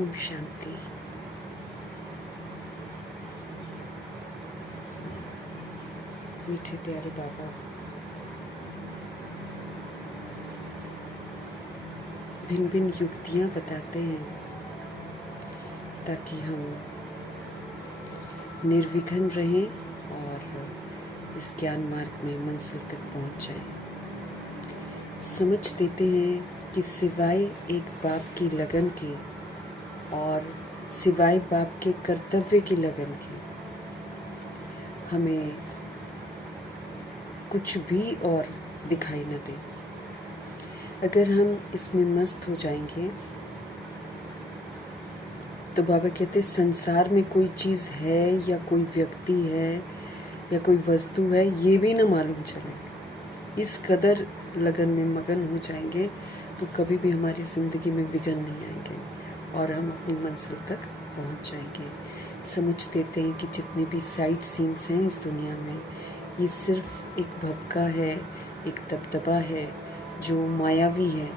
ओम शांति। मीठे प्यारे बाबा, भिन्न भिन्न युक्तियाँ बताते हैं ताकि हम निर्विघ्न रहें और इस ज्ञान मार्ग में मंजिल तक पहुंच जाएं। समझ देते हैं कि सिवाय एक बाप की लगन के और सिवाय बाप के कर्तव्य की लगन के हमें कुछ भी और दिखाई न दे। अगर हम इसमें मस्त हो जाएंगे तो बाबा कहते संसार में कोई चीज़ है या कोई व्यक्ति है या कोई वस्तु है ये भी ना मालूम चले। इस कदर लगन में मगन हो जाएंगे तो कभी भी हमारी ज़िंदगी में विघ्न नहीं आएंगे और हम अपनी मंजिल तक पहुंच जाएंगे। समझ देते हैं कि जितने भी साइट सीन्स हैं इस दुनिया में ये सिर्फ एक भपका है, एक दबदबा है जो मायावी है।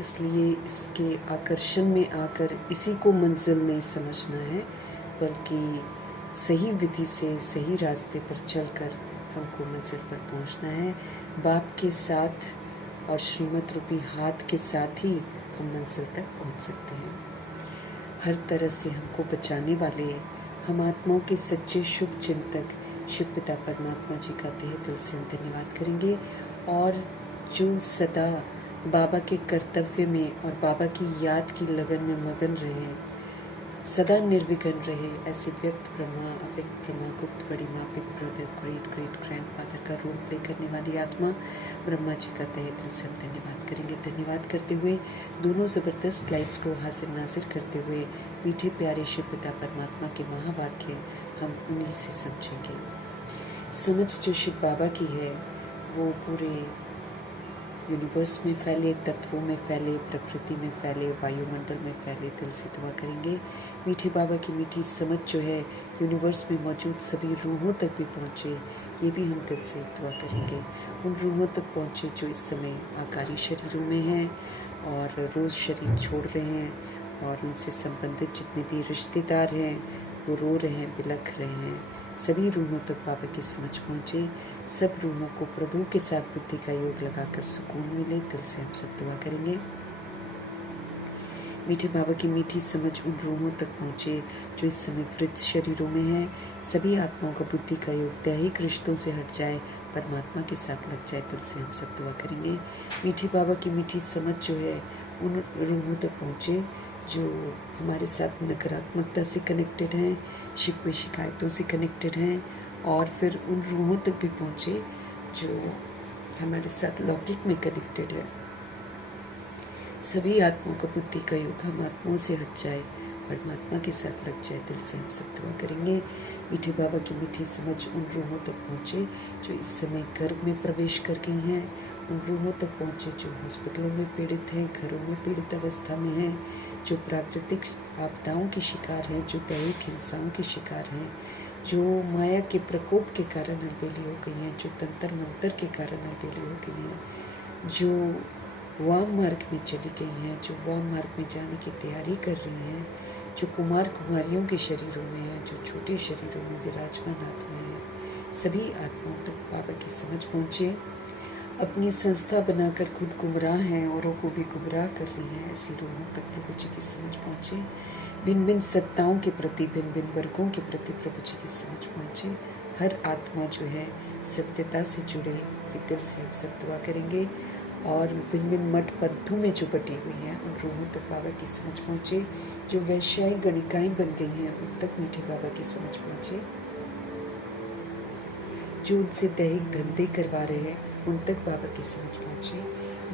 इसलिए इसके आकर्षण में आकर इसी को मंजिल नहीं समझना है, बल्कि सही विधि से सही रास्ते पर चलकर हमको मंजिल पर पहुंचना है। बाप के साथ और श्रीमत रूपी हाथ के साथ ही हम मंजिल तक पहुंच सकते हैं। हर तरह से हमको बचाने वाले हम आत्माओं के सच्चे शुभ चिंतक शिव पिता परमात्मा जी का तहे दिल से हम धन्यवाद करेंगे। और जो सदा बाबा के कर्तव्य में और बाबा की याद की लगन में मगन रहे, सदा निर्विघ्न रहे, ऐसे व्यक्त ब्रह्मा, अव्यक्त ब्रह्मा, गुप्त बड़ी माँ, big brother, great great grandfather का रोल प्ले करने वाली आत्मा ब्रह्मा जी का तहे दिल से हम धन्यवाद करेंगे। धन्यवाद करते हुए दोनों ज़बरदस्त स्लाइड्स को हाजिर नाजिर करते हुए मीठे प्यारे शिव पिता परमात्मा के महावाक्य हम उन्हीं से समझेंगे। समझ जो शिव बाबा की है वो पूरे यूनिवर्स में फैले, तत्वों में फैले, प्रकृति में फैले, वायुमंडल में फैले। दिल से दुआ करेंगे मीठे बाबा की मीठी समझ जो है यूनिवर्स में मौजूद सभी रूहों तक भी पहुँचे, ये भी हम दिल से दुआ करेंगे। उन रूहों तक पहुँचे जो इस समय आकारी शरीरों में हैं और रोज़ शरीर छोड़ रहे हैं, और उनसे संबंधित जितने भी रिश्तेदार हैं वो रो रहे हैं, बिलख रहे हैं। सभी रूहों तक बाबा की समझ पहुँचे। सब रूहों को प्रभु के साथ बुद्धि का योग लगाकर सुकून मिले। दिल से हम सब दुआ करेंगे मीठे बाबा की मीठी समझ उन रूहों तक पहुँचे जो इस समय वृद्ध शरीरों में हैं। सभी आत्माओं का बुद्धि का योग दैहिक रिश्तों से हट जाए, परमात्मा के साथ लग जाए। दिल से हम सब दुआ करेंगे मीठे बाबा की मीठी समझ जो है उन रूहों तक पहुँचे जो हमारे साथ नकारात्मकता से कनेक्टेड हैं, शिकवे शिकायतों से कनेक्टेड हैं, और फिर उन रूहों तक भी पहुँचे जो हमारे साथ लौकिक में कनेक्टेड है। सभी आत्माओं का बुद्धि का योग हम आत्माओं से हट जाए, परमात्मा के साथ लग जाए। दिल से हम सब दुआ करेंगे मीठे बाबा की मीठी समझ उन रूहों तक पहुँचे जो इस समय गर्भ में प्रवेश कर गई हैं, उन रूहों तक पहुँचे जो हॉस्पिटलों में पीड़ित हैं, घरों में पीड़ित अवस्था में हैं, जो प्राकृतिक आपदाओं के शिकार हैं, जो दैहिक हिंसाओं के शिकार हैं, जो माया के प्रकोप के कारण अलबेली हो गई हैं, जो तंत्र मंत्र के कारण अलबेली हो गई हैं, जो वाम मार्ग में चली गई हैं, जो वाम मार्ग में जाने की तैयारी कर रही हैं, जो कुमार कुमारियों के शरीरों में हैं, जो छोटे शरीरों में विराजमान आत्माएं हैं, सभी आत्माओं तक बाबा की समझ पहुँचे। अपनी संस्था बनाकर खुद गुमराह हैं, औरों को भी गुमराह कर रही हैं, ऐसी रूहों तक प्रभु जी की समझ पहुँचे। भिन्न भिन्न सत्ताओं के प्रति, भिन्न भिन्न वर्गों के प्रति प्रभु जी की समझ पहुँचे। हर आत्मा जो है सत्यता से जुड़े, दिल से हम सब दुआ करेंगे। और भिन्न भिन्न मठ पंथों में जो बटी हुई हैं उन रूहों तक बाबा की समझ पहुँचे। जो वैश्याई गणिकाएँ बन गई हैं उन तक मीठे बाबा की समझ पहुँचे। जो उनसे दैहिक धंधे करवा रहे हैं उन तक बाबा की समझ पहुँचे।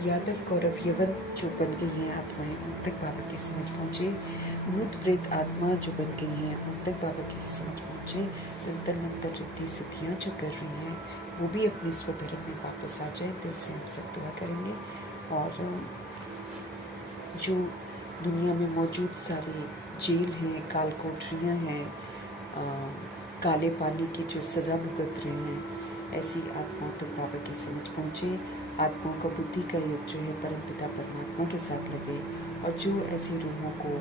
यादव कौरव यवन जो बन गई हैं आत्माएं उन तक बाबा की समझ पहुँचे। भूत प्रेत आत्मा जो बन गई हैं उन तक बाबा की समझ पहुँचे। तंत्र मंत्र रिद्धि सिद्धियाँ जो कर रही हैं वो भी अपने स्वधर्म में वापस आ जाएं। दिल से हम सब दुआ करेंगे। और जो दुनिया में मौजूद सारे जेल हैं, काल कोठरियाँ हैं, काले पानी की जो सज़ा भुगत रहे हैं, ऐसी आत्माओं तक बाबा की समझ पहुँचे। आत्माओं का बुद्धि का योग जो है परमपिता परमात्मा के साथ लगे, और जो ऐसी रूहों को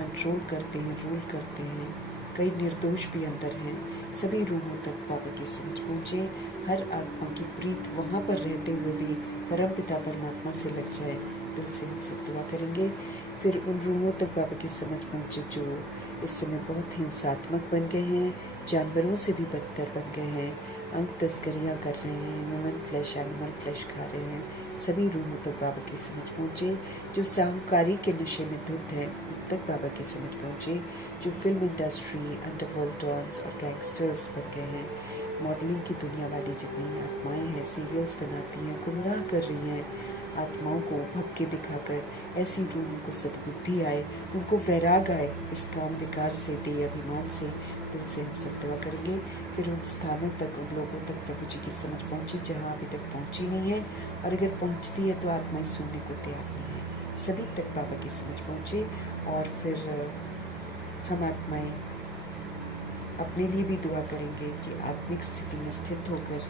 कंट्रोल करते हैं, रूल करते हैं। कई निर्दोष भी अंदर हैं। सभी रूहों तक बाबा की समझ पहुँचे। हर आत्मा की प्रीत वहाँ पर रहते हुए भी परमपिता परमात्मा से लग जाए। दिल से हम सब दुआ करेंगे। फिर उन रूहों तक बाबा की समझ पहुँचे जो इस समय बहुत हिंसात्मक बन गए हैं, जानवरों से भी बदतर बन गए हैं, अंग तस्करियाँ कर रहे हैं, ह्यूमन फ्लैश एनिमल फ्लैश खा रहे हैं। सभी रूहों तक बाबा की समझ पहुँचे। जो साहूकारी के नशे में धुत है उन तक बाबा की समझ पहुँचे। जो फिल्म इंडस्ट्री, अंडरवर्ल्ड डॉन्स और गैंगस्टर्स बन गए हैं, मॉडलिंग की दुनिया वाली जितनी आत्माएं हैं, सीरियल्स बनाती हैं, गुमराह कर रही हैं आत्माओं को भक्के दिखाकर, ऐसी रूहों को सद्बुद्धि आए, उनको वैराग आए इस काम विकार से, देह अभिमान से। दिल से हम सब दुआ करेंगे। फिर उन स्थानों तक, उन लोगों तक प्रभु जी की समझ पहुँची जहाँ अभी तक पहुँची नहीं है, और अगर पहुँचती है तो आत्माएं सुनने को तैयार नहीं है। सभी तक बाबा की समझ पहुँचे। और फिर हम आत्माएं अपने लिए भी दुआ करेंगे कि आत्मिक स्थिति में स्थित होकर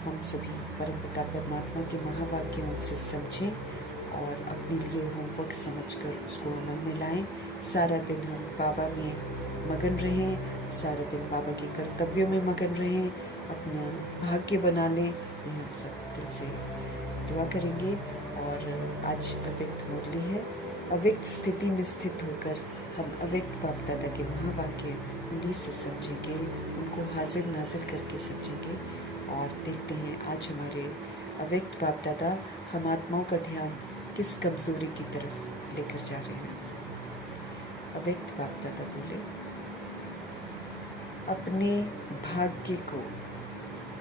हम सभी परमपिता परमात्मा के महावाक्यों से समझें और अपने लिए होमवर्क समझकर उसको मन में लाएं। सारा दिन हम बाबा में मगन रहें, सारा दिन बाबा के कर्तव्यों में मगन रहें, अपना भाग्य बना लें। ये हम सब दिल से दुआ करेंगे। और आज अव्यक्त मुरली है। अव्यक्त स्थिति में स्थित होकर हम अव्यक्त बाप दादा के महावाक्य उंगली से समझेंगे, उनको हाजिर नाजिर करके समझेंगे। और देखते हैं आज हमारे अव्यक्त बाप दादा हम आत्माओं का ध्यान किस कमजोरी की तरफ लेकर जा रहे हैं। अव्यक्त बाप दादा बोले, अपने भाग्य को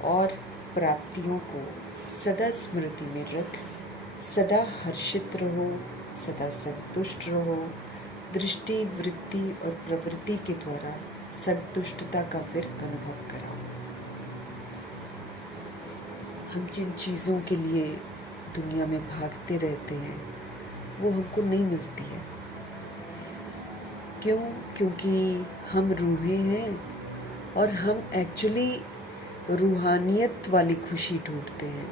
और प्राप्तियों को सदा स्मृति में रख, सदा हर्षित रहो, सदा संतुष्ट रहो। दृष्टि, वृत्ति और प्रवृत्ति के द्वारा संतुष्टता का फिर अनुभव कराओ। हम जिन चीज़ों के लिए दुनिया में भागते रहते हैं वो हमको नहीं मिलती है। क्यों? क्योंकि हम रूहें हैं और हम एक्चुअली रूहानियत वाली खुशी ढूंढते हैं,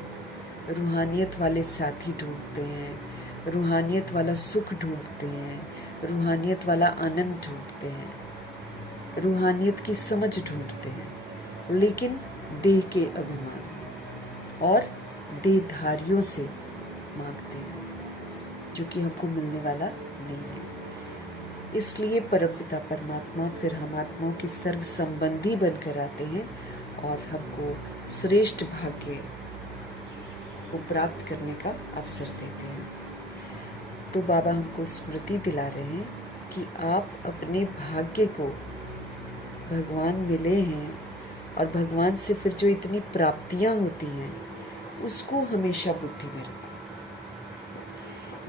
रूहानियत वाले साथी ढूंढते हैं, रूहानियत वाला सुख ढूंढते हैं, रूहानियत वाला आनंद ढूंढते हैं, रूहानियत की समझ ढूंढते हैं। लेकिन देह के अभिमान और देहधारियों से मांगते हैं, जो कि हमको मिलने वाला नहीं है। इसलिए परमपिता परमात्मा फिर हम आत्माओं के सर्व संबंधी बनकर आते हैं और हमको श्रेष्ठ भाग्य को प्राप्त करने का अवसर देते हैं। तो बाबा हमको स्मृति दिला रहे हैं कि आप अपने भाग्य को, भगवान मिले हैं और भगवान से फिर जो इतनी प्राप्तियां होती हैं उसको हमेशा बुद्धि में रखो।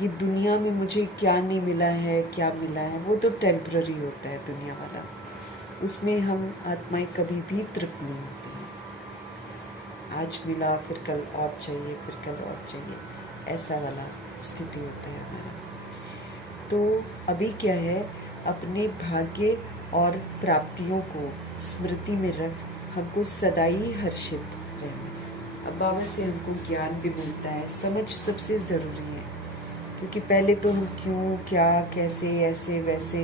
ये दुनिया में मुझे क्या नहीं मिला है, क्या मिला है, वो तो टेम्पररी होता है दुनिया वाला। उसमें हम आत्माएं कभी भी तृप्त नहीं होती हैं। आज मिला, फिर कल और चाहिए, फिर कल और चाहिए, ऐसा वाला स्थिति होता है हमारा। तो अभी क्या है, अपने भाग्य और प्राप्तियों को स्मृति में रख हमको सदा ही हर्षित रहना। अब बाबा से हमको ज्ञान भी मिलता है, समझ सबसे ज़रूरी है। क्योंकि पहले तो हम क्यों, क्या, कैसे, ऐसे वैसे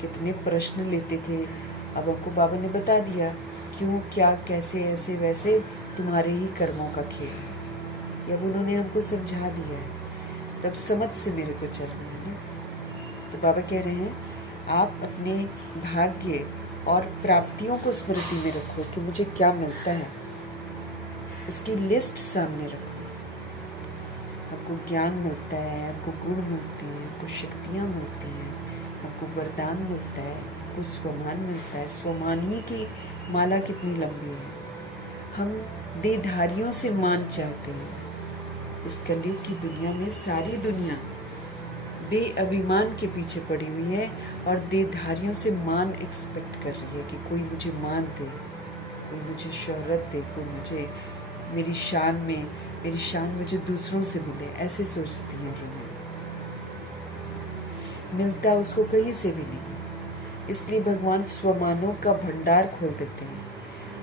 कितने प्रश्न लेते थे। अब हमको बाबा ने बता दिया, क्यों, क्या, कैसे, ऐसे वैसे तुम्हारे ही कर्मों का खेल। अब उन्होंने हमको समझा दिया है, तब समझ से मेरे को चलना है ना। तो बाबा कह रहे हैं, आप अपने भाग्य और प्राप्तियों को स्मृति में रखो कि मुझे क्या मिलता है, उसकी लिस्ट सामने रखो। हमको ज्ञान मिलता है, हमको गुण मिलते हैं, हमको शक्तियाँ मिलती हैं, हमको वरदान मिलता है, हमको स्वमान मिलता है। स्वमान ही की माला कितनी लंबी है। हम देहधारियों से मान चाहते हैं। इस कलयुग की दुनिया में सारी दुनिया देह अभिमान के पीछे पड़ी हुई है और देहधारियों से मान एक्सपेक्ट कर रही है कि कोई मुझे मान दे, कोई मुझे शोहरत दे, कोई मुझे मेरी शान मुझे दूसरों से मिले, ऐसे सोचती हैं रूहें। मिलता उसको कहीं से भी नहीं। इसलिए भगवान स्वमानों का भंडार खोल देते हैं।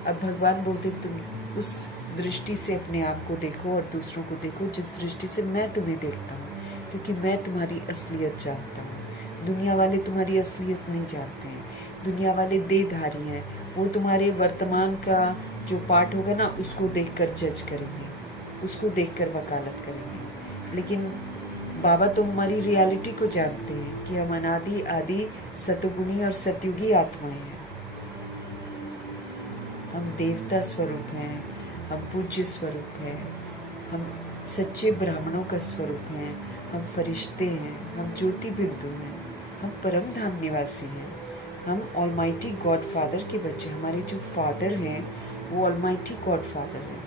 अब भगवान बोलते, तुम उस दृष्टि से अपने आप को देखो और दूसरों को देखो जिस दृष्टि से मैं तुम्हें देखता हूँ, क्योंकि मैं तुम्हारी असलियत जानता हूँ। दुनिया वाले तुम्हारी असलियत नहीं जानते हैं, दुनिया वाले देहधारी हैं, वो तुम्हारे वर्तमान का जो पार्ट होगा ना उसको देखकर जज करेंगे, उसको देखकर वकालत करेंगे। लेकिन बाबा तो हमारी रियलिटी को जानते हैं कि हम अनादि आदि सतुगुणी और सतयुगी आत्माएं हैं। हम देवता स्वरूप हैं, हम पूज्य स्वरूप हैं, हम सच्चे ब्राह्मणों का स्वरूप हैं, हम फरिश्ते हैं, हम ज्योति बिंदु हैं, हम परम धाम निवासी हैं, हम ऑलमाइटी गॉड फादर के बच्चे। हमारे जो फादर हैं वो ऑलमाइटी गॉड फादर हैं।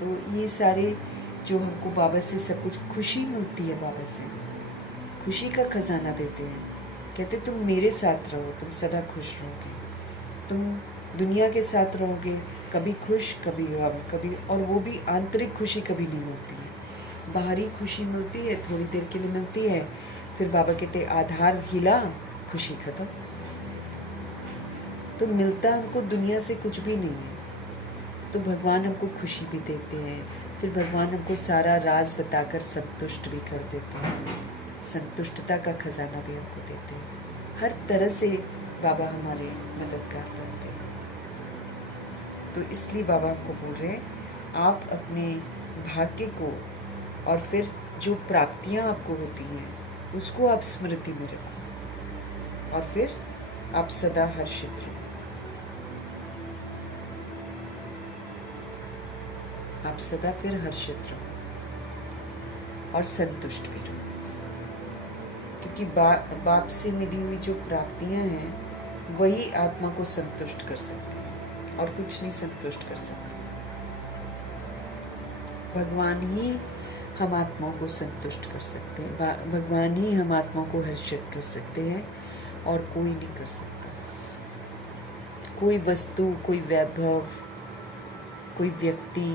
तो ये सारे जो हमको बाबा से सब कुछ खुशी मिलती है, बाबा से खुशी का खजाना देते हैं। कहते तुम मेरे साथ रहो, तुम सदा खुश रहोगे। तुम दुनिया के साथ रहोगे, कभी खुश कभी गम, कभी, और वो भी आंतरिक खुशी कभी नहीं होती है। बाहरी खुशी मिलती है, थोड़ी देर के लिए मिलती है, फिर बाबा कहते आधार हिला, खुशी खत्म। तो मिलता हमको दुनिया से कुछ भी नहीं है। तो भगवान हमको खुशी भी देते हैं, फिर भगवान हमको सारा राज बताकर संतुष्ट भी कर देते हैं, संतुष्टता का खजाना भी हमको देते हैं। हर तरह से बाबा हमारे मददगार बनते हैं। तो इसलिए बाबा हमको बोल रहे हैं आप अपने भाग्य को और फिर जो प्राप्तियां आपको होती हैं उसको आप स्मृति में रखो, और फिर आप सदा हर्षित रहो, आप सदा फिर हर्षित रहो और संतुष्ट भी रहो। क्योंकि बाप से मिली हुई जो प्राप्तियां हैं वही आत्मा को संतुष्ट कर सकती हैं, और कुछ नहीं संतुष्ट कर सकते। भगवान ही हम आत्माओं को संतुष्ट कर सकते हैं, भगवान ही हम आत्माओं को हर्षित कर सकते हैं, और कोई नहीं कर सकता। कोई वस्तु, कोई वैभव, कोई व्यक्ति,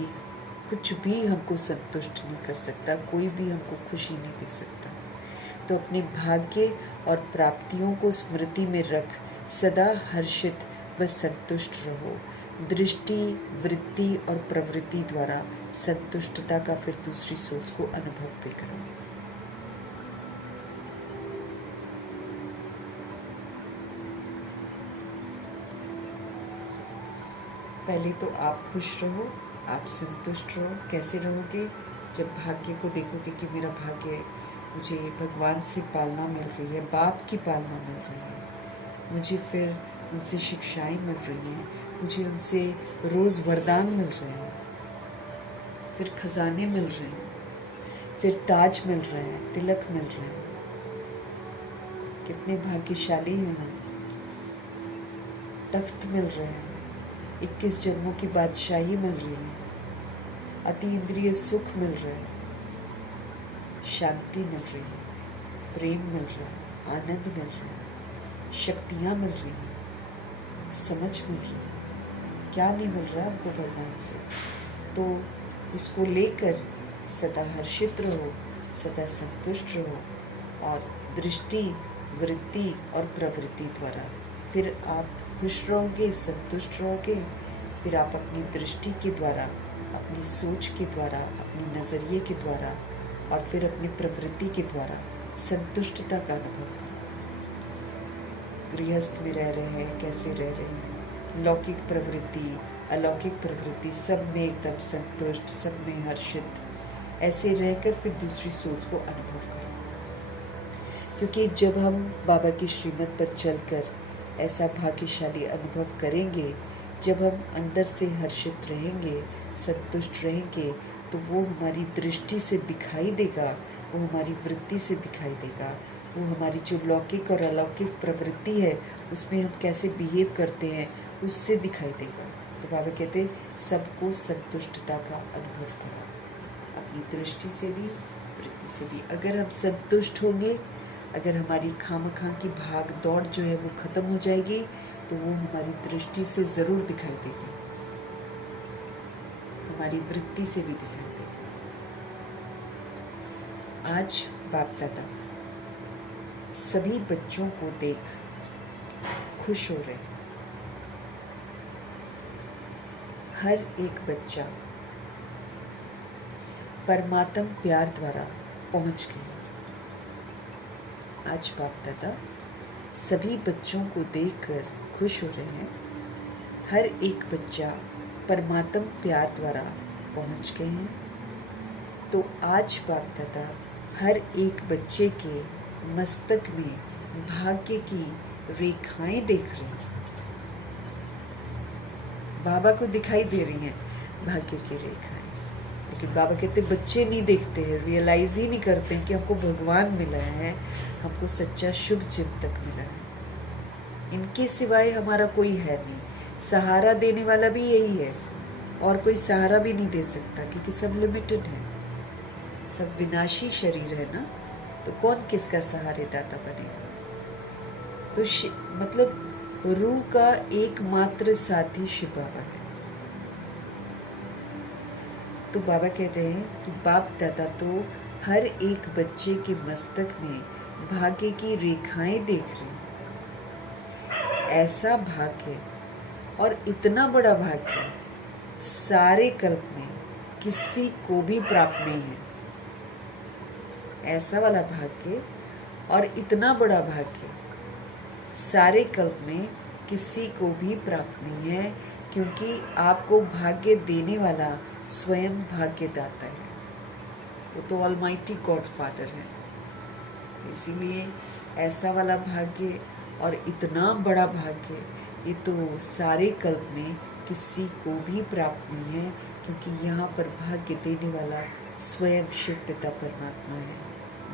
कुछ भी हमको संतुष्ट नहीं कर सकता, कोई भी हमको खुशी नहीं दे सकता। तो अपने भाग्य और प्राप्तियों को स्मृति में रख सदा हर्षित व संतुष्ट रहो। दृष्टि, वृत्ति और प्रवृत्ति द्वारा संतुष्टता का फिर दूसरी सोच को अनुभव भी करो। पहले तो आप खुश रहो, आप संतुष्ट रहो। कैसे रहोगे? जब भाग्य को देखोगे कि मेरा भाग्य, मुझे भगवान से पालना मिल रही है, बाप की पालना मिल रही है, मुझे फिर उनसे शिक्षाएं मिल रही हैं, मुझे उनसे रोज़ वरदान मिल रहे हैं, फिर खजाने मिल रहे हैं, फिर ताज मिल रहे हैं, तिलक मिल रहे हैं। कितने भाग्यशाली हैं हम। तख्त मिल रहे हैं, 21 जन्मों की बादशाही मिल रही है, अति इंद्रिय सुख मिल रहा है, शांति मिल रही है, प्रेम मिल रहा है, आनंद मिल रहा है, शक्तियाँ मिल रही हैं, समझ मिल रही है। क्या नहीं मिल रहा है हमको भगवान से? तो उसको लेकर सदा हर्षित रहो, सदा संतुष्ट रहो, और दृष्टि, वृत्ति और प्रवृत्ति द्वारा फिर आप खुश रहोगे, संतुष्ट रहोगे। फिर आप अपनी दृष्टि के द्वारा, अपनी सोच के द्वारा, अपने नज़रिए के द्वारा, और फिर अपनी प्रवृत्ति के द्वारा संतुष्टता का अनुभव करो। गृहस्थ में रह रहे हैं, कैसे रह रहे हैं, लौकिक प्रवृत्ति, अलौकिक प्रवृत्ति, सब में एकदम संतुष्ट, सब में हर्षित, ऐसे रहकर फिर दूसरी सोच को अनुभव करो। क्योंकि जब हम बाबा की श्रीमत पर चलकर ऐसा भाग्यशाली अनुभव करेंगे, जब हम अंदर से हर्षित रहेंगे, संतुष्ट रहेंगे, तो वो हमारी दृष्टि से दिखाई देगा, वो हमारी वृत्ति से दिखाई देगा, वो हमारी जो लौकिक और अलौकिक प्रवृत्ति है उसमें हम कैसे बिहेव करते हैं उससे दिखाई देगा। तो बाबा कहते हैं सबको संतुष्टता का अनुभव करो, अपनी दृष्टि से भी, वृत्ति से भी। अगर हम संतुष्ट होंगे, अगर हमारी खामखा की भाग दौड़ जो है वो ख़त्म हो जाएगी, तो वो हमारी दृष्टि से ज़रूर दिखाई देगी, हमारी वृत्ति से भी दिखाई देगी। आज बाप दादा सभी बच्चों को देख खुश हो रहे। हर एक बच्चा परमात्म प्यार द्वारा पहुंच गया, आज बाप दादा सभी बच्चों को देखकर खुश हो रहे हैं। हर एक बच्चा परमात्म प्यार द्वारा पहुंच गए हैं। तो आज बाप दादा हर एक बच्चे के मस्तक में भाग्य की रेखाएं देख रहे हैं। बाबा को दिखाई दे रही हैं भाग्य की रेखाएं, लेकिन बाबा कहते बच्चे नहीं देखते हैं, रियलाइज ही नहीं करते हैं कि हमको भगवान मिला है, हमको सच्चा शुभ चिंतक मिला है। इनके सिवाय हमारा कोई है नहीं। सहारा देने वाला भी यही है, और कोई सहारा भी नहीं दे सकता, क्योंकि सब लिमिटेड है, सब विनाशी शरीर है ना। तो कौन किसका सहारे दाता बनेगा? तो मतलब रूह का एकमात्र साथी शिव बाबा है। तो बाबा कह रहे हैं कि बाप दादा तो हर एक बच्चे के मस्तक में भाग्य की रेखाएं देख रहे हैं। ऐसा भाग्य और इतना बड़ा भाग्य सारे कल्प में किसी को भी प्राप्त नहीं है। ऐसा वाला भाग्य और इतना बड़ा भाग्य सारे कल्प में किसी को भी प्राप्त नहीं है, क्योंकि आपको भाग्य देने वाला स्वयं भाग्यदाता है। वो तो ऑलमाइटी गॉड फादर है। इसीलिए ऐसा वाला भाग्य और इतना बड़ा भाग्य ये तो सारे कल्प में किसी को भी प्राप्त नहीं है, क्योंकि यहाँ पर भाग्य देने वाला स्वयं शिव पिता परमात्मा है।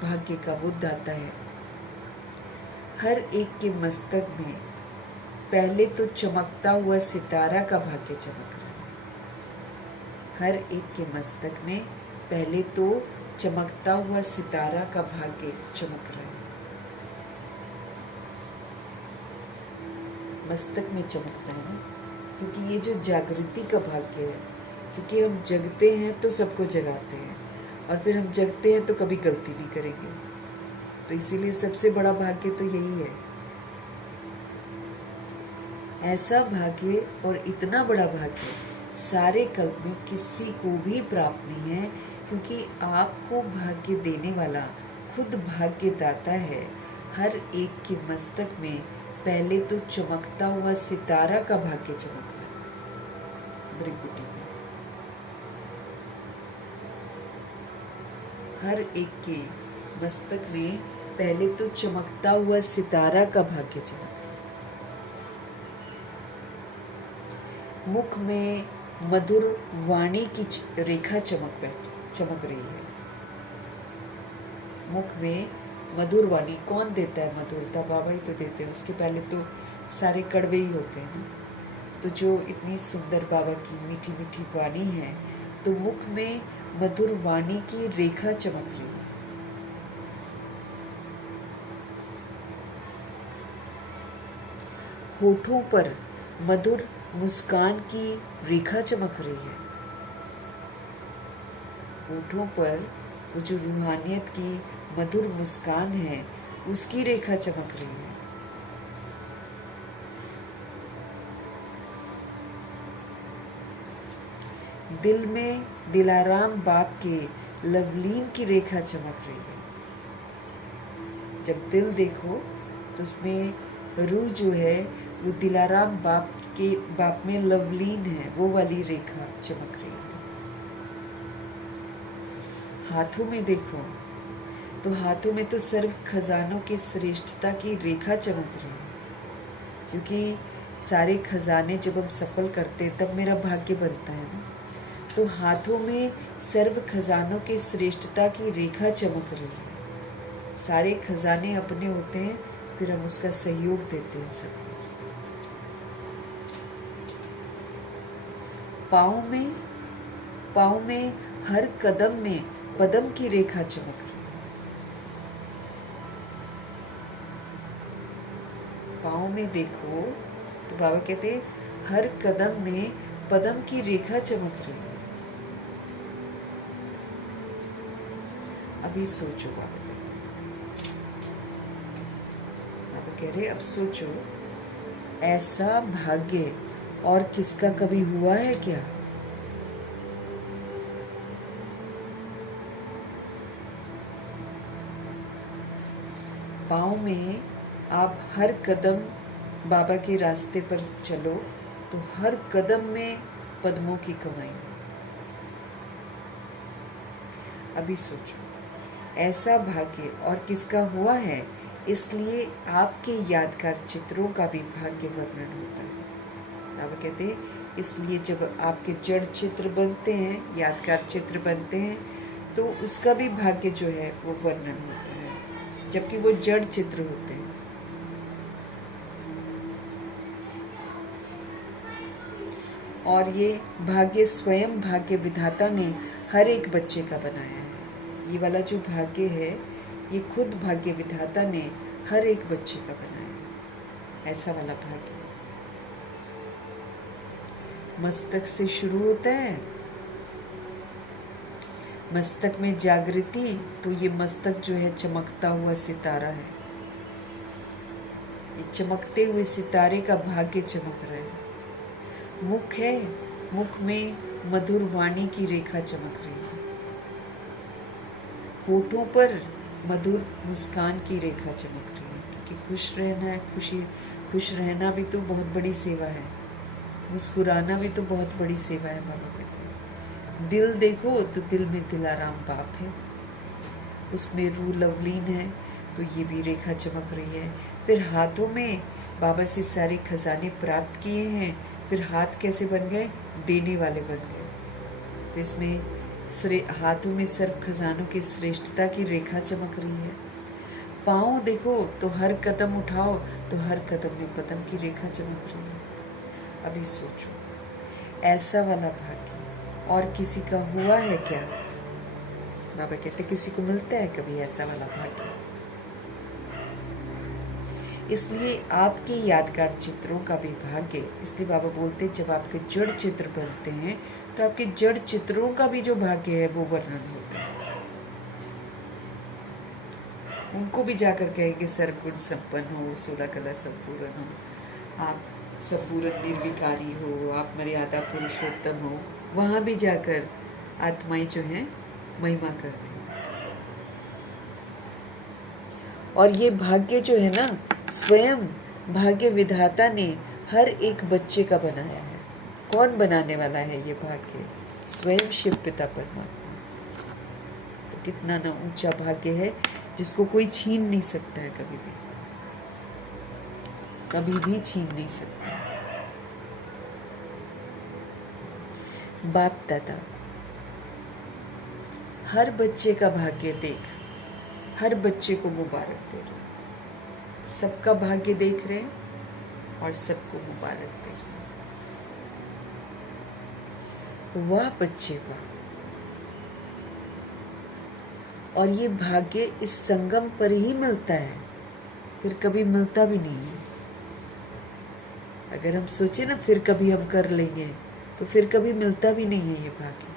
भाग्य का वो दाता है। हर एक के मस्तक में पहले तो चमकता हुआ सितारा का भाग्य चमक रहा है। हर एक के मस्तक में पहले तो चमकता हुआ सितारा का भाग्य चमक रहा है। मस्तक में चमकता है ना, क्योंकि ये जो जागृति का भाग्य है, क्योंकि हम जगते हैं तो सबको जगाते हैं, और फिर हम जगते हैं तो कभी गलती नहीं करेंगे। तो इसीलिए सबसे बड़ा भाग्य तो यही है। ऐसा भाग्य और इतना बड़ा भाग्य सारे कल्प में किसी को भी प्राप्त नहीं है, क्योंकि आपको भाग्य देने वाला खुद भाग्य दाता है। हर एक के मस्तक में पहले तो चमकता हुआ सितारा का भाग्य चमक रहा है। ब्रिकुटी में हर एक के मस्तक में पहले तो चमकता हुआ सितारा का भाग्य चमक रहा है। मुख में मधुर वाणी की रेखा चमक रही है। मुख में मधुर वाणी कौन देता है? मधुरता बाबा ही तो देते हैं। उसके पहले तो सारे कड़वे ही होते हैं ना। तो जो इतनी सुंदर बाबा की मीठी मीठी वाणी है, तो मुख में मधुर वाणी की रेखा चमक रही है। होठों पर मधुर मुस्कान की रेखा चमक रही है। होठों पर वो जो रूहानियत की मधुर मुस्कान है, उसकी रेखा चमक रही है। दिल में दिलाराम बाप के लवलीन की रेखा चमक रही है। जब दिल देखो तो उसमें रूह जो है वो दिलाराम बाप में लवलीन है, वो वाली रेखा चमक रही है। हाथों में देखो तो हाथों में तो सर्व खजानों की श्रेष्ठता की रेखा चमक रही है, क्योंकि सारे खजाने जब हम सफल करते हैं तब मेरा भाग्य बनता है ना। तो हाथों में सर्व खजानों की श्रेष्ठता की रेखा चमक रही है। सारे खजाने अपने होते हैं, फिर हम उसका सहयोग देते हैं सबको। पाँव में हर कदम में पदम की रेखा चमक रही है। पाँव में देखो तो बाबा कहते हैं हर कदम में पदम की रेखा चमक रही है। अभी सोचो, बाबा कह रहे अब सोचो, ऐसा भाग्य और किसका कभी हुआ है क्या? पाँव में आप हर कदम बाबा के रास्ते पर चलो तो हर कदम में पद्मों की कमाई। अभी सोचो, ऐसा भाग्य और किसका हुआ है, इसलिए आपके यादगार चित्रों का भी भाग्य वर्णन होता है। बाबा कहते हैं इसलिए जब आपके जड़ चित्र बनते हैं, यादगार चित्र बनते हैं, तो उसका भी भाग्य जो है वो वर्णन होता है, जबकि वो जड़ चित्र होते हैं। और ये भाग्य स्वयं भाग्य विधाता ने हर एक बच्चे का बनाया है। ये वाला जो भाग्य है ये खुद भाग्य विधाता ने हर एक बच्चे का बनाया है। ऐसा वाला भाग्य मस्तक से शुरू होता है। मस्तक में जागृति, तो ये मस्तक जो है चमकता हुआ सितारा है। ये चमकते हुए सितारे का भाग्य चमक रहा है। मुख है, मुख में मधुर वाणी की रेखा चमक रही है। होठों पर मधुर मुस्कान की रेखा चमक रही है, क्योंकि खुश रहना है। खुश रहना भी तो बहुत बड़ी सेवा है, मुस्कुराना भी तो बहुत बड़ी सेवा है। बाबा कहते हैं दिल देखो तो दिल में दिलाराम बाप है, उसमें रूह लवलीन है, तो ये भी रेखा चमक रही है। फिर हाथों में बाबा से सारे खजाने प्राप्त किए हैं। फिर हाथ कैसे बन गए, देने वाले बन गए। तो इसमें हाथों में सर्व खजानों की श्रेष्ठता की रेखा चमक रही है। पाँव देखो तो हर कदम उठाओ तो हर कदम में पदम की रेखा चमक रही है। अभी सोचो, ऐसा वाला भाग्य और किसी का हुआ है क्या? बाबा कहते किसी को मिलता है कभी ऐसा वाला भाग्य? इसलिए आपके यादगार चित्रों का भी भाग्य, इसलिए बाबा बोलते जब आपके जड़ चित्र बनते हैं तो आपके जड़ चित्रों का भी जो भाग्य है वो वर्णन होता है। उनको भी जाकर कहेंगे सर्वगुण संपन्न हो, 16 कला संपूर्ण हो, आप संपूर्ण निर्विकारी हो, आप मर्यादा पुरुषोत्तम हो। वहाँ भी जाकर आत्माएं जो हैं महिमा करती हैं। और ये भाग्य जो है ना, स्वयं भाग्य विधाता ने हर एक बच्चे का बनाया है। कौन बनाने वाला है ये भाग्य? स्वयं शिव पिता परमात्मा। तो कितना ना ऊंचा भाग्य है जिसको कोई छीन नहीं सकता है, कभी भी छीन नहीं सकता। बाप दादा हर बच्चे का भाग्य देख, हर बच्चे को मुबारक दे रहे, सबका भाग्य देख रहे हैं और सबको मुबारक दे रहे। वाह बच्चे वाह। और ये भाग्य इस संगम पर ही मिलता है, फिर कभी मिलता भी नहीं है। अगर हम सोचे ना फिर कभी हम कर लेंगे, तो फिर कभी मिलता भी नहीं है ये भाग्य।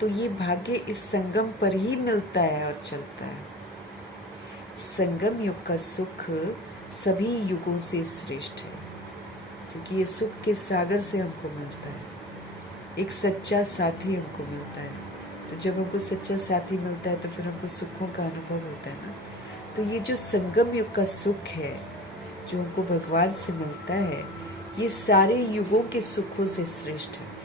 तो ये भाग्य इस संगम पर ही मिलता है और चलता है। संगम युग का सुख सभी युगों से श्रेष्ठ है, क्योंकि ये सुख के सागर से हमको मिलता है। एक सच्चा साथी हमको मिलता है, तो जब हमको सच्चा साथी मिलता है तो फिर हमको सुखों का अनुभव होता है ना। तो ये जो संगम युग का सुख है जो हमको भगवान से मिलता है, ये सारे युगों के सुखों से श्रेष्ठ है।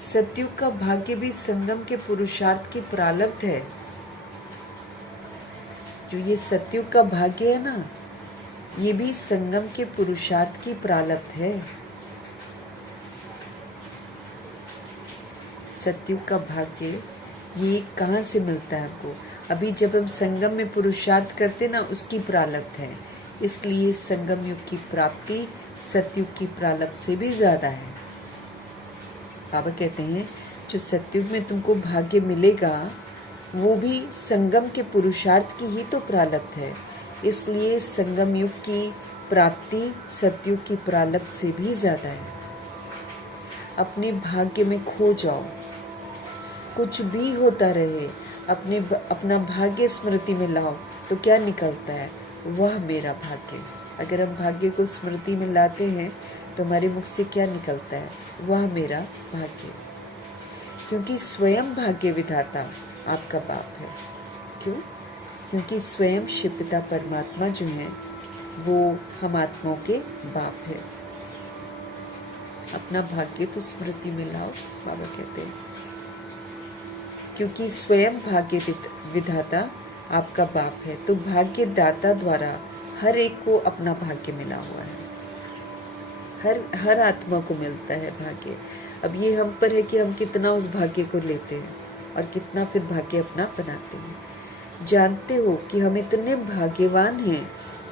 सतयुग का भाग्य भी संगम के पुरुषार्थ की प्रारब्ध है। जो ये सतयुग का भाग्य है ना, ये भी संगम के पुरुषार्थ की प्रारब्ध है। सतयुग का भाग्य ये कहाँ से मिलता है हमको? अभी जब हम संगम में पुरुषार्थ करते ना, उसकी प्रारब्ध है। इसलिए संगम युग की प्राप्ति सतयुग की प्रारब्ध से भी ज्यादा है। बाबा कहते हैं जो सतयुग में तुमको भाग्य मिलेगा वो भी संगम के पुरुषार्थ की ही तो प्रारब्ध है। इसलिए संगम युग की प्राप्ति सतयुग की प्रारब्ध से भी ज्यादा है। अपने भाग्य में खो जाओ, कुछ भी होता रहे, अपना भाग्य स्मृति में लाओ तो क्या निकलता है? वह मेरा भाग्य। अगर हम भाग्य को स्मृति में लाते हैं तो हमारे मुख से क्या निकलता है? वह मेरा भाग्य, क्योंकि स्वयं भाग्य विधाता आपका बाप है। क्यों? क्योंकि स्वयं शिव पिता परमात्मा जो है वो हम आत्माओं के बाप है। अपना भाग्य तो स्मृति में लाओ, बाबा कहते हैं, क्योंकि स्वयं भाग्य विधाता आपका बाप है। तो भाग्य दाता द्वारा हर एक को अपना भाग्य मिला हुआ है, हर आत्मा को मिलता है भाग्य। अब ये हम पर है कि हम कितना उस भाग्य को लेते हैं और कितना फिर भाग्य अपना बनाते हैं। जानते हो कि हम इतने भाग्यवान हैं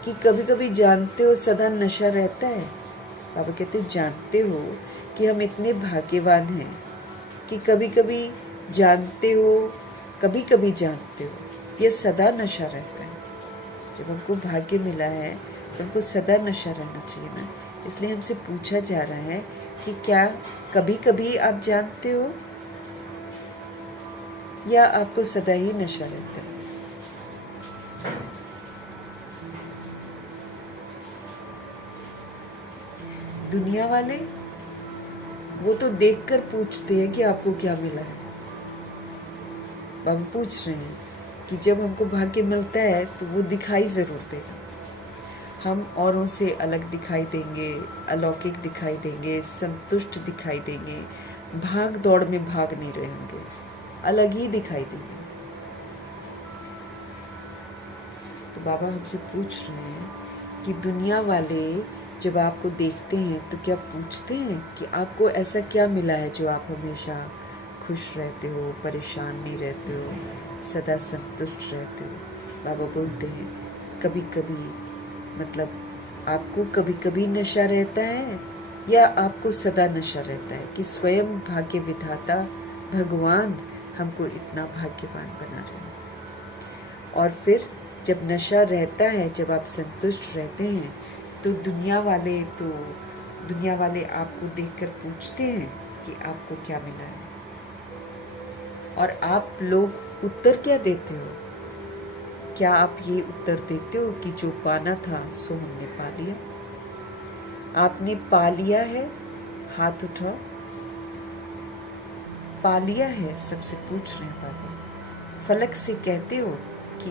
कि कभी कभी जानते हो सदा नशा रहता है। बाबा कहते जानते हो कि हम इतने भाग्यवान हैं कि कभी कभी जानते हो ये सदा नशा रहता है। जब हमको भाग्य मिला है तो हमको सदा नशा रहना चाहिए ना। इसलिए हमसे पूछा जा रहा है कि क्या कभी कभी आप जानते हो या आपको सदा ही नशा रहता है? दुनिया वाले वो तो देखकर पूछते हैं कि आपको क्या मिला है। बाबा पूछ रहे हैं कि जब हमको भाग्य मिलता है तो वो दिखाई जरूर देगा। हम औरों से अलग दिखाई देंगे, अलौकिक दिखाई देंगे, संतुष्ट दिखाई देंगे, भाग दौड़ में भाग नहीं रहे होंगे, अलग ही दिखाई देंगे। तो बाबा हमसे पूछ रहे हैं कि दुनिया वाले जब आपको देखते हैं तो क्या पूछते हैं कि आपको ऐसा क्या मिला है जो आप हमेशा खुश रहते हो, परेशान नहीं रहते हो, सदा संतुष्ट रहते हो? बाबा बोलते हैं कभी कभी, मतलब आपको कभी कभी नशा रहता है या आपको सदा नशा रहता है कि स्वयं भाग्य विधाता भगवान हमको इतना भाग्यवान बना रहे हैं। और फिर जब नशा रहता है, जब आप संतुष्ट रहते हैं तो दुनिया वाले आपको देखकर पूछते हैं कि आपको क्या मिला है। और आप लोग उत्तर क्या देते हो? क्या आप ये उत्तर देते हो कि जो पाना था सो हमने पा लिया? आपने पा लिया है? हाथ उठाओ। पा लिया है? सबसे पूछ रहे हैं बाबा। फलक से कहते हो कि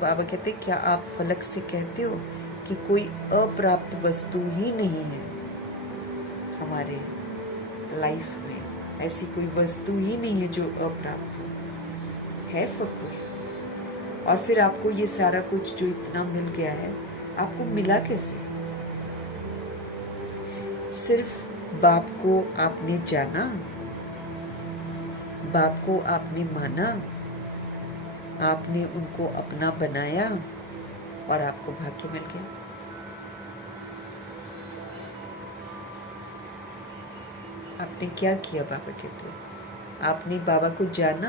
बाबा कहते क्या आप फलक से कहते हो कि कोई अप्राप्त वस्तु ही नहीं है हमारे लाइफ में? ऐसी कोई वस्तु ही नहीं है जो अप्राप्त हो, है फकुर? और फिर आपको ये सारा कुछ जो इतना मिल गया है, आपको मिला कैसे? सिर्फ बाप को आपने जाना, बाप को आपने माना, आपने उनको अपना बनाया और आपको भाग्य मिल गया। आपने क्या किया? बाबा कहते आपने बाबा को जाना,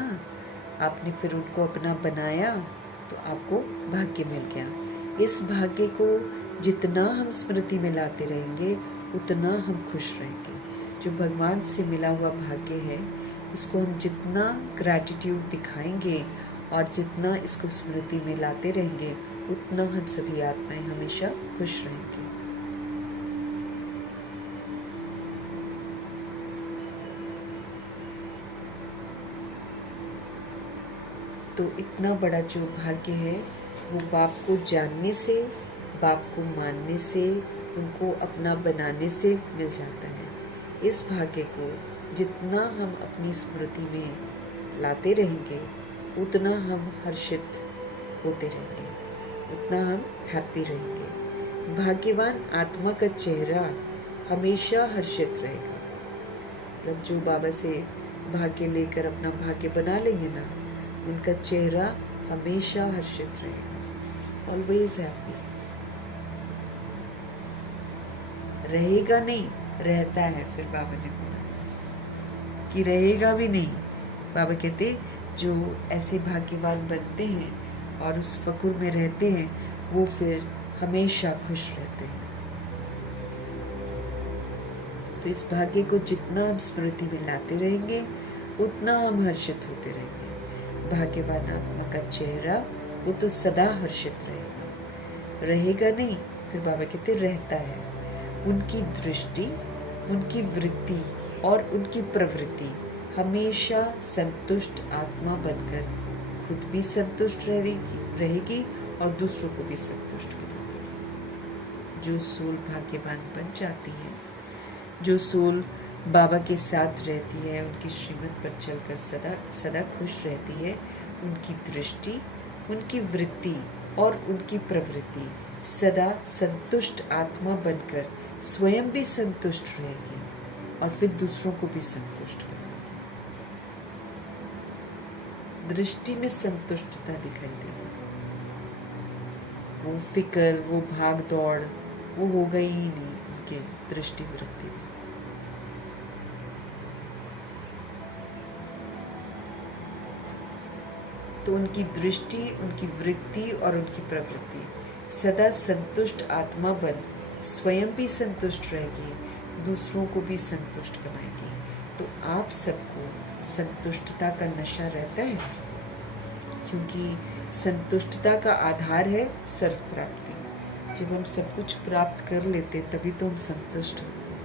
आपने फिर उनको अपना बनाया तो आपको भाग्य मिल गया। इस भाग्य को जितना हम स्मृति में लाते रहेंगे उतना हम खुश रहेंगे। जो भगवान से मिला हुआ भाग्य है, इसको हम जितना ग्रैटिट्यूड दिखाएंगे और जितना इसको स्मृति में लाते रहेंगे उतना हम सभी आत्माएं हमेशा खुश रहेंगे। तो इतना बड़ा जो भाग्य है वो बाप को जानने से, बाप को मानने से, उनको अपना बनाने से मिल जाता है। इस भाग्य को जितना हम अपनी स्मृति में लाते रहेंगे उतना हम हर्षित होते रहेंगे, उतना हम हैप्पी रहेंगे। भाग्यवान आत्मा का चेहरा हमेशा हर्षित रहेगा। मतलब जो बाबा से भाग्य लेकर अपना भाग्य बना लेंगे ना, उनका चेहरा हमेशा हर्षित रहेगा, ऑलवेज हैप्पी। रहेगा नहीं, रहता है। फिर बाबा ने बोला कि रहेगा भी नहीं। बाबा कहते जो ऐसे भाग्यवान बनते हैं और उस फकुर में रहते हैं वो फिर हमेशा खुश रहते हैं। तो इस भाग्य को जितना हम स्मृति में लाते रहेंगे उतना हम हर्षित होते रहेंगे। भाग्यवान आत्मा का चेहरा वो तो सदा हर्षित रहेगा, रहेगा नहीं। फिर बाबा कहते रहता है। उनकी दृष्टि, उनकी वृत्ति और उनकी प्रवृत्ति हमेशा संतुष्ट आत्मा बनकर खुद भी संतुष्ट रहेगी और दूसरों को भी संतुष्ट बनाएगी। जो सोल भाग्यवान बन जाती है, जो सोल बाबा के साथ रहती है, उनकी श्रीमत पर चलकर सदा सदा खुश रहती है, उनकी दृष्टि, उनकी वृत्ति और उनकी प्रवृत्ति सदा संतुष्ट आत्मा बनकर स्वयं भी संतुष्ट रहेगी और फिर दूसरों को भी संतुष्ट करेगी। दृष्टि में संतुष्टता दिखाई देगी। वो फिक्र, वो भाग दौड़, वो हो गई ही नहीं उनके दृष्टि वृत्ति में। तो उनकी दृष्टि, उनकी वृत्ति और उनकी प्रवृत्ति सदा संतुष्ट आत्मा बन स्वयं भी संतुष्ट रहेगी, दूसरों को भी संतुष्ट बनाएगी। तो आप सबको संतुष्टता का नशा रहता है, क्योंकि संतुष्टता का आधार है सर्व प्राप्ति। जब हम सब कुछ प्राप्त कर लेते तभी तो हम संतुष्ट होते हैं।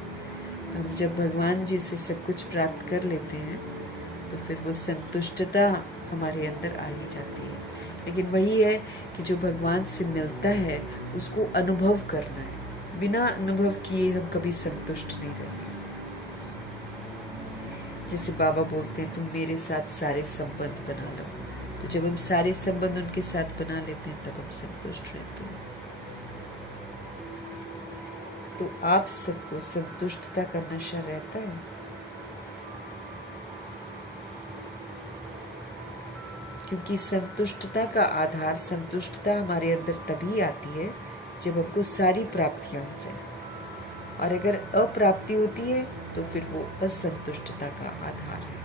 तो हम जब भगवान जी से सब कुछ प्राप्त कर लेते हैं तो फिर वो संतुष्टता हमारे अंदर आ ही जाती है। लेकिन वही है कि जो भगवान से मिलता है उसको अनुभव करना है। बिना अनुभव किए हम कभी संतुष्ट नहीं रहते। जैसे बाबा बोलते हैं तुम मेरे साथ सारे संबंध बना लो, तो जब हम सारे संबंध उनके साथ बना लेते हैं तब हम संतुष्ट रहते हैं। तो आप सबको संतुष्टता का नशा रहता है। क्योंकि संतुष्टता का आधार, संतुष्टता हमारे अंदर तभी आती है जब हमको सारी प्राप्तियां हो जाए, और अगर अप्राप्ति होती है तो फिर वो असंतुष्टता का आधार है।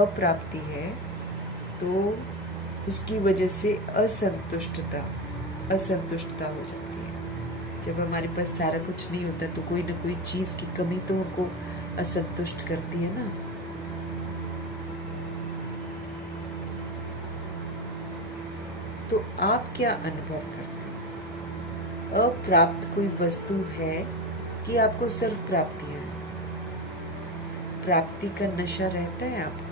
अप्राप्ति है तो उसकी वजह से असंतुष्टता हो जाती है। जब हमारे पास सारा कुछ नहीं होता तो कोई ना कोई चीज़ की कमी तो हमको असंतुष्ट करती है ना। तो आप क्या अनुभव करते हैं? अप्राप्त कोई वस्तु है कि आपको सर्व प्राप्ति है? प्राप्ति का नशा रहता है आपको?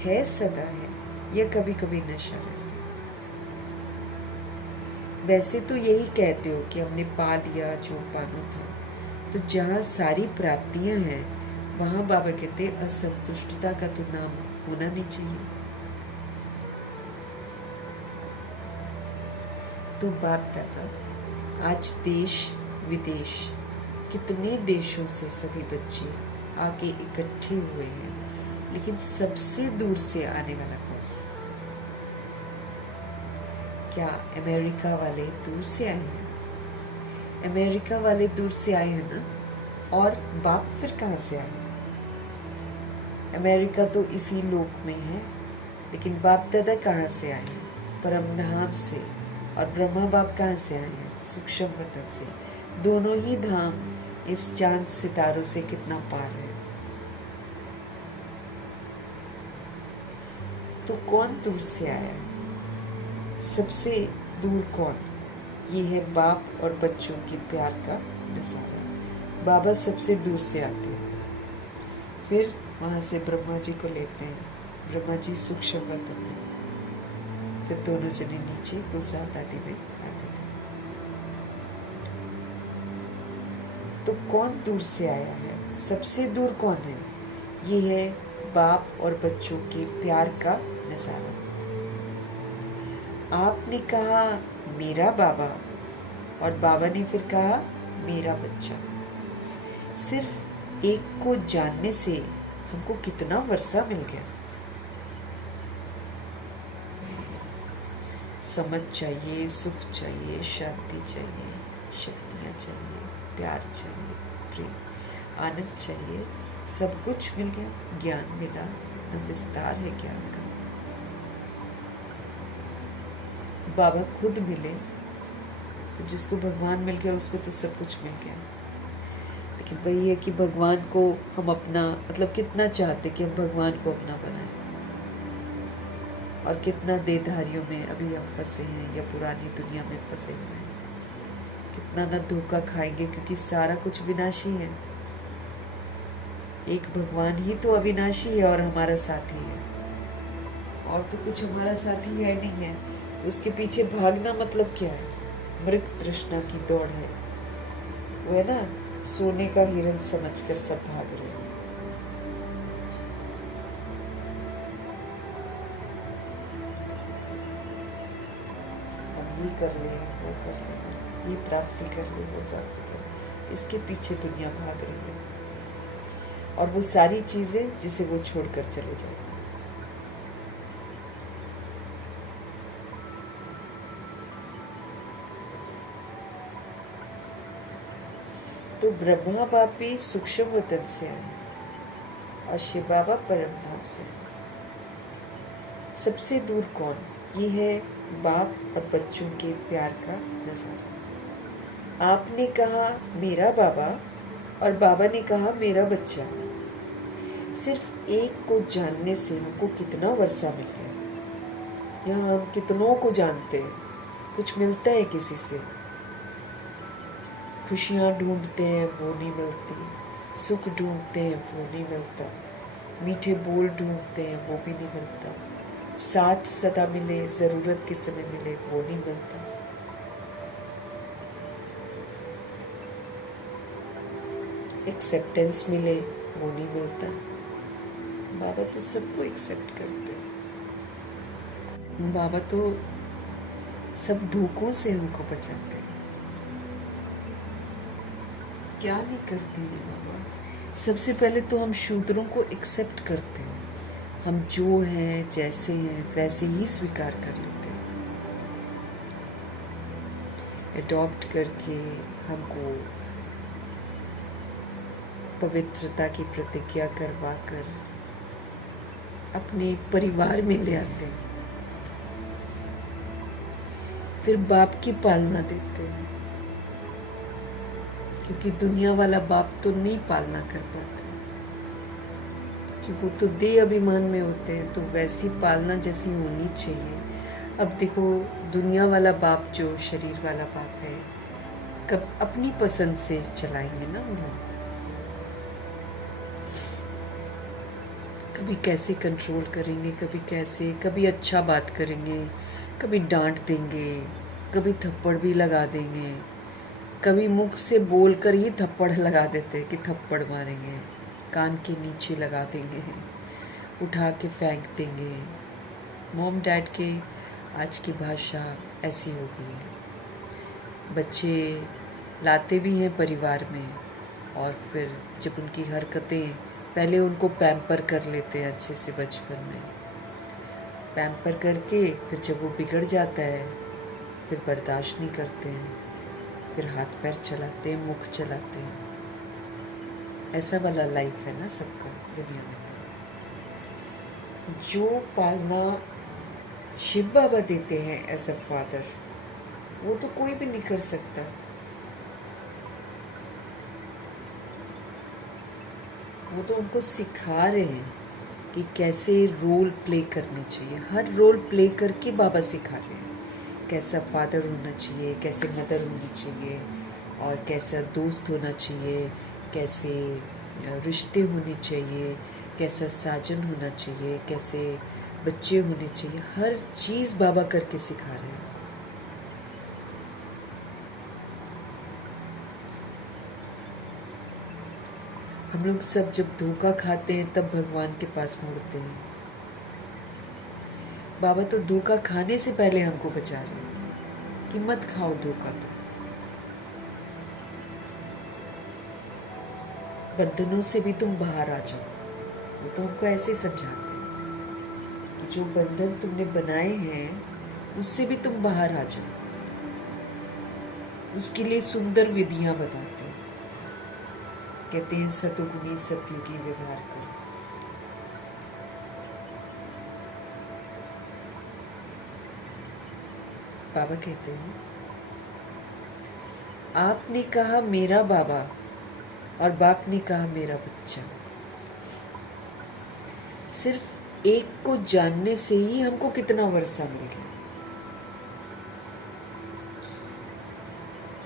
है सदा है या कभी कभी नशा रहता है? वैसे तो यही कहते हो कि हमने पा लिया जो पाना था। तो जहाँ सारी प्राप्तियां हैं वहाँ बाबा कहते असंतुष्टता का तो नाम होना नहीं चाहिए। तो बाप दादा, आज देश विदेश कितने देशों से सभी बच्चे आके इकट्ठे हुए हैं, लेकिन सबसे दूर से आने वाला कौन? क्या अमेरिका वाले दूर से आए हैं? अमेरिका वाले दूर से आए हैं ना। और बाप फिर कहाँ से आए? अमेरिका तो इसी लोक में है, लेकिन बाप दादा कहाँ से आए हैं? परम धाम से। और ब्रह्मा बाप कहाँ से आए हैं? सूक्ष्म वतन से। दोनों ही धाम इस चांद सितारों से कितना पार है। तो कौन दूर से आया है? सबसे दूर कौन? ये है बाप और बच्चों के प्यार का नजारा। बाबा सबसे दूर से आते हैं, फिर वहाँ से ब्रह्मा जी को लेते हैं। ब्रह्मा जी सूक्ष्म वतन में, फिर दोनों जने नीचे गुलजार दादी में आते थे। तो कौन दूर से आया है? सबसे दूर कौन है? ये है बाप और बच्चों के प्यार का नजारा। आपने कहा मेरा बाबा, और बाबा ने फिर कहा मेरा बच्चा। सिर्फ एक को जानने से हमको कितना वर्षा मिल गया। समझ चाहिए, सुख चाहिए, शांति चाहिए, शक्तियाँ चाहिए, प्यार चाहिए, प्रेम, आनंद चाहिए, सब कुछ मिल गया। ज्ञान मिला, न विस्तार है ज्ञान का। बाबा खुद मिले तो जिसको भगवान मिल गया उसको तो सब कुछ मिल गया। लेकिन वही है कि भगवान को हम अपना, मतलब कितना चाहते कि हम भगवान को अपना बनाएं, और कितना देहधारियों में अभी हम फंसे हैं या पुरानी दुनिया में फंसे हुए हैं। ना ना धोखा खाएंगे, क्योंकि सारा कुछ विनाशी है। एक भगवान ही तो अविनाशी है और हमारा साथी है, और तो कुछ हमारा साथी है नहीं है। तो उसके पीछे भागना मतलब क्या है? मृग तृष्णा की दौड़ है। वो है ना, सोने का हिरन समझकर सब भाग रहे हैं। हम ये कर ले, वो कर ले, ये प्राप्ति कर ले, वो प्राप्ति कर ले, इसके पीछे दुनिया भाग रही है। और वो सारी चीजें जिसे वो छोड़कर चले जाए। तो ब्रह्मा बाप भी सूक्ष्म वतन से आए और शिव बाबा परम धाम से। सबसे दूर कौन? ये है बाप और बच्चों के प्यार का नजारा। आपने कहा मेरा बाबा और बाबा ने कहा मेरा बच्चा। सिर्फ एक को जानने से हमको कितना वर्षा मिल गया। यहाँ हम कितनों को जानते हैं, कुछ मिलता है किसी से? खुशियाँ ढूंढते हैं वो नहीं मिलती, सुख ढूंढते हैं वो नहीं मिलता, मीठे बोल ढूंढते हैं वो भी नहीं मिलता, साथ सदा मिले जरूरत के समय मिले वो नहीं मिलता। एक्सेप्टेंस मिले वो नहीं मिलता। बाबा तो सबको एक्सेप्ट करते हैं। बाबा तो सब धोखों से हमको बचाते हैं। क्या नहीं करते हैं बाबा? सबसे पहले तो हम शूद्रों को एक्सेप्ट करते हैं। हम जो हैं जैसे हैं वैसे ही स्वीकार कर लेते हैं। अडॉप्ट करके हमको पवित्रता की प्रतिज्ञा करवा कर अपने परिवार में ले आते हैं। फिर बाप की पालना देते हैं, क्योंकि दुनिया वाला बाप तो नहीं पालना कर पाता, कि वो तो देह अभिमान में होते हैं। तो वैसी पालना जैसी होनी चाहिए। अब देखो, दुनिया वाला बाप जो शरीर वाला बाप है, कब अपनी पसंद से चलाएंगे ना वो लोग। कभी कैसे कंट्रोल करेंगे, कभी कैसे, कभी अच्छा बात करेंगे, कभी डांट देंगे, कभी थप्पड़ भी लगा देंगे, कभी मुख से बोलकर ही थप्पड़ लगा देते कि थप्पड़ मारेंगे, कान के नीचे लगा देंगे, उठा के फेंक देंगे। मॉम डैड के आज की भाषा ऐसी हो गई है। बच्चे लाते भी हैं परिवार में, और फिर जब उनकी हरकतें, पहले उनको पैम्पर कर लेते हैं अच्छे से बचपन में, पैम्पर करके फिर जब वो बिगड़ जाता है फिर बर्दाश्त नहीं करते हैं, फिर हाथ पैर चलाते हैं, मुख चलाते हैं। ऐसा वाला लाइफ है ना सबका दुनिया में। तो जो पालना शिव बाबा देते हैं एज अ फादर, वो तो कोई भी नहीं कर सकता। वो तो उनको सिखा रहे हैं कि कैसे रोल प्ले करने चाहिए। हर रोल प्ले करके बाबा सिखा रहे हैं कैसा फादर होना चाहिए, कैसे मदर होनी चाहिए, और कैसा दोस्त होना चाहिए, कैसे रिश्ते होने चाहिए, कैसा साजन होना चाहिए, कैसे बच्चे होने चाहिए। हर चीज़ बाबा करके सिखा रहे हैं। हम लोग सब जब धोखा खाते हैं तब भगवान के पास मुड़ते हैं। बाबा तो धोखा खाने से पहले हमको बचा रहे हैं कि मत खाओ धोखा। तो बंधनों से भी तुम बाहर आ जाओ। वो तो हमको ऐसे समझाते हैं कि जो बंधन तुमने बनाए हैं उससे भी तुम बाहर आ जाओ। उसके लिए सुंदर विधियां बताते हैं। कहते हैं सतुगुणी सतयुगी व्यवहार करो। बाबा कहते हैं, आपने कहा मेरा बाबा और बाप ने कहा मेरा बच्चा। सिर्फ एक को जानने से ही हमको कितना वर्षा मिल गया।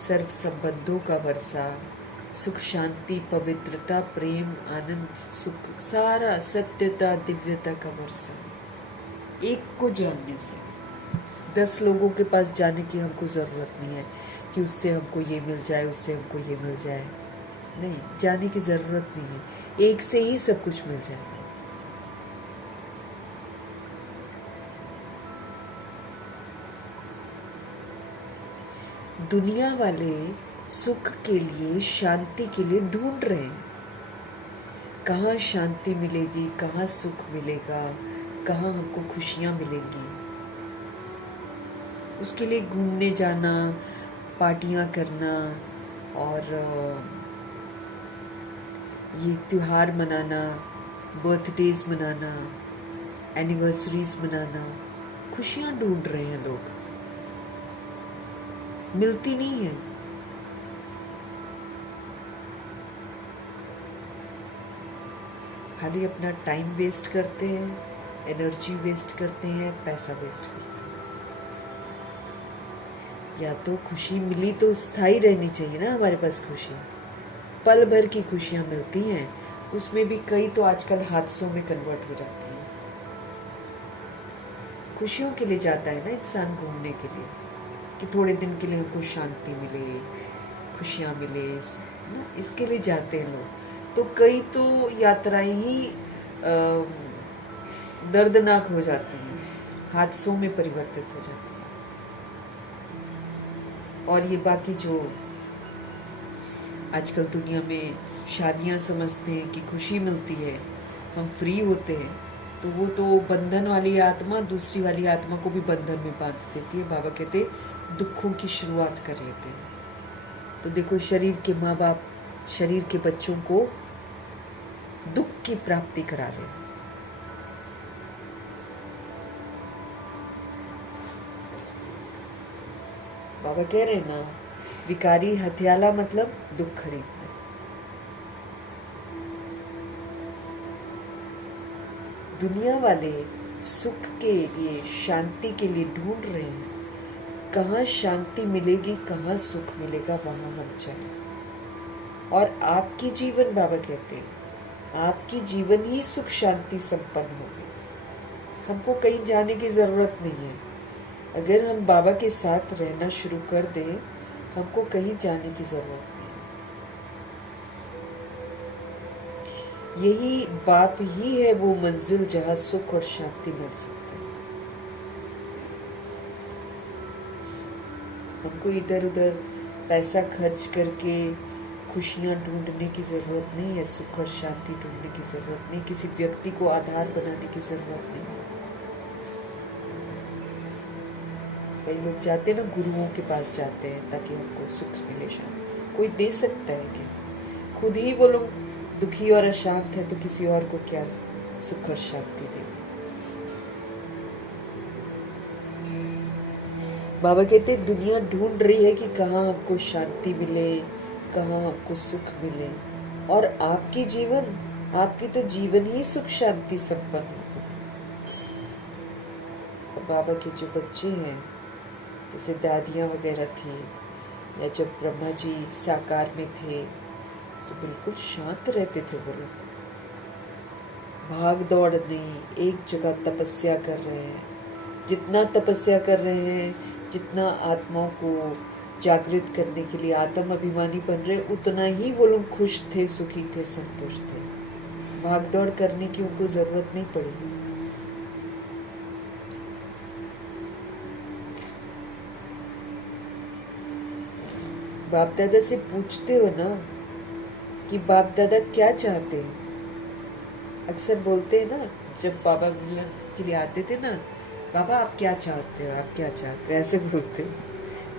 सर्व संबंधों का वर्षा, सुख शांति पवित्रता प्रेम आनंद सुख सारा सत्यता दिव्यता का वर्षा। एक को जानने से 10 लोगों के पास जाने की हमको ज़रूरत नहीं है कि उससे हमको ये मिल जाए, उससे हमको ये मिल जाए। नहीं, जाने की ज़रूरत नहीं है, एक से ही सब कुछ मिल जाएगा। दुनिया वाले सुख के लिए शांति के लिए ढूंढ रहे हैं, कहाँ शांति मिलेगी, कहाँ सुख मिलेगा, कहाँ हमको खुशियाँ मिलेंगी। उसके लिए घूमने जाना, पार्टियाँ करना और ये त्योहार मनाना, बर्थडेज मनाना, एनिवर्सरीज मनाना, खुशियाँ ढूंढ रहे हैं लोग, मिलती नहीं है। खाली अपना टाइम वेस्ट करते हैं, एनर्जी वेस्ट करते हैं, पैसा वेस्ट करते हैं। या तो खुशी मिली तो स्थायी रहनी चाहिए ना हमारे पास खुशी, पल भर की खुशियाँ मिलती हैं, उसमें भी कई तो आजकल हादसों में कन्वर्ट हो जाती हैं। खुशियों के लिए जाता है ना इंसान घूमने के लिए, कि थोड़े दिन के लिए हमको शांति मिले, खुशियाँ मिले, इसके लिए जाते हैं लोग। तो कई तो यात्राएं ही दर्दनाक हो जाती हैं, हादसों में परिवर्तित हो जाती हैं। और ये बाकी जो आजकल दुनिया में शादियां समझते हैं कि खुशी मिलती है, हम फ्री होते हैं, तो वो तो बंधन वाली आत्मा दूसरी वाली आत्मा को भी बंधन में बांध देती है। बाबा कहते दुखों की शुरुआत कर लेते हैं। तो देखो, शरीर के माँ बाप शरीर के बच्चों को दुख की प्राप्ति करा रहे हैं। बाबा कह रहे हैं ना, विकारी हथियाला मतलब दुख खरीदना। दुनिया वाले सुख के लिए शांति के लिए ढूंढ रहे हैं, कहाँ शांति मिलेगी, कहाँ सुख मिलेगा, वहां हम चलें। और आपकी जीवन, बाबा कहते हैं, आपकी जीवन ही सुख शांति संपन्न होगी। हमको कहीं जाने की जरूरत नहीं है। अगर हम बाबा के साथ रहना शुरू कर दें, हमको कहीं जाने की जरूरत नहीं। यही बाप ही है वो मंजिल जहां सुख और शांति मिल सकते हैं। हमको इधर उधर पैसा खर्च करके खुशियां ढूंढने की जरूरत नहीं है, सुख और शांति ढूंढने की जरूरत नहीं, किसी व्यक्ति को आधार बनाने की जरूरत नहीं है। कई लोग जाते हैं ना, गुरुओं के पास जाते हैं ताकि हमको सुख मिले, शांति कोई दे सकता है कि खुद ही वो लोग दुखी और अशांत है, तो किसी और को क्या सुख और शांति देंगे। बाबा कहते दुनिया ढूंढ रही है कि कहाँ हमको शांति मिले, कहाँ हमको सुख मिले। और आपकी जीवन, आपकी तो जीवन ही सुख शांति संपन्न हो। बाबा के जो बच्चे हैं, जैसे दादियाँ वगैरह थी, या जब ब्रह्मा जी साकार में थे, तो बिल्कुल शांत रहते थे वो लोग, भाग दौड़ नहीं, एक जगह तपस्या कर रहे हैं। जितना तपस्या कर रहे हैं, जितना आत्माओं को जागृत करने के लिए आत्म अभिमानी बन रहे, उतना ही वो लोग खुश थे, सुखी थे, संतुष्ट थे। भाग दौड़ करने की उनको जरूरत नहीं पड़ी। बाप दादा से पूछते हो ना कि बाप दादा क्या चाहते हैं। अक्सर बोलते हैं ना, जब बाबा मिलने के लिए आते थे ना, बाबा आप क्या चाहते हो, आप क्या चाहते हो, ऐसे बोलते हैं।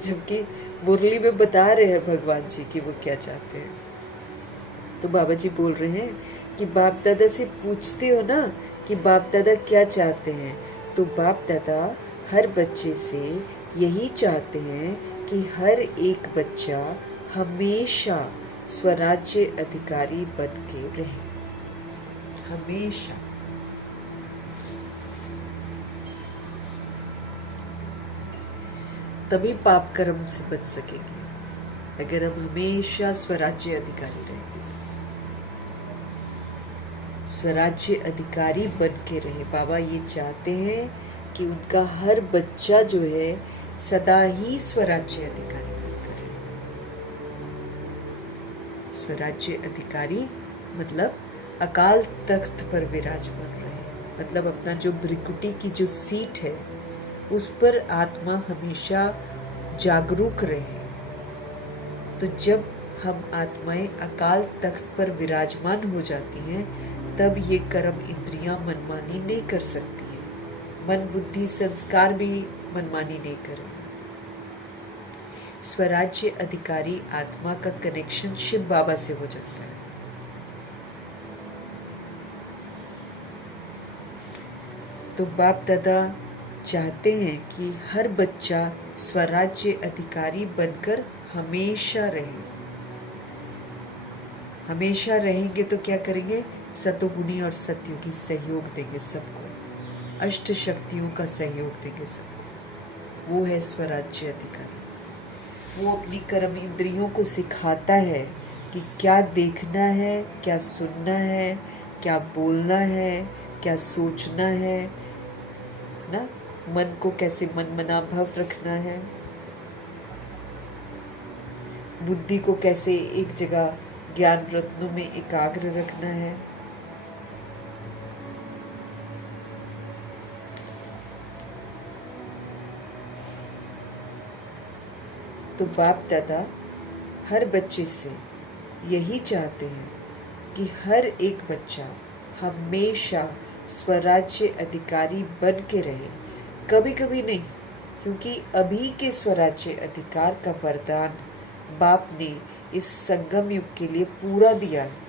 जबकि मुरली में बता रहे हैं भगवान जी कि वो क्या चाहते हैं। तो बाबा जी बोल रहे हैं कि बाप दादा से पूछते हो ना कि बाप दादा क्या चाहते हैं, तो बाप दादा हर बच्चे से यही चाहते हैं कि हर एक बच्चा हमेशा स्वराज्य अधिकारी बन के रहे, हमेशा। तभी पाप कर्म से बच सकेंगे। अगर हम हमेशा स्वराज्य अधिकारी रहेंगे, स्वराज्य अधिकारी बन के रहे। बाबा ये चाहते हैं कि उनका हर बच्चा जो है सदा ही स्वराज्य अधिकारी बनकर रहे। स्वराज्य अधिकारी मतलब अकाल तख्त पर विराजमान रहे, मतलब अपना जो भ्रिकुटी की जो सीट है उस पर आत्मा हमेशा जागरूक रहे। तो जब हम आत्माएं अकाल तख्त पर विराजमान हो जाती हैं तब ये कर्म इंद्रियां मनमानी नहीं कर सकती हैं, मन बुद्धि संस्कार भी मनमानी नहीं करें। स्वराज्य अधिकारी आत्मा का कनेक्शन शिव बाबा से हो जाता है। तो बाप दादा चाहते हैं कि हर बच्चा स्वराज्य अधिकारी बनकर हमेशा रहे। हमेशा रहेंगे तो क्या करेंगे? सतोगुणी और सतयुगी सहयोग देंगे सबको, अष्ट शक्तियों का सहयोग देंगे सबको। वो है स्वराज्य अधिकारी। वो अपनी कर्म इंद्रियों को सिखाता है कि क्या देखना है, क्या सुनना है, क्या बोलना है, क्या सोचना है ना, मन को कैसे मनमना भाव रखना है, बुद्धि को कैसे एक जगह ज्ञान रत्नों में एकाग्र रखना है। तो बाप दादा हर बच्चे से यही चाहते हैं कि हर एक बच्चा हमेशा स्वराज्य अधिकारी बन के रहे, कभी कभी नहीं, क्योंकि अभी के स्वराज्य अधिकार का वरदान बाप ने इस संगम युग के लिए पूरा दिया है।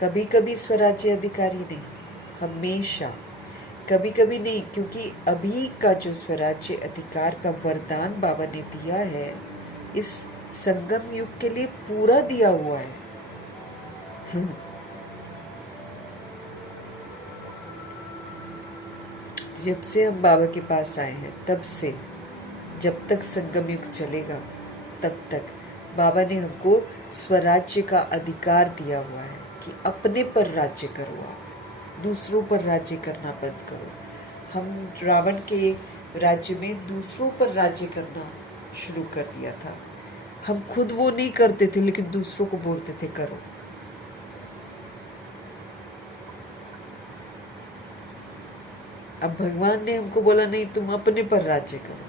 कभी कभी स्वराज्य अधिकारी नहीं, हमेशा। कभी कभी नहीं, क्योंकि अभी का जो स्वराज्य अधिकार का वरदान बाबा ने दिया है इस संगम युग के लिए पूरा दिया हुआ है। जब से हम बाबा के पास आए हैं तब से जब तक संगम युग चलेगा तब तक बाबा ने हमको स्वराज्य का अधिकार दिया हुआ है कि अपने पर राज्य करो, आप दूसरों पर राज्य करना बंद करो। हम रावण के राज्य में दूसरों पर राज्य करना शुरू कर दिया था। हम खुद वो नहीं करते थे लेकिन दूसरों को बोलते थे करो। अब भगवान ने हमको बोला नहीं, तुम अपने पर राज्य करो।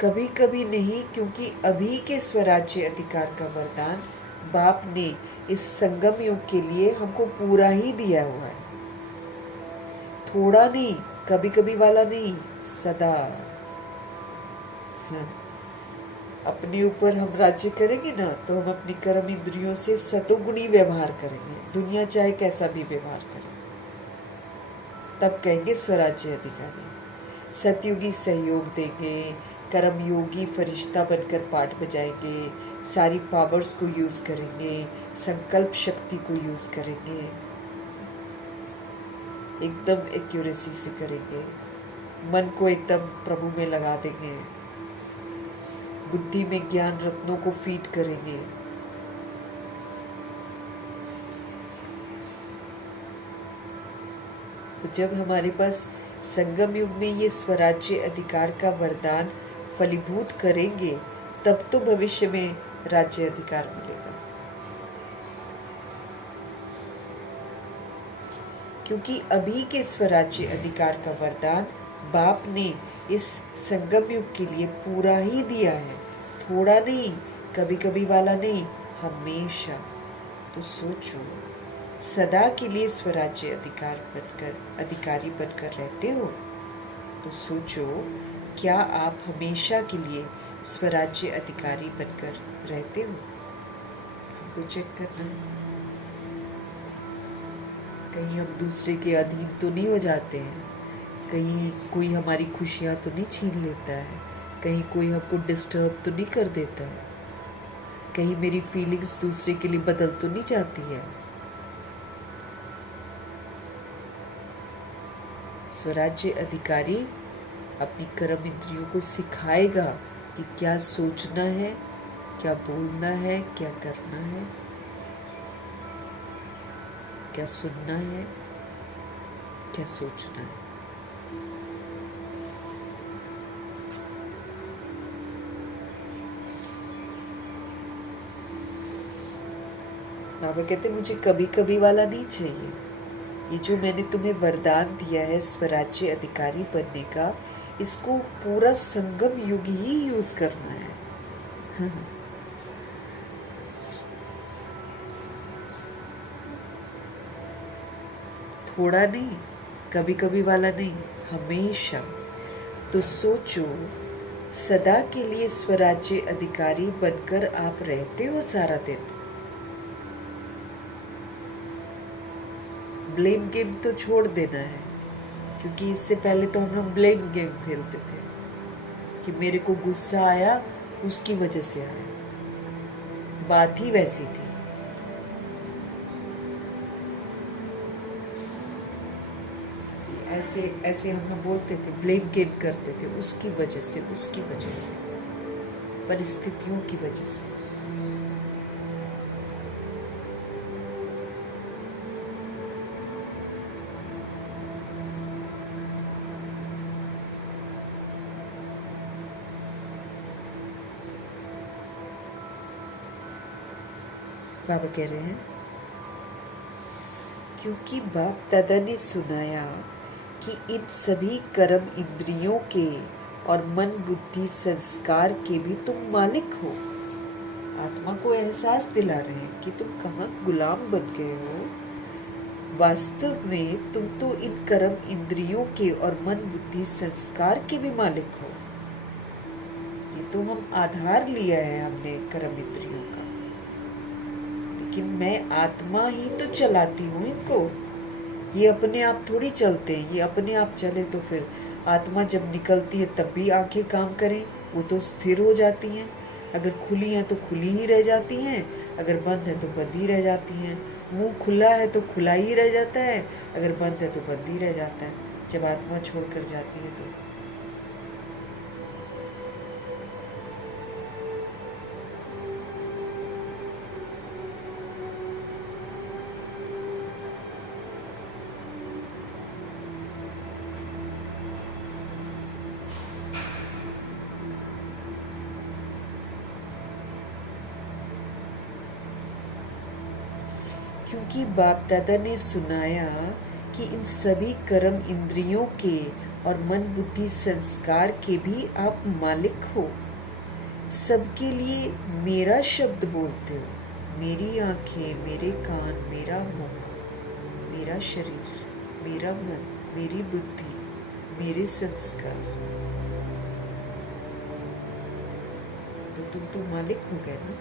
कभी कभी नहीं, क्योंकि अभी के स्वराज्य अधिकार का वरदान बाप ने इस संगम युग के लिए हमको पूरा ही दिया हुआ है। थोड़ा नहीं, कभी कभी वाला नहीं, सदा। हाँ। अपने ऊपर हम राज्य करेंगे ना तो हम अपनी कर्म इंद्रियों से सतोगुणी व्यवहार करेंगे, दुनिया चाहे कैसा भी व्यवहार करे, तब कहेंगे स्वराज्य अधिकारी। सतयुगी सहयोग देंगे, कर्मयोगी फरिश्ता बनकर पाठ बजाएंगे, सारी पावर्स को यूज करेंगे, संकल्प शक्ति को यूज करेंगे, एकदम एक्यूरेसी से करेंगे, मन को एकदम प्रभु में लगा देंगे, बुद्धि में ज्ञान रत्नों को फीड करेंगे। तो जब हमारे पास संगम युग में ये स्वराज्य अधिकार का वरदान फलीभूत करेंगे तब तो भविष्य में राज्य अधिकार मिलेगा। क्योंकि अभी के स्वराज्य अधिकार का वरदान बाप ने इस संगम युग के लिए पूरा ही दिया है, थोड़ा नहीं, कभी कभी वाला नहीं, हमेशा। तो सोचो, सदा के लिए स्वराज्य अधिकारी बनकर रहते हो, तो सोचो क्या आप हमेशा के लिए स्वराज्य अधिकारी बनकर रहते हो? हमको चेक करना है, कहीं हम दूसरे के अधीन तो नहीं हो जाते हैं, कहीं कोई हमारी खुशियाँ तो नहीं छीन लेता है, कहीं कोई हमको डिस्टर्ब तो नहीं कर देता है, कहीं मेरी फीलिंग्स दूसरे के लिए बदल तो नहीं जाती है। स्वराज्य अधिकारी अपनी कर्म इंद्रियों को सिखाएगा कि क्या सोचना है, क्या बोलना है, क्या करना है, क्या सुनना है, क्या सोचना है। बाबा कहते मुझे कभी कभी वाला नहीं चाहिए, ये जो मैंने तुम्हें वरदान दिया है स्वराज्य अधिकारी बनने का, इसको पूरा संगम युग ही यूज करना है। थोड़ा नहीं, कभी कभी वाला नहीं, हमेशा। तो सोचो, सदा के लिए स्वराज्य अधिकारी बनकर आप रहते हो सारा दिन। ब्लेम गेम तो छोड़ देना है, क्योंकि इससे पहले तो हम लोग ब्लेम गेम खेलते थे कि मेरे को गुस्सा आया उसकी वजह से आया, बात ही वैसी थी। ऐसे ऐसे हम लोग बोलते थे, ब्लेम गेम करते थे, उसकी वजह से, उसकी वजह से, परिस्थितियों की वजह से। बाबा कह रहे हैं, क्योंकि बाप दादा ने सुनाया कि इन सभी कर्म इंद्रियों के और मन बुद्धि संस्कार के भी तुम मालिक हो। आत्मा को एहसास दिला रहे हैं कि तुम कहाँ गुलाम बन गए हो। वास्तव में तुम तो इन कर्म इंद्रियों के और मन बुद्धि संस्कार के भी मालिक हो। ये तो हम आधार लिया है हमने कर्म इंद्रियों का, लेकिन मैं आत्मा ही तो चलाती हूँ इनको। ये अपने आप थोड़ी चलते हैं, ये अपने आप चले तो फिर आत्मा जब निकलती है तब भी आंखें काम करें, वो तो स्थिर हो जाती हैं। अगर खुली हैं तो खुली ही रह जाती हैं, अगर बंद है तो बंद ही रह जाती हैं। मुंह खुला है तो खुला ही रह जाता है, अगर बंद है तो बंद ही रह जाता है, जब आत्मा छोड़कर जाती है तो। क्योंकि बाप दादा ने सुनाया कि इन सभी कर्म इंद्रियों के और मन बुद्धि संस्कार के भी आप मालिक हो। सबके लिए मेरा शब्द बोलते हो, मेरी आंखें, मेरे कान, मेरा मुख, मेरा शरीर, मेरा मन, मेरी बुद्धि, मेरे संस्कार। तो तुम तो मालिक हो गए ना।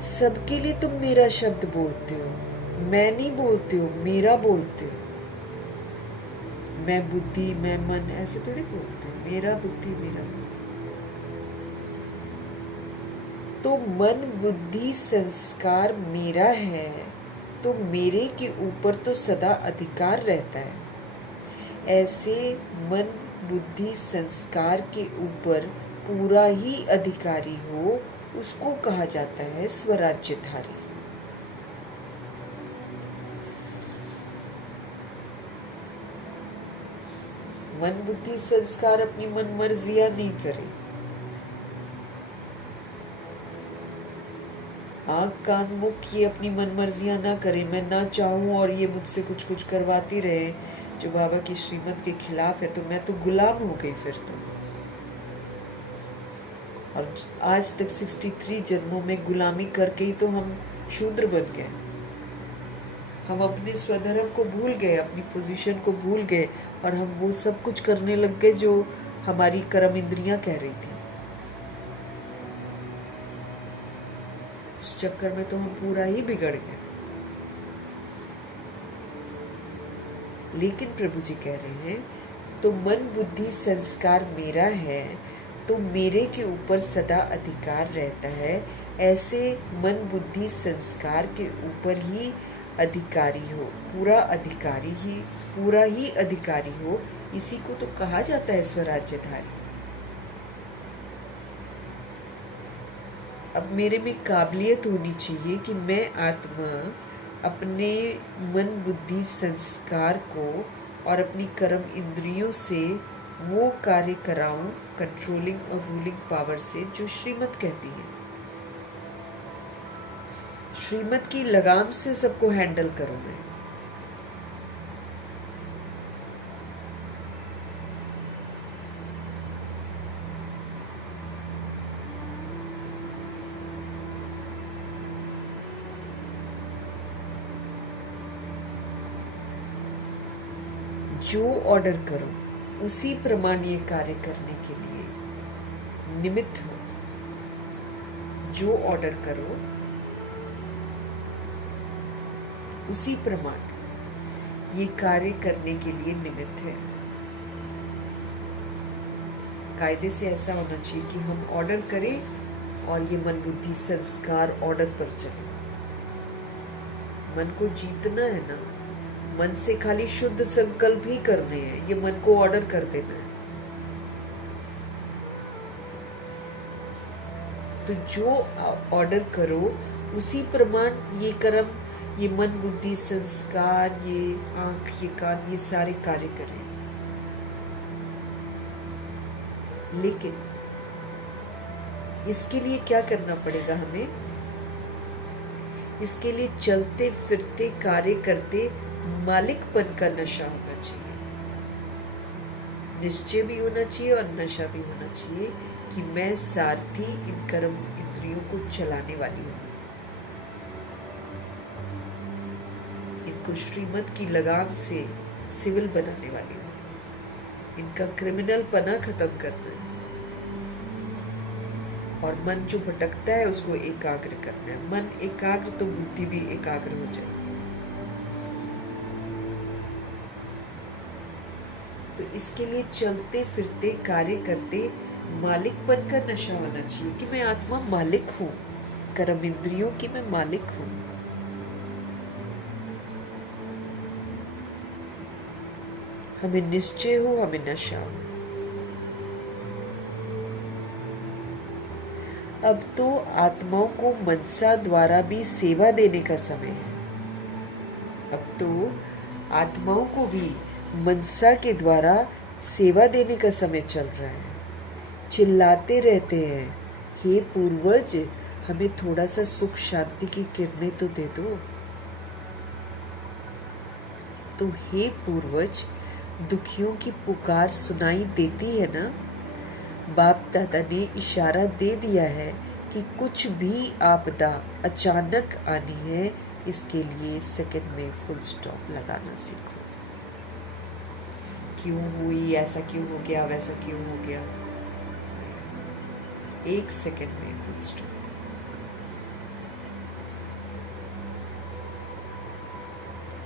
सबके लिए तुम मेरा शब्द बोलते हो, मैं नहीं बोलते हो, मेरा बोलते हो। मैं बुद्धि, मैं मन, ऐसे थोड़ी बोलते हो, मेरा बुद्धि, मेरा मन। तो मन बुद्धि संस्कार मेरा है, तो मेरे के ऊपर तो सदा अधिकार रहता है। ऐसे मन बुद्धि संस्कार के ऊपर पूरा ही अधिकारी हो, उसको कहा जाता है स्वराज्यधारी। मन बुद्धि संस्कार अपनी मन मर्जियां नहीं करे, आँख कान मुख ये अपनी मन मर्जियां ना करे, मैं ना चाहूं और ये मुझसे कुछ कुछ करवाती रहे जो बाबा की श्रीमत के खिलाफ है, तो मैं तो गुलाम हो गई फिर तो। और आज तक 63 जन्मों में गुलामी करके ही तो हम शूद्र बन गए। हम अपने स्वधर्म को भूल गए, अपनी पोजीशन को भूल गए, और हम वो सब कुछ करने लग गए जो हमारी कर्म इंद्रियां कह रही थी। उस चक्कर में तो हम पूरा ही बिगड़ गए। लेकिन प्रभु जी कह रहे हैं तो मन बुद्धि संस्कार मेरा है, तो मेरे के ऊपर सदा अधिकार रहता है। ऐसे मन बुद्धि संस्कार के ऊपर ही अधिकारी हो, पूरा ही अधिकारी हो, इसी को तो कहा जाता है स्वराज्यधारी। अब मेरे में काबिलियत होनी चाहिए कि मैं आत्मा अपने मन बुद्धि संस्कार को और अपनी कर्म इंद्रियों से वो कार्य कराऊं कंट्रोलिंग और रूलिंग पावर से जो श्रीमत कहती है। श्रीमत की लगाम से सबको हैंडल करूं मैं। जो ऑर्डर करो उसी प्रमाण ये कार्य करने के लिए निमित्त हो। जो ऑर्डर करो उसी प्रमाण ये कार्य करने के लिए निमित्त है। कायदे से ऐसा होना चाहिए कि हम ऑर्डर करें और ये मन बुद्धि संस्कार ऑर्डर पर चले। मन को जीतना है ना, मन से खाली शुद्ध संकल्प ही करने हैं, ये मन को ऑर्डर कर देना है। तो जो ऑर्डर करो उसी प्रमाण ये कर्म, ये मन बुद्धि संस्कार, ये आंख, ये कान, ये सारे कार्य करें। लेकिन इसके लिए क्या करना पड़ेगा हमें? इसके लिए चलते फिरते कार्य करते मालिकपन का नशा होना चाहिए। निश्चय भी होना चाहिए और नशा भी होना चाहिए कि मैं सारथी इन कर्म इंद्रियों को चलाने वाली हूं, इनको श्रीमत की लगाम से सिविल बनाने वाली हूं, इनका क्रिमिनल पना खत्म करना है और मन जो भटकता है उसको एकाग्र करना है। मन एकाग्र तो बुद्धि भी एकाग्र हो जाए। तो इसके लिए चलते फिरते कार्य करते मालिकपन का नशा होना चाहिए कि मैं आत्मा मालिक हूं, कर्म इंद्रियों की मैं मालिक हूं। हमें निश्चय हो, हमें नशा हो। अब तो आत्माओं को मनसा द्वारा भी सेवा देने का समय है। अब तो आत्माओं को भी मनसा के द्वारा सेवा देने का समय चल रहा है। चिल्लाते रहते हैं, हे पूर्वज, हमें थोड़ा सा सुख शांति की किरणें तो दे दो। तो हे पूर्वज, दुखियों की पुकार सुनाई देती है ना? बाप दादा ने इशारा दे दिया है कि कुछ भी आपदा अचानक आनी है, इसके लिए सेकंड में फुल स्टॉप लगाना सीखो। क्यों हुई, ऐसा क्यों हो गया, वैसा क्यों हो गया, एक सेकंड में फुल स्टॉप।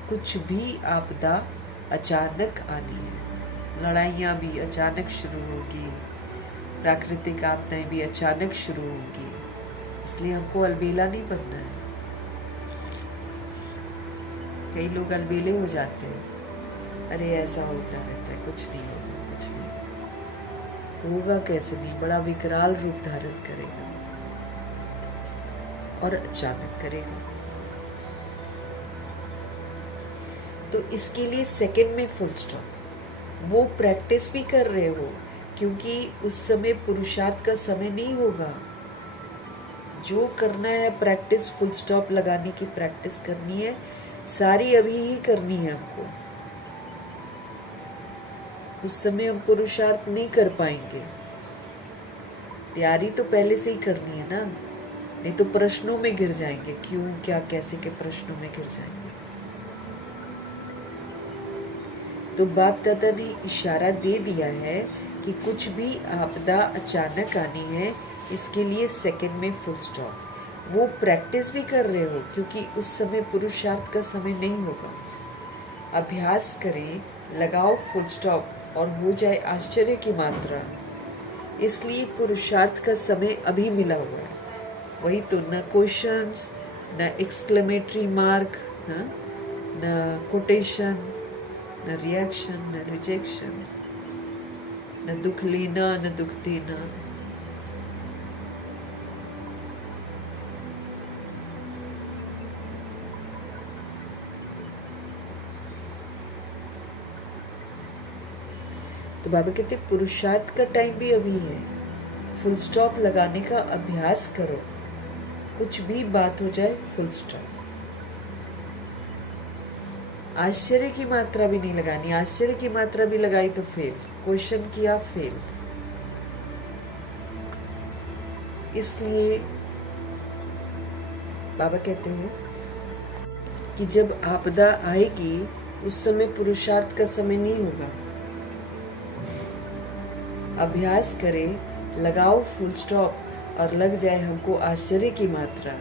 कुछ भी आपदा अचानक आनी है। लड़ाइयाँ भी अचानक शुरू होगी, प्राकृतिक आपदाएं भी अचानक शुरू होगी, इसलिए हमको अलबेला नहीं बनना है। कई लोग अलबेले हो जाते हैं, अरे ऐसा होता रहता है, कुछ नहीं होगा, कुछ नहीं होगा। कैसे नहीं, बड़ा विकराल रूप धारण करेगा और अचानक करेगा। तो इसके लिए सेकंड में फुल स्टॉप। वो प्रैक्टिस भी कर रहे हो, क्योंकि उस समय पुरुषार्थ का समय नहीं होगा। जो करना है प्रैक्टिस, फुल स्टॉप लगाने की प्रैक्टिस करनी है, सारी अभी ही करनी है हमको। उस समय हम पुरुषार्थ नहीं कर पाएंगे। तैयारी तो पहले से ही करनी है ना, नहीं तो प्रश्नों में गिर जाएंगे। क्यों, क्या, कैसे के प्रश्नों में गिर जाएंगे। तो बाप दादा ने इशारा दे दिया है कि कुछ भी आपदा अचानक आनी है, इसके लिए सेकंड में फुल स्टॉप। वो प्रैक्टिस भी कर रहे हो, क्योंकि उस समय पुरुषार्थ का समय नहीं होगा। अभ्यास करें, लगाओ फुल स्टॉप, और हो जाए आश्चर्य की मात्रा। इसलिए पुरुषार्थ का समय अभी मिला हुआ है। वही तो, न क्वेश्चंस, न एक्सक्लेमेटरी मार्क, न कोटेशन, न रिएक्शन, न रिजेक्शन, न दुख लेना न दुख देना। तो बाबा कहते पुरुषार्थ का टाइम भी अभी है। फुल स्टॉप लगाने का अभ्यास करो। कुछ भी बात हो जाए, फुल स्टॉप। आश्चर्य की मात्रा भी नहीं लगानी। आश्चर्य की मात्रा भी लगाई तो फेल। क्वेश्चन किया, फेल। इसलिए बाबा कहते हैं कि जब आपदा आएगी उस समय पुरुषार्थ का समय नहीं होगा। अभ्यास करें, लगाओ फुल स्टॉप और लग जाए हमको आश्चर्य की मात्रा।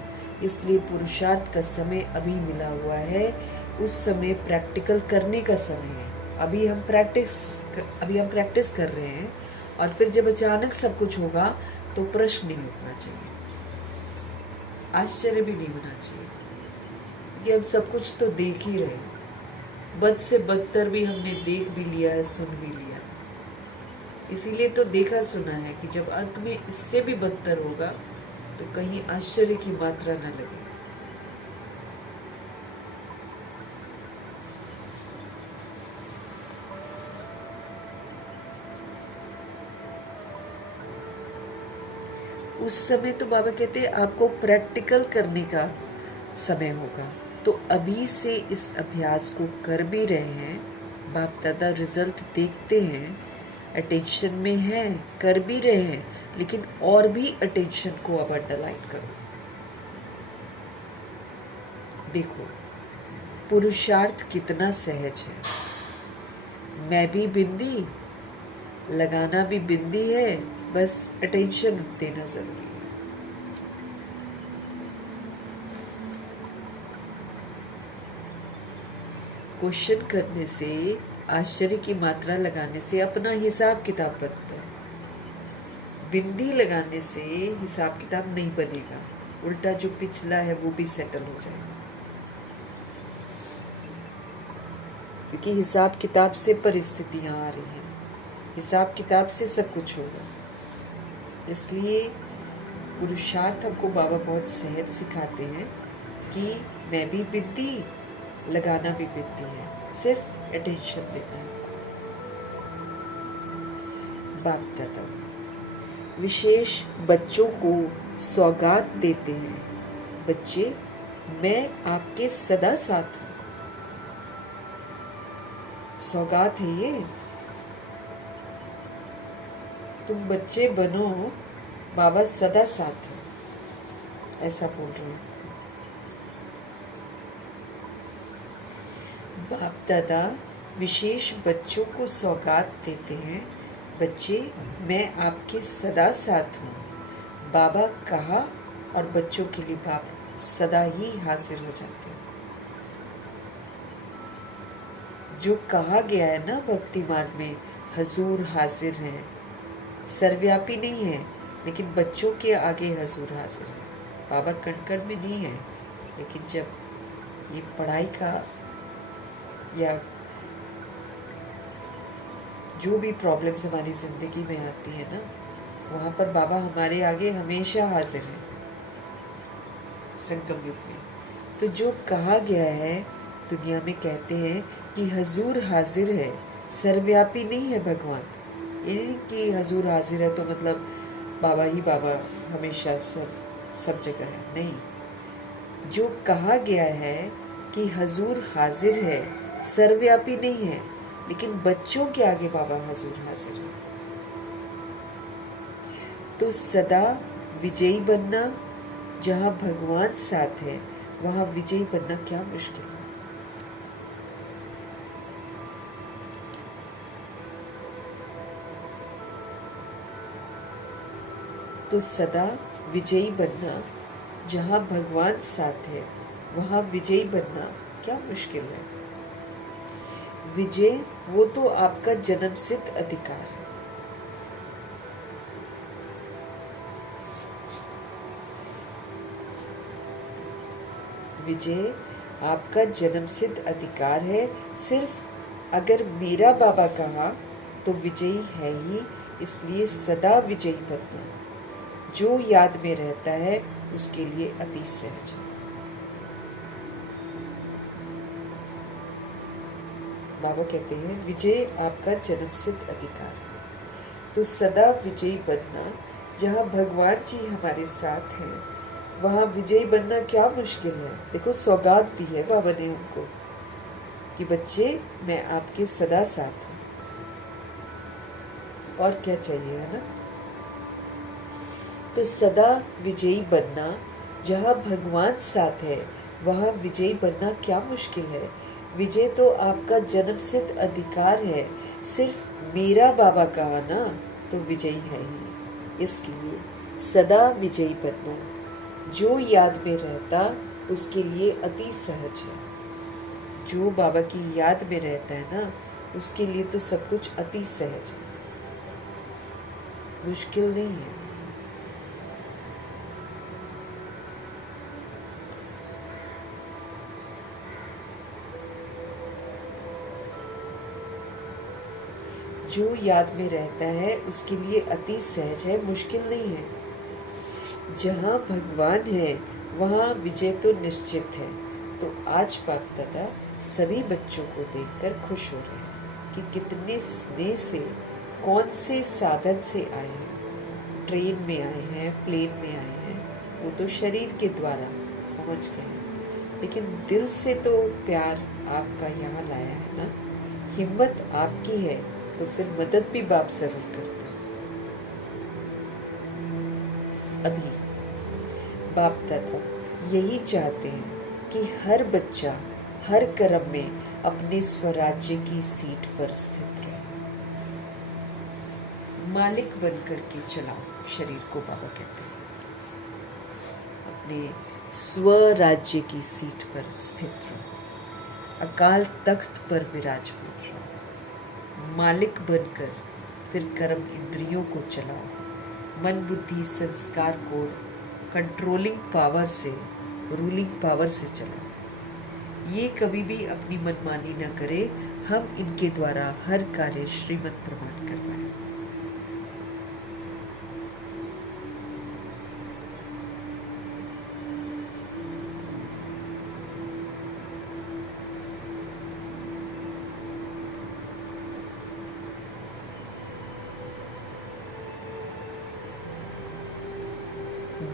इसलिए पुरुषार्थ का समय अभी मिला हुआ है। उस समय प्रैक्टिकल करने का समय है। अभी हम प्रैक्टिस कर रहे हैं। और फिर जब अचानक सब कुछ होगा तो प्रश्न नहीं उठना चाहिए, आश्चर्य भी नहीं होना चाहिए, क्योंकि अब सब कुछ तो देख ही रहे। बद से बदतर भी हमने देख भी लिया है, सुन भी लिया। इसीलिए तो देखा सुना है कि जब अंत में इससे भी बदतर होगा तो कहीं आश्चर्य की मात्रा न लगे। उस समय तो बाबा कहते हैं आपको प्रैक्टिकल करने का समय होगा। तो अभी से इस अभ्यास को कर भी रहे हैं। बाप दादा रिजल्ट देखते हैं, अटेंशन में है, कर भी रहे हैं, लेकिन और भी अटेंशन को अब अंडरलाइन करो। देखो पुरुषार्थ कितना सहज है। मैं भी बिंदी, लगाना भी बिंदी है, बस अटेंशन देना जरूरी है। क्वेश्चन करने से, आश्चर्य की मात्रा लगाने से अपना हिसाब किताब बनता है। बिंदी लगाने से हिसाब किताब नहीं बनेगा, उल्टा जो पिछला है वो भी सेटल हो जाएगा। क्योंकि हिसाब किताब से परिस्थितियां आ रही हैं, हिसाब किताब से सब कुछ होगा। इसलिए पुरुषार्थ हमको बाबा बहुत सहज सिखाते हैं कि मैं भी बिंदी, लगाना भी बिंदी है, सिर्फ अटेंशन देना है। बाप दादा विशेष बच्चों को सौगात देते हैं। बच्चे, मैं आपके सदा साथ हूँ। सौगात है ये। तुम बच्चे बनो, बाबा सदा साथ है, ऐसा बोल रहे हैं। बाप दादा विशेष बच्चों को सौगात देते हैं। बच्चे, मैं आपके सदा साथ हूँ। बाबा कहा और बच्चों के लिए बाप सदा ही हाजिर हो जाते हैं। जो कहा गया है ना भक्ति मार्ग में, हजूर हाजिर है, सर्वव्यापी नहीं है, लेकिन बच्चों के आगे हजूर हाजिर है। बाबा कण कण में नहीं है, लेकिन जब ये पढ़ाई का या जो भी प्रॉब्लम्स हमारी ज़िंदगी में आती है ना, वहाँ पर बाबा हमारे आगे हमेशा हाजिर है संगम युग में। तो जो कहा गया है, दुनिया में कहते हैं कि हजूर हाजिर है, सर्वव्यापी नहीं है भगवान। ये नहीं कि हजूर हाजिर है तो मतलब बाबा ही बाबा हमेशा सब जगह है, नहीं। जो कहा गया है कि हजूर हाजिर है, सर्वव्यापी नहीं है, लेकिन बच्चों के आगे बाबा हजूर हाजिर है। तो सदा विजयी बनना, जहाँ भगवान साथ है वहाँ विजयी बनना क्या मुश्किल है। तो सदा विजयी बनना, जहाँ भगवान साथ है वहाँ विजयी बनना क्या मुश्किल है। विजय वो तो आपका जन्मसिद्ध अधिकार है। विजय आपका जन्मसिद्ध अधिकार है। सिर्फ अगर मेरा बाबा कहा तो विजयी है ही, इसलिए सदा विजयी बनना जो याद में रहता है उसके लिए अति सहज है। बाबा कहते हैं विजय आपका जन्मसिद्ध अधिकार है, तो सदा विजयी बनना। जहाँ भगवान जी हमारे साथ हैं वहाँ विजयी बनना क्या मुश्किल है। देखो सौगात दी है बाबा ने उनको कि बच्चे मैं आपके सदा साथ हूँ, और क्या चाहिए, है ना। तो सदा विजयी बनना, जहाँ भगवान साथ है वहाँ विजयी बनना क्या मुश्किल है। विजय तो आपका जन्मसिद्ध अधिकार है। सिर्फ मेरा बाबा कहा ना तो विजयी है ही, इसलिए सदा विजयी बनना जो याद में रहता उसके लिए अति सहज है। जो बाबा की याद में रहता है ना उसके लिए तो सब कुछ अति सहज है, मुश्किल नहीं है। जो याद में रहता है उसके लिए अति सहज है, मुश्किल नहीं है। जहाँ भगवान है वहाँ विजय तो निश्चित है। तो आज बाप दादा सभी बच्चों को देखकर खुश हो रहे हैं कि कितने स्नेह से, कौन से साधन से आए हैं। ट्रेन में आए हैं, प्लेन में आए हैं, वो तो शरीर के द्वारा पहुँच गए, लेकिन दिल से तो प्यार आपका यहाँ लाया है ना। हिम्मत आपकी है तो फिर मदद भी बाप जरूर करते हैं। अभी बाप दादा यही चाहते हैं कि हर बच्चा हर कर्म में अपने स्वराज्य की सीट पर स्थित रहे। मालिक बनकर के चलाओ शरीर को, बाबा कहते हैं अपने स्वराज्य की सीट पर स्थित रहो। अकाल तख्त पर विराजमान रहो। मालिक बनकर फिर कर्म इंद्रियों को चलाओ। मन बुद्धि संस्कार को कंट्रोलिंग पावर से, रूलिंग पावर से चलाओ। ये कभी भी अपनी मनमानी न करे। हम इनके द्वारा हर कार्य श्रीमत प्रमाण करवाएं।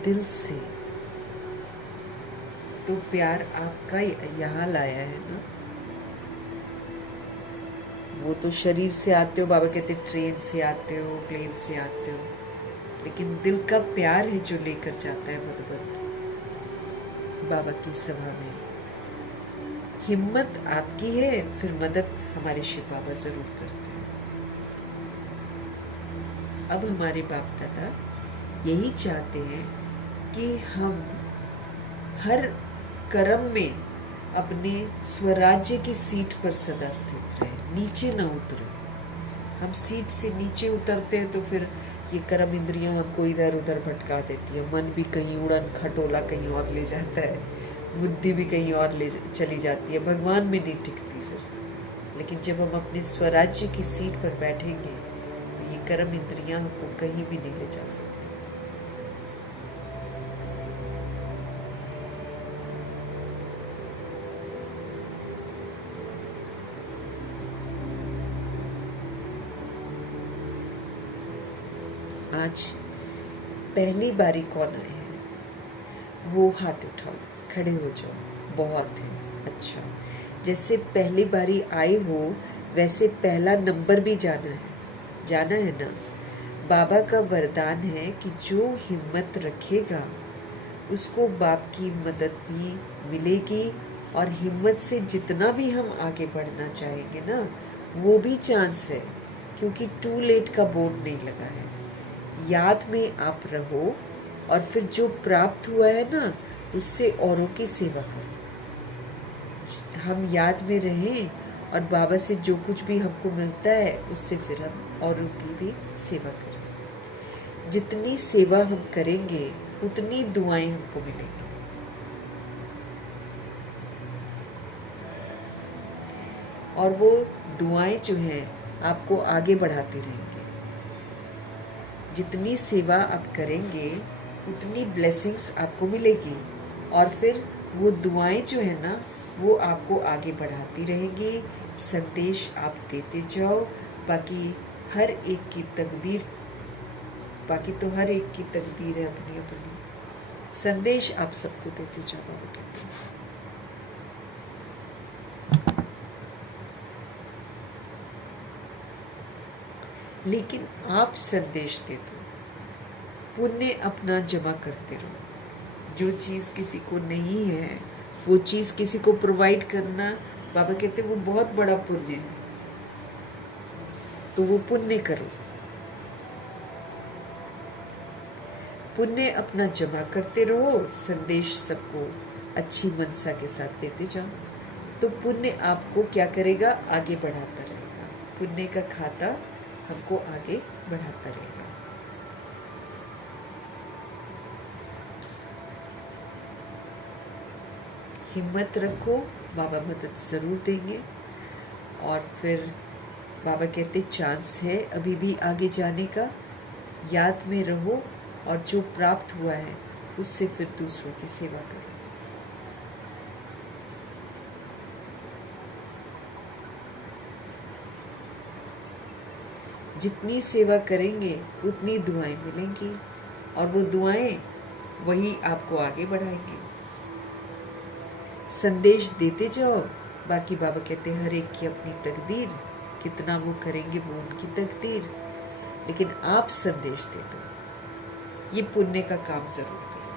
दिल से तो प्यार आपका यहाँ लाया है ना। वो तो शरीर से आते हो, बाबा कहते ट्रेन से आते हो, प्लेन से आते हो, लेकिन दिल का प्यार है जो लेकर जाता है मधुबन बाबा की सभा में। हिम्मत आपकी है, फिर मदद हमारे शिव बाबा जरूर करते हैं। अब हमारे बाप दादा यही चाहते हैं कि हम हर कर्म में अपने स्वराज्य की सीट पर सदा स्थित रहें, नीचे न उतरे। हम सीट से नीचे उतरते हैं तो फिर ये कर्म इंद्रियां हमको इधर उधर भटका देती है। मन भी कहीं उड़न खटोला कहीं और ले जाता है, बुद्धि भी कहीं और ले चली जाती है, भगवान में नहीं टिकती फिर। लेकिन जब हम अपने स्वराज्य की सीट पर बैठेंगे तो ये कर्म इंद्रियां हमको कहीं भी नहीं ले जा सकती। आज पहली बारी कौन आए हैं वो हाथ उठाओ, खड़े हो जाओ। बहुत है, अच्छा। जैसे पहली बारी आए हो वैसे पहला नंबर भी जाना है ना। बाबा का वरदान है कि जो हिम्मत रखेगा उसको बाप की मदद भी मिलेगी, और हिम्मत से जितना भी हम आगे बढ़ना चाहेंगे ना वो भी चांस है, क्योंकि टू लेट का बोर्ड नहीं लगा है। याद में आप रहो और फिर जो प्राप्त हुआ है ना उससे औरों की सेवा करो। हम याद में रहें और बाबा से जो कुछ भी हमको मिलता है उससे फिर हम औरों की भी सेवा करें। जितनी सेवा हम करेंगे उतनी दुआएं हमको मिलेंगी। और वो दुआएं जो हैं आपको आगे बढ़ाती रहेंगी। जितनी सेवा आप करेंगे उतनी ब्लेसिंग्स आपको मिलेगी और फिर वो दुआएं जो है ना वो आपको आगे बढ़ाती रहेंगी। संदेश आप देते जाओ। बाकी हर एक की तकदीर है अपनी अपनी। संदेश आप सबको देते जाओ बाबा कहते हैं। लेकिन आप संदेश दे दो, पुण्य अपना जमा करते रहो। जो चीज़ किसी को नहीं है वो चीज़ किसी को प्रोवाइड करना बाबा कहते हैं वो बहुत बड़ा पुण्य है। तो वो पुण्य करो, पुण्य अपना जमा करते रहो। संदेश सबको अच्छी मनसा के साथ देते जाओ तो पुण्य आपको क्या करेगा, आगे बढ़ाता रहेगा। पुण्य का खाता हमको आगे बढ़ाता रहेगा। हिम्मत रखो, बाबा मदद ज़रूर देंगे। और फिर बाबा कहते चांस है अभी भी आगे जाने का। याद में रहो और जो प्राप्त हुआ है उससे फिर दूसरों की सेवा करो। जितनी सेवा करेंगे उतनी दुआएं मिलेंगी और वो दुआएं वही आपको आगे बढ़ाएंगी। संदेश देते जाओ। बाकी बाबा कहते हैं हर एक की अपनी तकदीर, कितना वो करेंगे वो उनकी तकदीर, लेकिन आप संदेश दे दो। ये पुण्य का काम जरूर करो।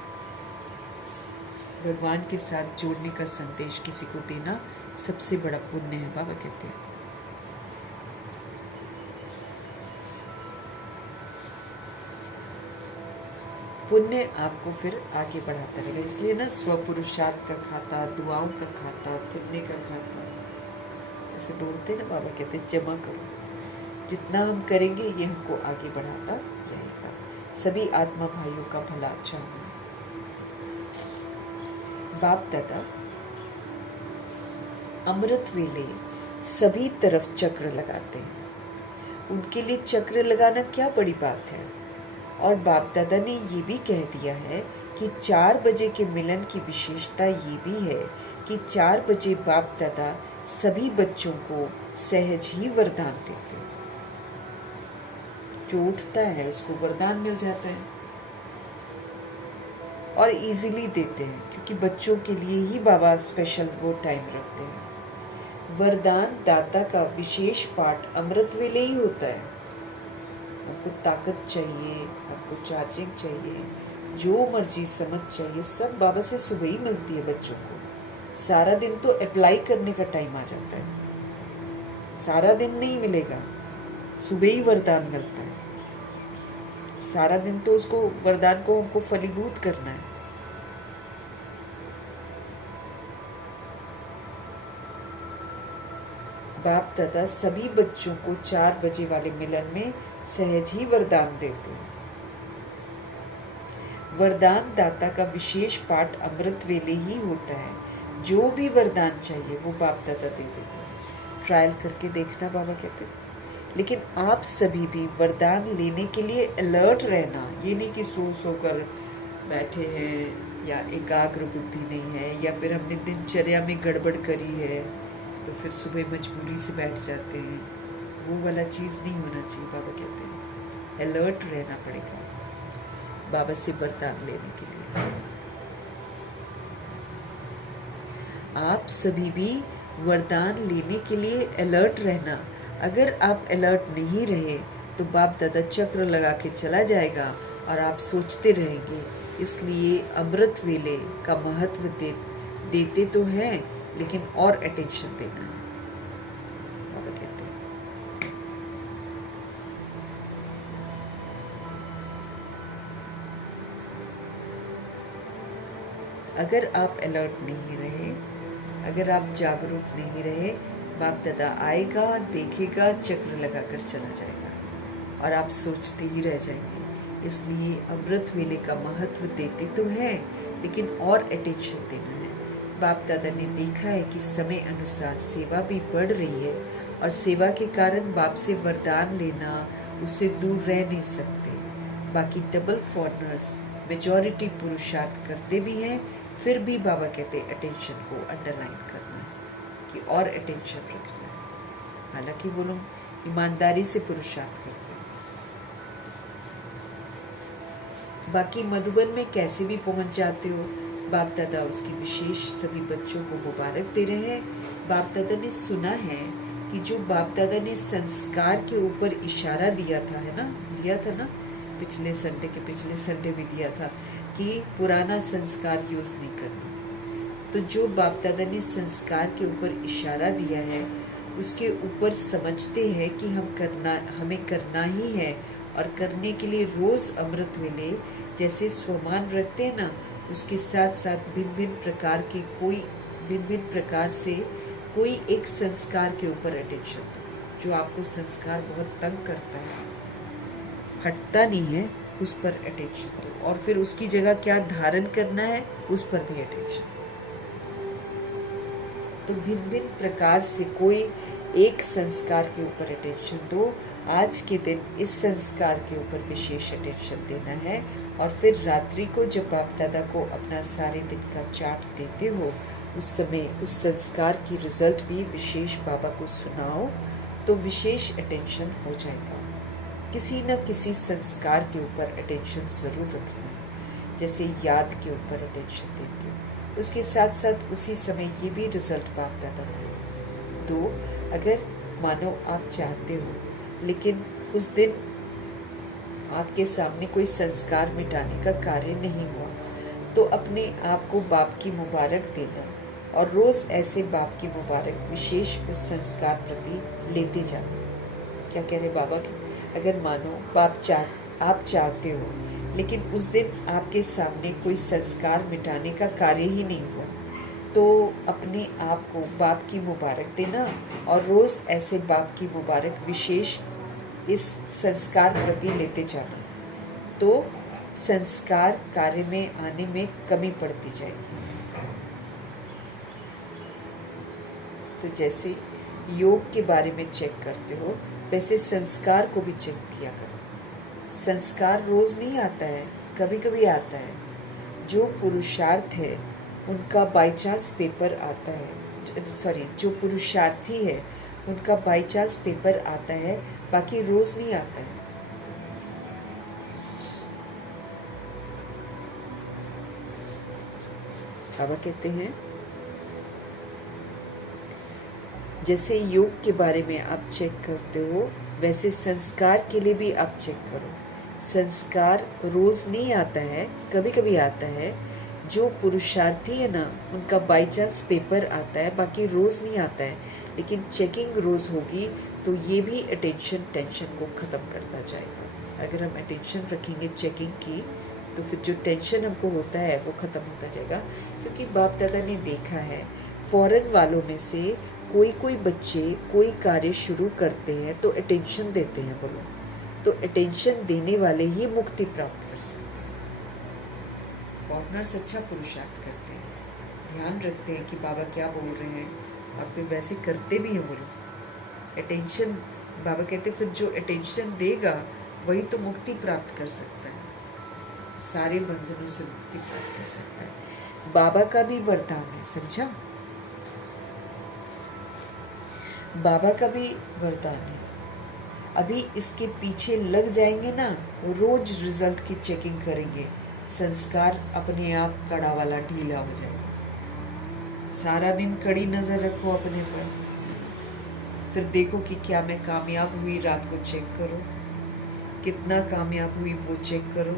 भगवान के साथ जोड़ने का संदेश किसी को देना सबसे बड़ा पुण्य है बाबा कहते हैं। पुण्य आपको फिर आगे बढ़ाता रहेगा। इसलिए ना स्वपुरुषार्थ का खाता, दुआओं का खाता, पुण्य का खाता ऐसे बोलते ना बाबा कहते जमा करो। जितना हम करेंगे ये हमको आगे बढ़ाता रहेगा। सभी आत्मा भाइयों का भला अच्छा होगा। बाप दादा अमृत वेले सभी तरफ चक्र लगाते हैं। उनके लिए चक्र लगाना क्या बड़ी बात है। और बाप दादा ने ये भी कह दिया है कि 4 बजे के मिलन की विशेषता ये भी है कि 4 बजे बाप दादा सभी बच्चों को सहज ही वरदान देते हैं। जो उठता है उसको वरदान मिल जाता है और इजीली देते हैं क्योंकि बच्चों के लिए ही बाबा स्पेशल वो टाइम रखते हैं। वरदान दाता का विशेष पाठ अमृत वेले ही होता है। हमको ताकत चाहिए, हमको चार्जिंग चाहिए, जो मर्जी समझ चाहिए, सब बाबा से सुबह ही मिलती है बच्चों को। सारा दिन तो अप्लाई करने का टाइम आ जाता है। सारा दिन नहीं मिलेगा, सुबह ही वरदान मिलता है। सारा दिन तो उसको वरदान को हमको फलीभूत करना है। बाप दादा सभी बच्चों को 4 बजे वाले मिलन में सहज ही वरदान देते हैं। वरदान दाता का विशेष पाठ अमृत वेले ही होता है। जो भी वरदान चाहिए वो बाप दादा दे देते हैं। ट्रायल करके देखना बाबा कहते हैं। लेकिन आप सभी भी वरदान लेने के लिए अलर्ट रहना। ये नहीं कि सो कर बैठे हैं या एकाग्र बुद्धि नहीं है या फिर हमने दिनचर्या में गड़बड़ करी है तो फिर सुबह मजबूरी से बैठ जाते हैं। वो वाला चीज़ नहीं होना चाहिए। बाबा कहते हैं अलर्ट रहना पड़ेगा बाबा से वरदान लेने के लिए। आप सभी भी वरदान लेने के लिए अलर्ट रहना। अगर आप अलर्ट नहीं रहे तो बाप दादा चक्र लगा के चला जाएगा और आप सोचते रहेंगे। इसलिए अमृत वेले का महत्व देते तो हैं लेकिन और अटेंशन देना है बाबा कहते हैं। अगर आप अलर्ट नहीं रहे, अगर आप जागरूक नहीं रहे, बाप दादा आएगा, देखेगा, चक्र लगाकर चला जाएगा और आप सोचते ही रह जाएंगे। इसलिए अमृत वेले का महत्व देते तो है, लेकिन और अटेंशन देना है। बाप दादा ने देखा है कि समय अनुसार सेवा भी बढ़ रही है और सेवा के कारण बाप से वरदान लेना, उससे दूर रह नहीं सकते। बाकी डबल फॉरनर्स मेजॉरिटी पुरुषार्थ करते भी हैं, फिर भी बाबा कहते अटेंशन को अंडरलाइन करना है कि और अटेंशन रखना है। हालांकि वो लोग ईमानदारी से पुरुषार्थ करते हैं। बाकी मधुबन में कैसे भी पहुंच जाते हो, बाप दादा उसकी विशेष सभी बच्चों को मुबारक दे रहे हैं। बाप दादा ने सुना है कि जो बाप दादा ने संस्कार के ऊपर इशारा दिया था, है ना, दिया था ना, पिछले संडे भी दिया था कि पुराना संस्कार यूज नहीं करना। तो जो बाप दादा ने संस्कार के ऊपर इशारा दिया है, उसके ऊपर समझते हैं कि हमें करना ही है और करने के लिए रोज अमृत वेले जैसे स्वमान रखते हैं ना, उसके साथ साथ भिन्न भिन्न प्रकार से कोई एक संस्कार के ऊपर अटेंशन दो। जो आपको संस्कार बहुत तंग करता है, हटता नहीं है, उस पर अटेंशन दो। और फिर उसकी जगह क्या धारण करना है, उस पर भी अटेंशन दो। तो भिन्न भिन्न प्रकार से कोई एक संस्कार के ऊपर अटेंशन दो। आज के दिन इस संस्कार के ऊपर विशेष अटेंशन देना है। और फिर रात्रि को जब बाप दादा को अपना सारे दिन का चार्ट देते हो, उस समय उस संस्कार की रिजल्ट भी विशेष बाबा को सुनाओ, तो विशेष अटेंशन हो जाएगा। किसी न किसी संस्कार के ऊपर अटेंशन ज़रूर रखना है। जैसे याद के ऊपर अटेंशन देते हो, उसके साथ साथ उसी समय ये भी रिजल्ट बाप दादा दो। अगर मानो आप चाहते हो, लेकिन उस दिन आपके सामने कोई संस्कार मिटाने का कार्य नहीं हुआ, तो अपने आप को बाप की मुबारक देना और रोज़ ऐसे बाप की मुबारक विशेष उस संस्कार प्रति लेते जाना। क्या कह रहे बाबा की, अगर मानो आप चाहते हो, लेकिन उस दिन आपके सामने कोई संस्कार मिटाने का कार्य ही नहीं हुआ, तो अपने आप को बाप की मुबारक देना और रोज़ ऐसे बाप की मुबारक विशेष इस संस्कार प्रति लेते जाना, तो संस्कार कार्य में आने में कमी पड़ती जाएगी। तो जैसे योग के बारे में चेक करते हो, वैसे संस्कार को भी चेक किया करो। संस्कार रोज नहीं आता है, कभी कभी आता है। जो पुरुषार्थ है उनका बाई चांस पेपर आता है, जो पुरुषार्थी है उनका बाई चांस पेपर आता है, बाकी रोज नहीं आता है। बाबा कहते हैं जैसे योग के बारे में आप चेक करते हो, वैसे संस्कार के लिए भी आप चेक करो। संस्कार रोज नहीं आता है, कभी कभी आता है। जो पुरुषार्थी है ना, उनका बाई चांस पेपर आता है, बाकी रोज नहीं आता है। लेकिन चेकिंग रोज होगी तो ये भी टेंशन को ख़त्म करता जाएगा। अगर हम अटेंशन रखेंगे चेकिंग की, तो फिर जो टेंशन हमको होता है वो ख़त्म होता जाएगा। क्योंकि बाप दादा ने देखा है, फॉरेन वालों में से कोई बच्चे कोई कार्य शुरू करते हैं तो अटेंशन देते हैं वो लोग, तो अटेंशन देने वाले ही मुक्ति प्राप्त कर सकते हैं। फॉरेनर्स अच्छा पुरुषार्थ करते हैं, ध्यान रखते हैं कि बाबा क्या बोल रहे हैं और फिर वैसे करते भी हैं वो लोग। अटेंशन, बाबा कहते फिर जो अटेंशन देगा वही तो मुक्ति प्राप्त कर सकता है, सारे बंधनों से मुक्ति प्राप्त कर सकता है। बाबा का भी वरदान है, समझा? बाबा का भी वरदान है। अभी इसके पीछे लग जाएंगे ना, रोज रिजल्ट की चेकिंग करेंगे, संस्कार अपने आप कड़ा वाला ढीला हो जाएगा। सारा दिन कड़ी नज़र रखो अपने पर, फिर देखो कि क्या मैं कामयाब हुई, रात को चेक करो कितना कामयाब हुई वो चेक करो।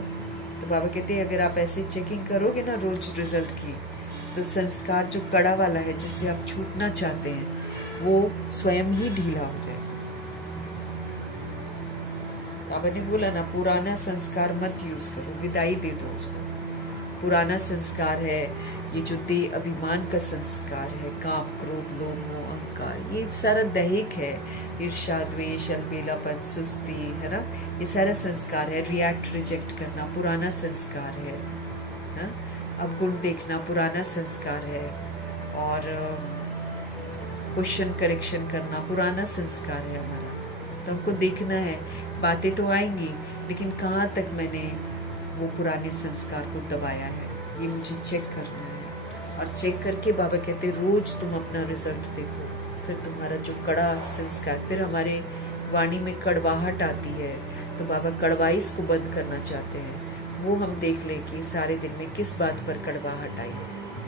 तो बाबा कहते हैं अगर आप ऐसे चेकिंग करोगे ना रोज रिजल्ट की, तो संस्कार जो कड़ा वाला है जिससे आप छूटना चाहते हैं वो स्वयं ही ढीला हो जाएगा। बाबा ने बोला ना, पुराना संस्कार मत यूज करो, विदाई दे दो उसको, पुराना संस्कार है, ये जो देह अभिमान का संस्कार है, काम क्रोध लोभ मोह अहंकार, ये सारा दैहिक है। ईर्ष्या द्वेष अलबेलापन सुस्ती, है ना, ये सारा संस्कार है। रिएक्ट रिजेक्ट करना पुराना संस्कार है ना? अवगुण देखना पुराना संस्कार है। और क्वेश्चन करेक्शन करना पुराना संस्कार है हमारा। तो हमको देखना है, बातें तो आएंगी लेकिन कहाँ तक मैंने वो पुराने संस्कार को दबाया है, ये मुझे चेक करना है। और चेक करके बाबा कहते रोज तुम अपना रिजल्ट देखो, फिर तुम्हारा जो कड़ा संस्कार, फिर हमारे वाणी में कड़वाहट आती है तो बाबा कड़वाइश को बंद करना चाहते हैं। वो हम देख लें कि सारे दिन में किस बात पर कड़वाहट आई,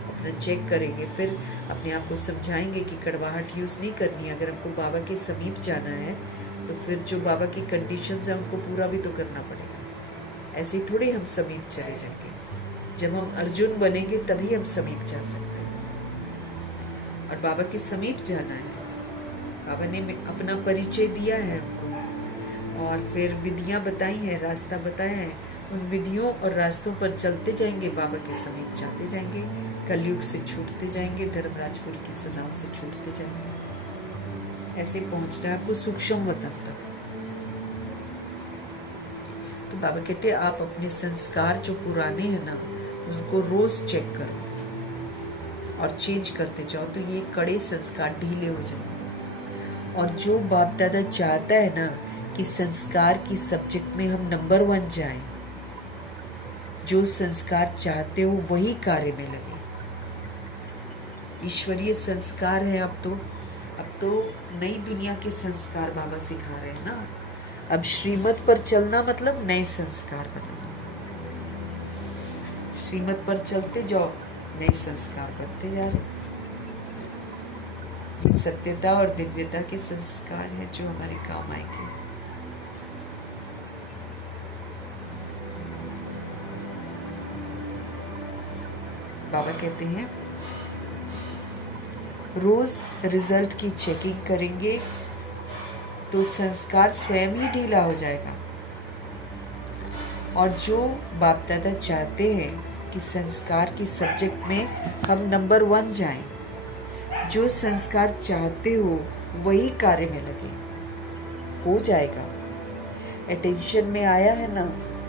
अपना चेक करेंगे, फिर अपने आप को समझाएंगे कि कड़वाहट यूज़ नहीं करनी। अगर हमको बाबा के समीप जाना है तो फिर जो बाबा की कंडीशंस है हमको पूरा भी तो करना पड़ेगा। ऐसे ही थोड़ी हम समीप चले जाएंगे। जब हम अर्जुन बनेंगे तभी हम समीप जा सकते हैं। और बाबा के समीप जाना है, बाबा ने अपना परिचय दिया है हमको और फिर विधियां बताई हैं, रास्ता बताया है। उन विधियों और रास्तों पर चलते जाएंगे, बाबा के समीप जाते जाएंगे, कलयुग से छूटते जाएंगे, धर्मराजपुर की सजाओं से छूटते जाएंगे। ऐसे पहुंचना है आपको सूक्ष्म वतन तक। तो बाबा कहते हैं आप अपने संस्कार जो पुराने हैं ना, उनको रोज चेक करो और चेंज करते जाओ, तो ये कड़े संस्कार ढीले हो जाएंगे। और जो बाप दादा चाहता है ना कि संस्कार की सब्जेक्ट में हम नंबर 1 जाएं, जो संस्कार चाहते हो वही कार्य में लगे। ईश्वरीय संस्कार है। अब तो नई दुनिया के संस्कार बाबा सिखा रहे हैं ना। अब श्रीमत पर चलना मतलब नए संस्कार बनाना। श्रीमत पर चलते जाओ, नए संस्कार बनते जा रहे। ये सत्यता और दिव्यता के संस्कार हैं जो हमारे काम आएंगे। बाबा कहते हैं रोज रिजल्ट की चेकिंग करेंगे तो संस्कार स्वयं ही ढीला हो जाएगा। और जो बाप दादा चाहते हैं कि संस्कार की सब्जेक्ट में हम नंबर 1 जाएं, जो संस्कार चाहते हो वही कार्य में लगे, हो जाएगा। अटेंशन में आया है ना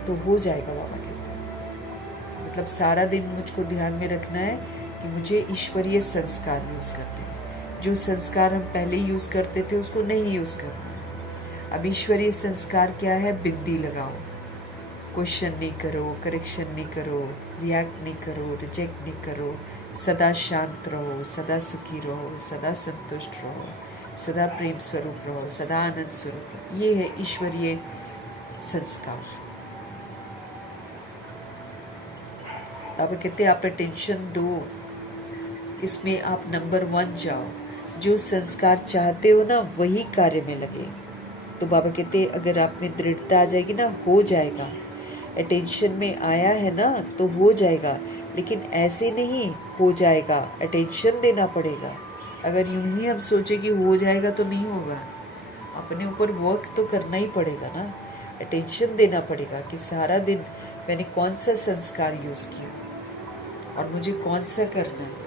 तो हो जाएगा। बाबा कहते हैं मतलब सारा दिन मुझको ध्यान में रखना है कि मुझे ईश्वरीय संस्कार यूज़ करने हैं। जो संस्कार हम पहले यूज़ करते थे उसको नहीं यूज़ करना। अब ईश्वरीय संस्कार क्या है? बिंदी लगाओ, क्वेश्चन नहीं करो, करेक्शन नहीं करो, रिएक्ट नहीं करो, रिजेक्ट नहीं करो, सदा शांत रहो, सदा सुखी रहो, सदा संतुष्ट रहो, सदा प्रेम स्वरूप रहो, सदा आनंद स्वरूप रहो। ये है ईश्वरीय संस्कार। अब कहते हैं आप अटेंशन दो, इसमें आप नंबर 1 जाओ। जो संस्कार चाहते हो ना वही कार्य में लगे। तो बाबा कहते हैं अगर आप में दृढ़ता आ जाएगी ना, हो जाएगा। अटेंशन में आया है ना तो हो जाएगा, लेकिन ऐसे नहीं हो जाएगा, अटेंशन देना पड़ेगा। अगर यूं ही हम सोचे कि हो जाएगा तो नहीं होगा, अपने ऊपर वर्क तो करना ही पड़ेगा ना। अटेंशन देना पड़ेगा कि सारा दिन मैंने कौन सा संस्कार यूज़ किया और मुझे कौन सा करना है।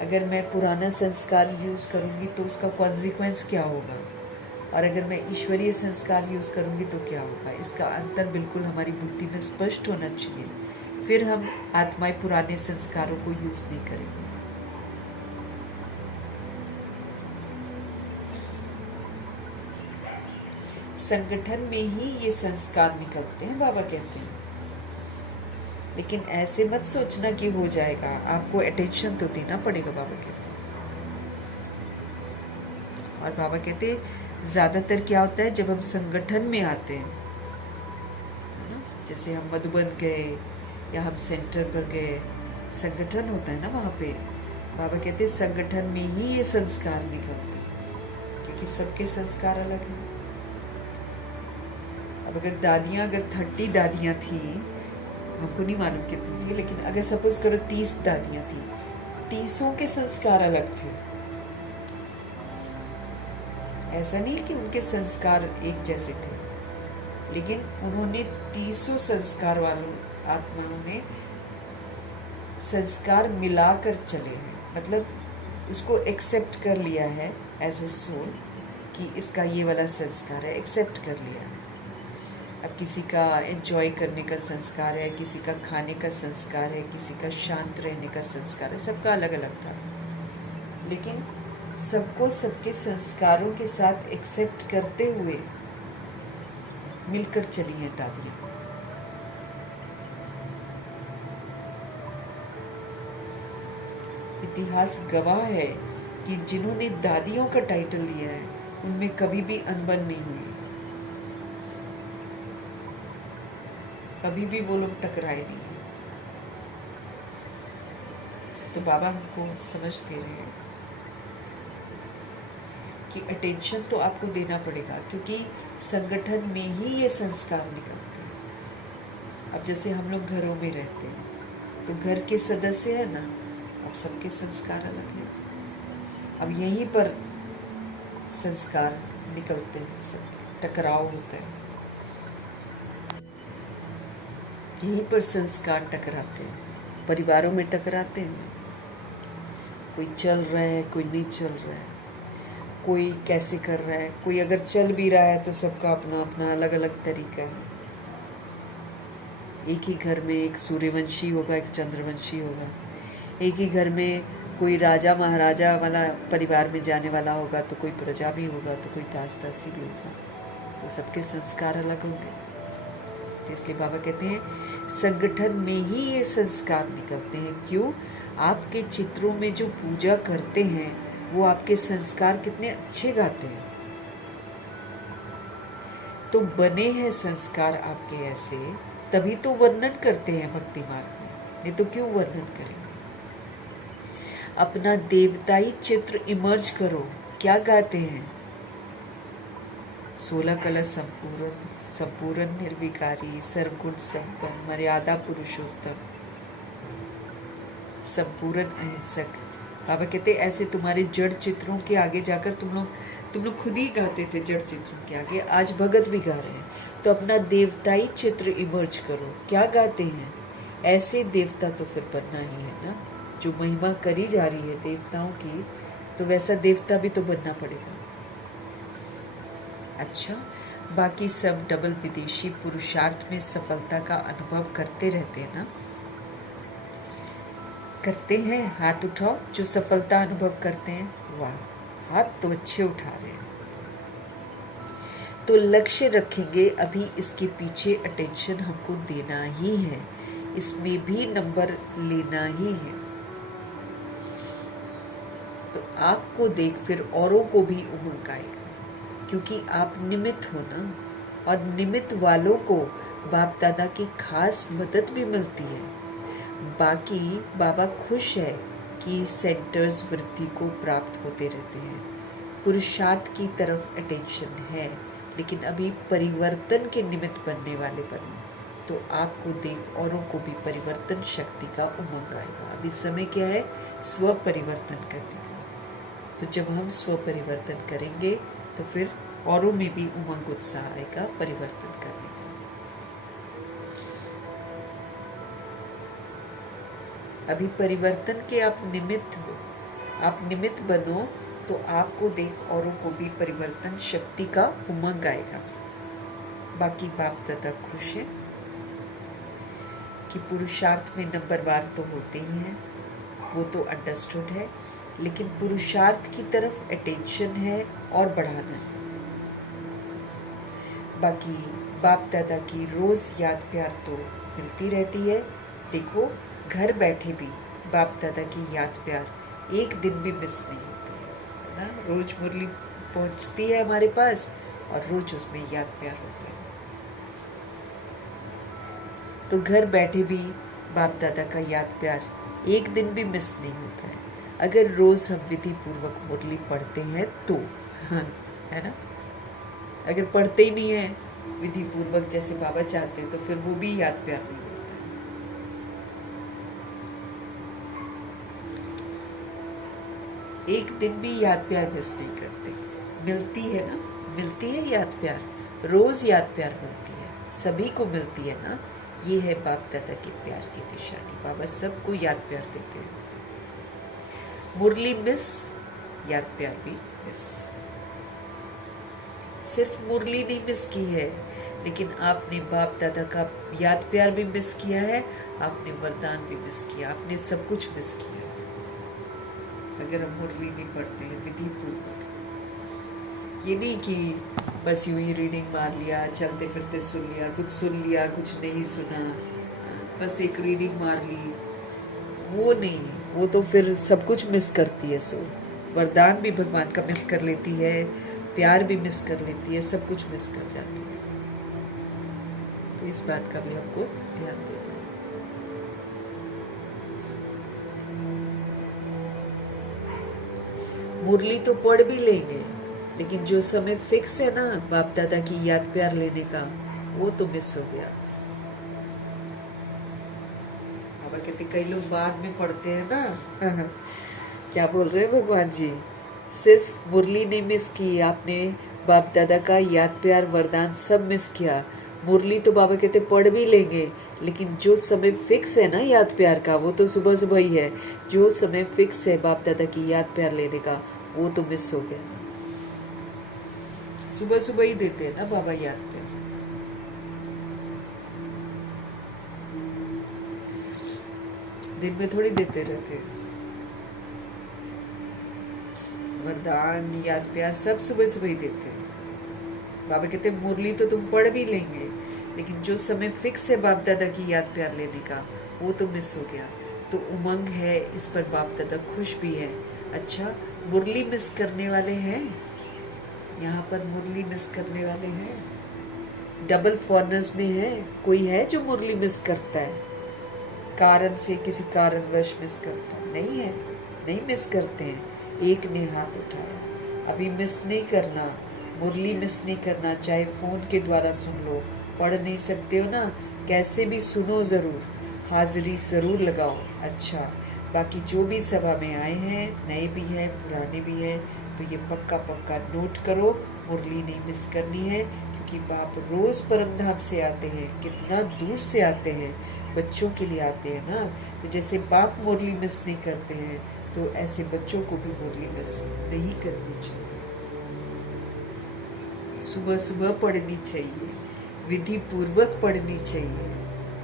अगर मैं पुराना संस्कार यूज़ करूँगी तो उसका कॉन्सिक्वेंस क्या होगा, और अगर मैं ईश्वरीय संस्कार यूज़ करूँगी तो क्या होगा। इसका अंतर बिल्कुल हमारी बुद्धि में स्पष्ट होना चाहिए। फिर हम आत्माएं पुराने संस्कारों को यूज़ नहीं करेंगे। संगठन में ही ये संस्कार निकलते हैं, बाबा कहते हैं। लेकिन ऐसे मत सोचना कि हो जाएगा, आपको अटेंशन तो देना पड़ेगा, बाबा कहते हैं। और बाबा कहते हैं ज़्यादातर क्या होता है जब हम संगठन में आते हैं, जैसे हम मधुबन गए या हम सेंटर पर गए, संगठन होता है ना वहाँ पे, बाबा कहते हैं संगठन में ही ये संस्कार निकलते हैं, क्योंकि सबके संस्कार अलग हैं। अब अगर 30 दादियाँ थी, हमको नहीं मालूम कितनी थी, लेकिन अगर सपोज करो 30 दादियाँ थी, 30 के संस्कार अलग थे। ऐसा नहीं कि उनके संस्कार एक जैसे थे, लेकिन उन्होंने 30 संस्कार वालों आत्माओं में संस्कार मिलाकर चले हैं, मतलब उसको एक्सेप्ट कर लिया है एज ए सोल कि इसका ये वाला संस्कार है, एक्सेप्ट कर लिया है। अब किसी का एंजॉय करने का संस्कार है, किसी का खाने का संस्कार है, किसी का शांत रहने का संस्कार है, सबका अलग अलग था, लेकिन सबको सबके संस्कारों के साथ एक्सेप्ट करते हुए मिलकर चली हैं दादियाँ। इतिहास गवाह है कि जिन्होंने दादियों का टाइटल लिया है उनमें कभी भी अनबन नहीं हुई, कभी भी वो लोग टकराए नहीं। तो बाबा हमको समझ दे रहे हैं कि अटेंशन तो आपको देना पड़ेगा, क्योंकि संगठन में ही ये संस्कार निकलते हैं। अब जैसे हम लोग घरों में रहते हैं तो घर के सदस्य है ना, अब सबके संस्कार अलग हैं। अब यहीं पर संस्कार निकलते हैं, सब टकराव होता है, यहीं पर संस्कार टकराते हैं, परिवारों में टकराते हैं। कोई चल रहा है, कोई नहीं चल रहा है, कोई कैसे कर रहा है, कोई अगर चल भी रहा है तो सबका अपना अपना अलग अलग तरीका है। एक ही घर में एक सूर्यवंशी होगा, एक चंद्रवंशी होगा। एक ही घर में कोई राजा महाराजा वाला परिवार में जाने वाला होगा, तो कोई प्रजा भी होगा, तो कोई दास दासी भी होगा, तो सबके संस्कार अलग होंगे। तो इसलिए बाबा कहते हैं संगठन में ही ये संस्कार निकलते हैं। क्यों? आपके चित्रों में जो पूजा करते हैं वो आपके संस्कार कितने अच्छे गाते हैं, तो बने हैं संस्कार आपके ऐसे, तभी तो वर्णन करते हैं भक्ति मार्ग में, नहीं तो क्यों वर्णन करेंगे। अपना देवताई चित्र इमर्ज करो, क्या गाते हैं? 16 कला संपूर्ण, संपूर्ण निर्विकारी, सर्वगुण संपन्न, मर्यादा पुरुषोत्तम, संपूर्ण अहिंसक। बाबा कहते ऐसे तुम्हारे जड़ चित्रों के आगे जाकर तुम लोग खुद ही गाते थे जड़ चित्रों के आगे, आज भगत भी गा रहे हैं। तो अपना देवताई चित्र इमर्ज करो, क्या गाते हैं? ऐसे देवता तो फिर बनना ही है ना, जो महिमा करी जा रही है देवताओं की, तो वैसा देवता भी तो बनना पड़ेगा। अच्छा, बाकी सब डबल विदेशी पुरुषार्थ में सफलता का अनुभव करते रहते हैं ना? करते हैं? हाथ उठाओ जो सफलता अनुभव करते हैं। वाह, हाथ तो अच्छे उठा रहे हैं। तो लक्ष्य रखेंगे, अभी इसके पीछे अटेंशन हमको देना ही है, इसमें भी नंबर लेना ही है। तो आपको देख फिर औरों को भी उमंग आएगा, क्योंकि आप निमित्त हो ना, और निमित्त वालों को बाप दादा की खास मदद भी मिलती है। बाकी बाबा खुश है कि सेंटर्स वृद्धि को प्राप्त होते रहते हैं, पुरुषार्थ की तरफ अटेंशन है, लेकिन अभी परिवर्तन के निमित्त बनने वाले बनो, तो आपको देख औरों को भी परिवर्तन शक्ति का उमंग आएगा। अभी समय क्या है? स्व परिवर्तन करने का। तो जब हम स्व परिवर्तन करेंगे तो फिर औरों में भी उमंग उत्साह आएगा परिवर्तन करने का। अभी परिवर्तन के आप निमित्त हो, आप निमित्त बनो, तो आपको देख औरों को भी परिवर्तन शक्ति का उमंग आएगा। बाकी बाप दादा खुश है कि पुरुषार्थ में नंबरवार तो होते ही हैं, वो तो अंडरस्टूड है, लेकिन पुरुषार्थ की तरफ अटेंशन है और बढ़ाना है। बाकी बाप दादा की रोज याद प्यार तो मिलती रहती है। देखो, घर बैठे भी बाप दादा की याद प्यार एक दिन भी मिस नहीं होती है ना। रोज मुरली पहुंचती है हमारे पास और रोज उसमें याद प्यार होता है। तो घर बैठे भी बाप दादा का याद प्यार एक दिन भी मिस नहीं होता है, अगर रोज हम विधि पूर्वक मुरली पढ़ते हैं तो, हाँ, है ना। अगर पढ़ते ही नहीं है विधि पूर्वक जैसे बाबा चाहते हैं, तो फिर वो भी याद प्यार नहीं होता है। एक दिन भी याद प्यार मिस नहीं करते, मिलती है ना, मिलती है याद प्यार, रोज याद प्यार मिलती है, सभी को मिलती है ना। ये है बाप दादा के प्यार की निशानी। बाबा सबको याद प्यार देते हैं। मुरली मिस, याद प्यार भी मिस। सिर्फ मुरली नहीं मिस की है, लेकिन आपने बाप दादा का याद प्यार भी मिस किया है, आपने वरदान भी मिस किया, आपने सब कुछ मिस किया अगर हम मुरली नहीं पढ़ते हैं विधि पूर्वक। ये नहीं कि बस यूं ही रीडिंग मार लिया, चलते फिरते सुन लिया, कुछ नहीं सुना, बस एक रीडिंग मार ली, वो नहीं। वो तो फिर सब कुछ मिस करती है सोल। वरदान भी भगवान का मिस कर लेती है, प्यार भी मिस कर लेती है, सब कुछ मिस कर जाती है। तो इस बात का भी हमको ध्यान देना है। मुरली तो पढ़ भी लेंगे, लेकिन जो समय फिक्स है ना बाप दादा की याद प्यार लेने का, वो तो मिस हो गया। बाबा कहते कई लोग बाद में पढ़ते हैं ना क्या बोल रहे हैं भगवान जी? सिर्फ मुरली नहीं मिस की आपने, बाप दादा का याद प्यार वरदान सब मिस किया। मुरली तो बाबा कहते पढ़ भी लेंगे, लेकिन जो समय फिक्स है ना याद प्यार का, वो तो सुबह सुबह ही है। जो समय फिक्स है बाप दादा की याद प्यार लेने का, वो तो मिस हो गया। सुबह सुबह ही देते हैं ना बाबा याद प्यार। दिन में थोड़ी देते रहते हैं। वरदान याद प्यार सब सुबह सुबह ही देते हैं। बाबा कहते मुरली तो तुम पढ़ भी लेंगे, लेकिन जो समय फिक्स है बाप दादा की याद प्यार लेने का, वो तो मिस हो गया। तो उमंग है, इस पर बाप दादा खुश भी है। अच्छा, मुरली मिस करने वाले हैं यहाँ पर? मुरली मिस करने वाले हैं? डबल फॉरनर्स में है कोई है जो मुरली मिस करता है? कारण से, किसी कारणवश मिस करता नहीं है? नहीं मिस करते हैं। एक ने हाथ उठाया। अभी मिस नहीं करना, मुरली मिस नहीं करना, चाहे फ़ोन के द्वारा सुन लो। पढ़ नहीं सकते हो ना, कैसे भी सुनो ज़रूर, हाजिरी ज़रूर लगाओ। अच्छा, बाकी जो भी सभा में आए हैं, नए भी हैं, पुराने भी हैं, तो ये पक्का पक्का नोट करो, मुरली नहीं मिस करनी है। क्योंकि बाप रोज़ परम धाम से आते हैं, कितना दूर से आते हैं, बच्चों के लिए आते हैं ना। तो जैसे बाप मुरली मिस नहीं करते हैं, तो ऐसे बच्चों को भी मुरली मिस नहीं करनी चाहिए। सुबह सुबह पढ़नी चाहिए, विधि पूर्वक पढ़नी चाहिए,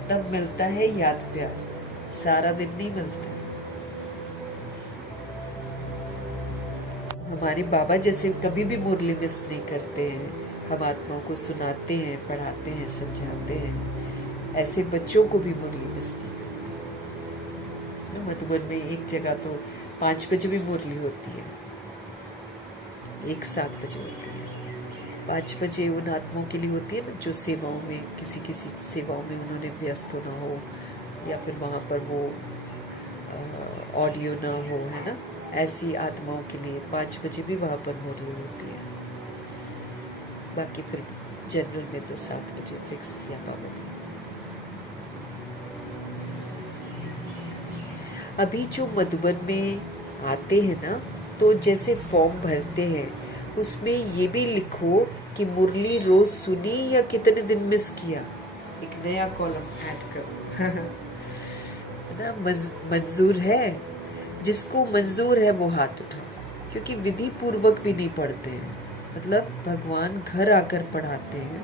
तब मिलता है याद प्यार। सारा दिन नहीं मिलता। हमारे बाबा जैसे कभी भी मुरली मिस नहीं करते हैं। हम आत्माओं को सुनाते हैं, पढ़ाते हैं, समझाते हैं। ऐसे बच्चों को भी मुरली मिस नहीं करते। मधुबन में एक जगह तो 5 बजे भी मुरली होती है, एक 7 बजे होती है। 5 बजे उन आत्माओं के लिए होती है जो सेवाओं में, किसी किसी सेवाओं में उन्होंने व्यस्त होना हो, या फिर वहाँ पर वो ऑडियो ना हो, है ना। ऐसी आत्माओं के लिए 5 बजे भी वहाँ पर मुरली होती है। बाकी फिर जनरल में तो 7 बजे फिक्स किया बाबा ने। अभी जो मधुबन में आते हैं ना, तो जैसे फॉर्म भरते हैं, उसमें ये भी लिखो कि मुरली रोज सुनी या कितने दिन मिस किया। एक नया कॉलम ऐड करो है ना। मंजूर है? जिसको मंजूर है वो हाथ उठाओ। क्योंकि विधि पूर्वक भी नहीं पढ़ते हैं, मतलब भगवान घर आकर पढ़ाते हैं।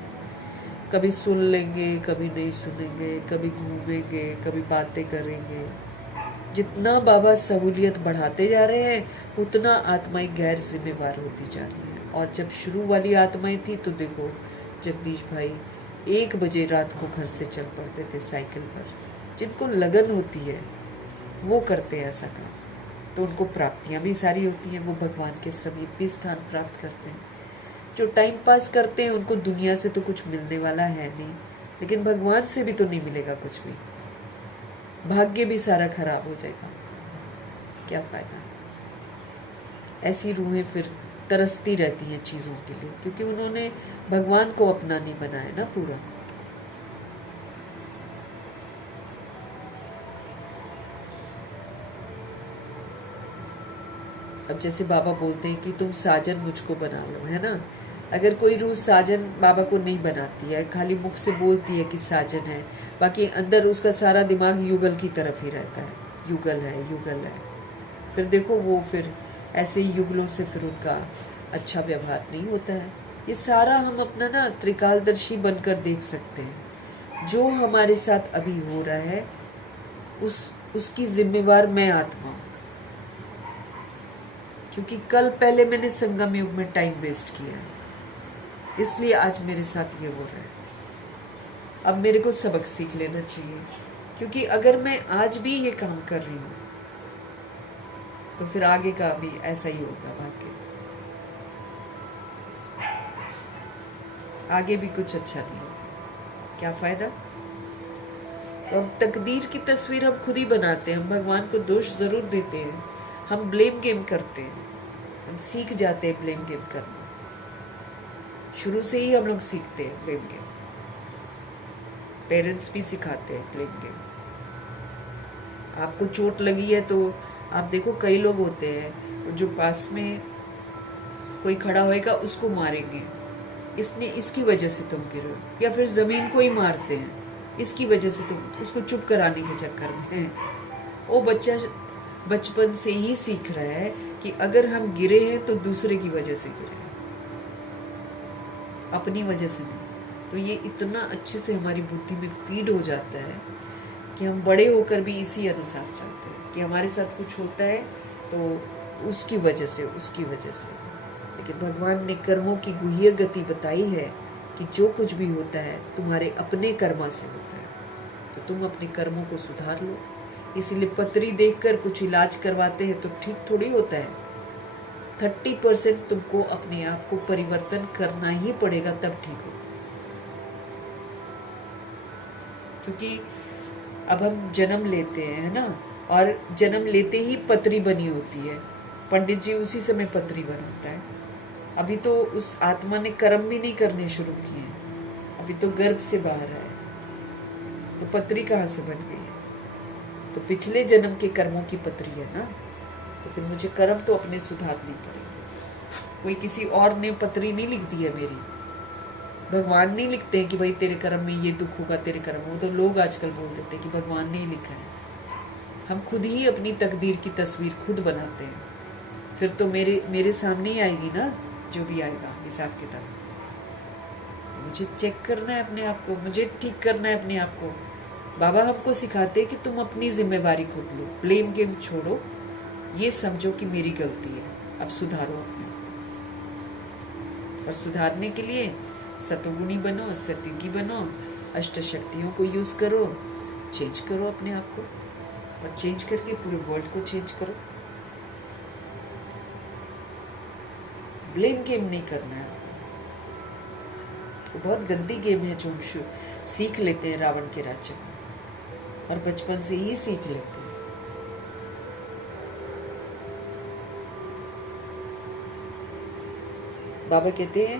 कभी सुन लेंगे, कभी नहीं सुनेंगे, कभी घूमेंगे, कभी बातें करेंगे। जितना बाबा सहूलियत बढ़ाते जा रहे हैं, उतना आत्माएं गैर जिम्मेवार होती जा रही हैं। और जब शुरू वाली आत्माएं थी तो देखो, जगदीश भाई 1 बजे रात को घर से चल पड़ते थे साइकिल पर। जिनको लगन होती है वो करते हैं ऐसा काम, तो उनको प्राप्तियां भी सारी होती हैं। वो भगवान के समीप भी स्थान प्राप्त करते हैं। जो टाइम पास करते हैं उनको दुनिया से तो कुछ मिलने वाला है नहीं, लेकिन भगवान से भी तो नहीं मिलेगा कुछ भी। भाग्य भी सारा खराब हो जाएगा, क्या फायदा। ऐसी रूहें फिर तरसती रहती हैं चीज़ों के लिए, क्योंकि उन्होंने भगवान को अपना नहीं बनाया ना पूरा। अब जैसे बाबा बोलते हैं कि तुम साजन मुझको बना लो, है ना। अगर कोई रूह साजन बाबा को नहीं बनाती है, खाली मुख से बोलती है कि साजन है, बाकी अंदर उसका सारा दिमाग युगल की तरफ ही रहता है, युगल है युगल है, फिर देखो वो फिर ऐसे ही युगलों से फिर उनका अच्छा व्यवहार नहीं होता है। ये सारा हम अपना ना त्रिकालदर्शी बनकर देख सकते हैं। जो हमारे साथ अभी हो रहा है उसकी जिम्मेवार मैं आत्मा हूँ, क्योंकि कल पहले मैंने संगम युग में टाइम वेस्ट किया है, इसलिए आज मेरे साथ ये हो रहा है। अब मेरे को सबक सीख लेना चाहिए, क्योंकि अगर मैं आज भी ये काम कर रही हूँ तो फिर आगे का भी ऐसा ही होगा। आगे भी कुछ अच्छा नहीं होगा, क्या फायदा। तो हम तकदीर की तस्वीर हम खुद ही बनाते हैं, हम भगवान को दोष जरूर देते हैं, हम ब्लेम गेम करते हैं, हम सीख जाते हैं ब्लेम गेम करना। शुरू से ही हम लोग सीखते हैं ब्लेम गेम, पेरेंट्स भी सिखाते हैं ब्लेम गेम। आपको चोट लगी है तो आप देखो कई लोग होते हैं जो पास में कोई खड़ा होएगा उसको मारेंगे, इसने इसकी वजह से तुम गिरो, या फिर जमीन को ही मारते हैं, इसकी वजह से तुम, उसको चुप कराने के चक्कर में। वो बच्चा बचपन से ही सीख रहा है कि अगर हम गिरे हैं तो दूसरे की वजह से गिरे हैं, अपनी वजह से नहीं। तो ये इतना अच्छे से हमारी बुद्धि में फीड हो जाता है कि हम बड़े होकर भी इसी अनुसार चलते हैं कि हमारे साथ कुछ होता है तो उसकी वजह से, उसकी वजह से। लेकिन भगवान ने कर्मों की गुह्य गति बताई है कि जो कुछ भी होता है तुम्हारे अपने कर्मा से होता है, तो तुम अपने कर्मों को सुधार लो। इसीलिए पत्री देखकर कुछ इलाज करवाते हैं तो ठीक थोड़ी होता है। 30% तुमको अपने आप को परिवर्तन करना ही पड़ेगा, तब ठीक हो। क्योंकि अब हम जन्म लेते हैं, है ना, और जन्म लेते ही पत्री बनी होती है, पंडित जी उसी समय पत्री बनाता है। अभी तो उस आत्मा ने कर्म भी नहीं करने शुरू किए हैं, अभी तो गर्भ से बाहर है, तो पत्री कहाँ से बन गई है? तो पिछले जन्म के कर्मों की पत्री है ना, तो फिर मुझे कर्म तो अपने सुधारने पड़ेंगे। कोई किसी और ने पत्री नहीं लिख दी है मेरी, भगवान नहीं लिखते हैं कि भाई तेरे कर्म में ये दुख होगा, तेरे कर्म में। वो तो लोग आजकल बोल देते हैं कि भगवान ने ही लिखा है। हम खुद ही अपनी तकदीर की तस्वीर खुद बनाते हैं, फिर तो मेरे सामने ही आएगी ना जो भी आएगा हिसाब किताब। मुझे चेक करना है अपने आप को, मुझे ठीक करना है अपने आप को। बाबा हमको सिखाते हैं कि तुम अपनी जिम्मेवारी खुद लो, ब्लेम गेम छोड़ो, ये समझो कि मेरी गलती है, अब सुधारो अपने। और सुधारने के लिए सतोगुणी बनो, सतयुगी बनो, अष्ट शक्तियों को यूज करो, चेंज करो अपने आप को, और चेंज करके पूरे वर्ल्ड को चेंज करो। ब्लेम गेम नहीं करना है। वो बहुत गंदी गेम है जो हम सीख लेते हैं रावण के राज्य में, और बचपन से ही सीख लेते हैं। बाबा कहते हैं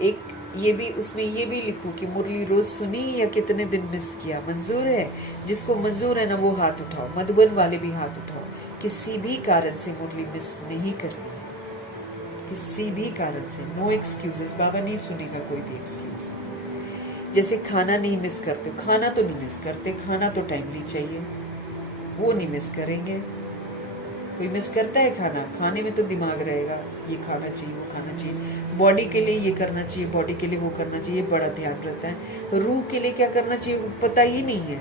एक ये भी, उसमें ये भी लिखो कि मुरली रोज सुनी या कितने दिन मिस किया। मंजूर है, जिसको मंजूर है ना वो हाथ उठाओ, मधुबन वाले भी हाथ उठाओ। किसी भी कारण से मुरली मिस नहीं करनी है, किसी भी कारण से, नो एक्सक्यूजेस। बाबा नहीं सुनेगा कोई भी एक्सक्यूज। जैसे खाना नहीं मिस करते, खाना तो नहीं मिस करते, खाना तो टाइमली चाहिए, वो नहीं मिस करेंगे। कोई मिस करता है खाना, खाने में तो दिमाग रहेगा, ये खाना चाहिए, वो खाना चाहिए, बॉडी के लिए ये करना चाहिए, बॉडी के लिए वो करना चाहिए, बड़ा ध्यान रहता है। रूह के लिए क्या करना चाहिए वो पता ही नहीं है,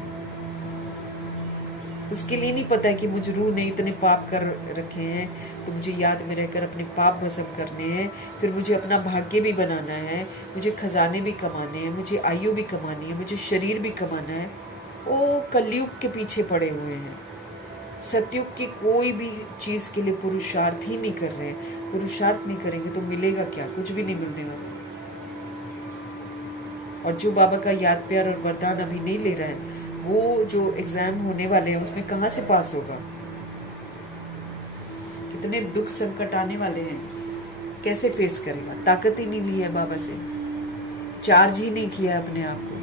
उसके लिए नहीं पता है कि मुझे रूह ने इतने पाप कर रखे हैं तो मुझे याद में रहकर अपने पाप भस्म करने हैं, फिर मुझे अपना भाग्य भी बनाना है, मुझे खजाने भी कमाने हैं, मुझे आयु भी कमानी है, मुझे शरीर भी कमाना है। वो कलयुग के पीछे पड़े हुए हैं, सतयुग की कोई भी चीज़ के लिए पुरुषार्थ ही नहीं कर रहे हैं। पुरुषार्थ नहीं करेंगे तो मिलेगा क्या? कुछ भी नहीं मिलने वाला। और जो बाबा का याद प्यार और वरदान अभी नहीं ले रहा है, वो जो एग्जाम होने वाले हैं उसमें कहाँ से पास होगा? कितने दुख संकट आने वाले हैं, कैसे फेस करेगा? ताकत ही नहीं ली है बाबा से, चार्ज ही नहीं किया अपने आप को।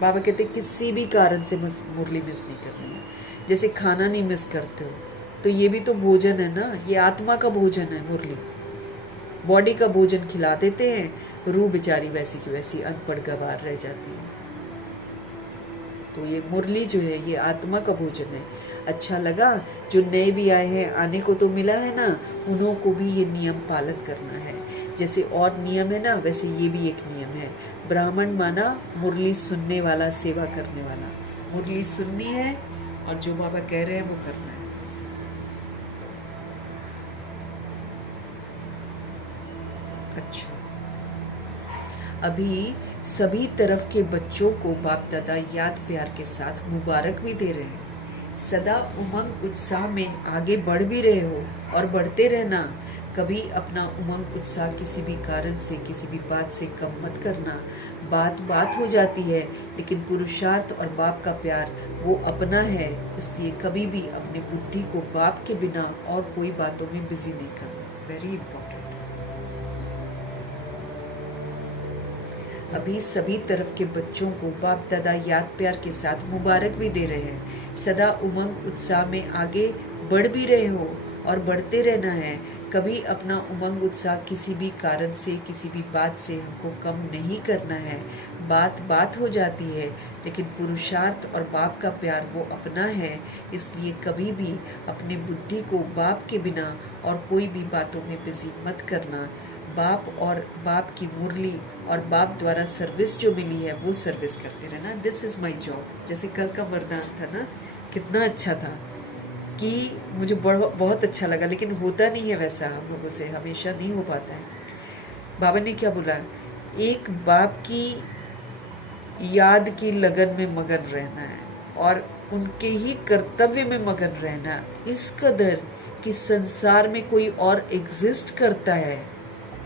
बाबा कहते किसी भी कारण से मुरली मिस नहीं करनी है। जैसे खाना नहीं मिस करते हो, तो ये भी तो भोजन है ना, ये आत्मा का भोजन है मुरली। बॉडी का भोजन खिला देते हैं, रूह बेचारी वैसी की वैसी अनपढ़ गंवार रह जाती है। तो ये मुरली जो है ये आत्मा का भोजन है। अच्छा लगा, जो नए भी आए हैं, आने को तो मिला है ना, उन्हों को भी ये नियम पालन करना है। जैसे और नियम है ना, वैसे ये भी एक नियम है। ब्राह्मण माना मुरली सुनने वाला, सेवा करने वाला। मुरली सुननी है और जो बाबा कह रहे हैं वो करना है। अच्छा, अभी सभी तरफ के बच्चों को बाप दादा याद प्यार के साथ मुबारक भी दे रहे हैं। सदा उमंग उत्साह में आगे बढ़ भी रहे हो और बढ़ते रहना। कभी अपना उमंग उत्साह किसी भी कारण से, किसी भी बात से कम मत करना। बात बात हो जाती है, लेकिन पुरुषार्थ और बाप का प्यार वो अपना है। इसलिए कभी भी अपने बुद्धि को बाप के बिना और कोई बातों में बिजी नहीं करना। Very important. अभी सभी तरफ के बच्चों को बाप दादा याद प्यार के साथ मुबारक भी दे रहे हैं। सदा उमंग उत्साह में आगे बढ़ भी रहे हो और बढ़ते रहना है। कभी अपना उमंग उत्साह किसी भी कारण से, किसी भी बात से हमको कम नहीं करना है। बात बात हो जाती है, लेकिन पुरुषार्थ और बाप का प्यार वो अपना है। इसलिए कभी भी अपने बुद्धि को बाप के बिना और कोई भी बातों में बिजी मत करना। बाप और बाप की मुरली और बाप द्वारा सर्विस जो मिली है वो सर्विस करते रहना। This is my job. जैसे कल का वरदान था ना, कितना अच्छा था कि मुझे बहुत अच्छा लगा, लेकिन होता नहीं है वैसा हम लोगों से, हमेशा नहीं हो पाता है। बाबा ने क्या बोला, एक बाप की याद की लगन में मगन रहना है और उनके ही कर्तव्य में मगन रहना। इस कदर कि संसार में कोई और एग्जिस्ट करता है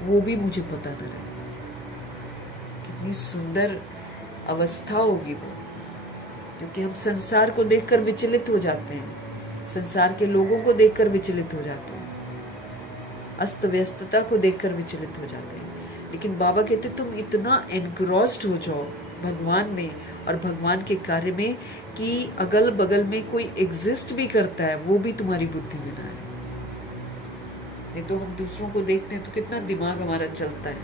वो भी मुझे पता न रहे। कितनी सुंदर अवस्था होगी वो, क्योंकि हम संसार को देखकर विचलित हो जाते हैं, संसार के लोगों को देखकर विचलित हो जाते हैं, अस्त व्यस्तता को देखकर विचलित हो जाते हैं। लेकिन बाबा कहते तुम इतना एनग्रॉस्ड हो जाओ भगवान में और भगवान के कार्य में कि अगल बगल में कोई एग्जिस्ट भी करता है वो भी तुम्हारी बुद्धि में ना है। नहीं तो हम दूसरों को देखते हैं तो कितना दिमाग हमारा चलता है,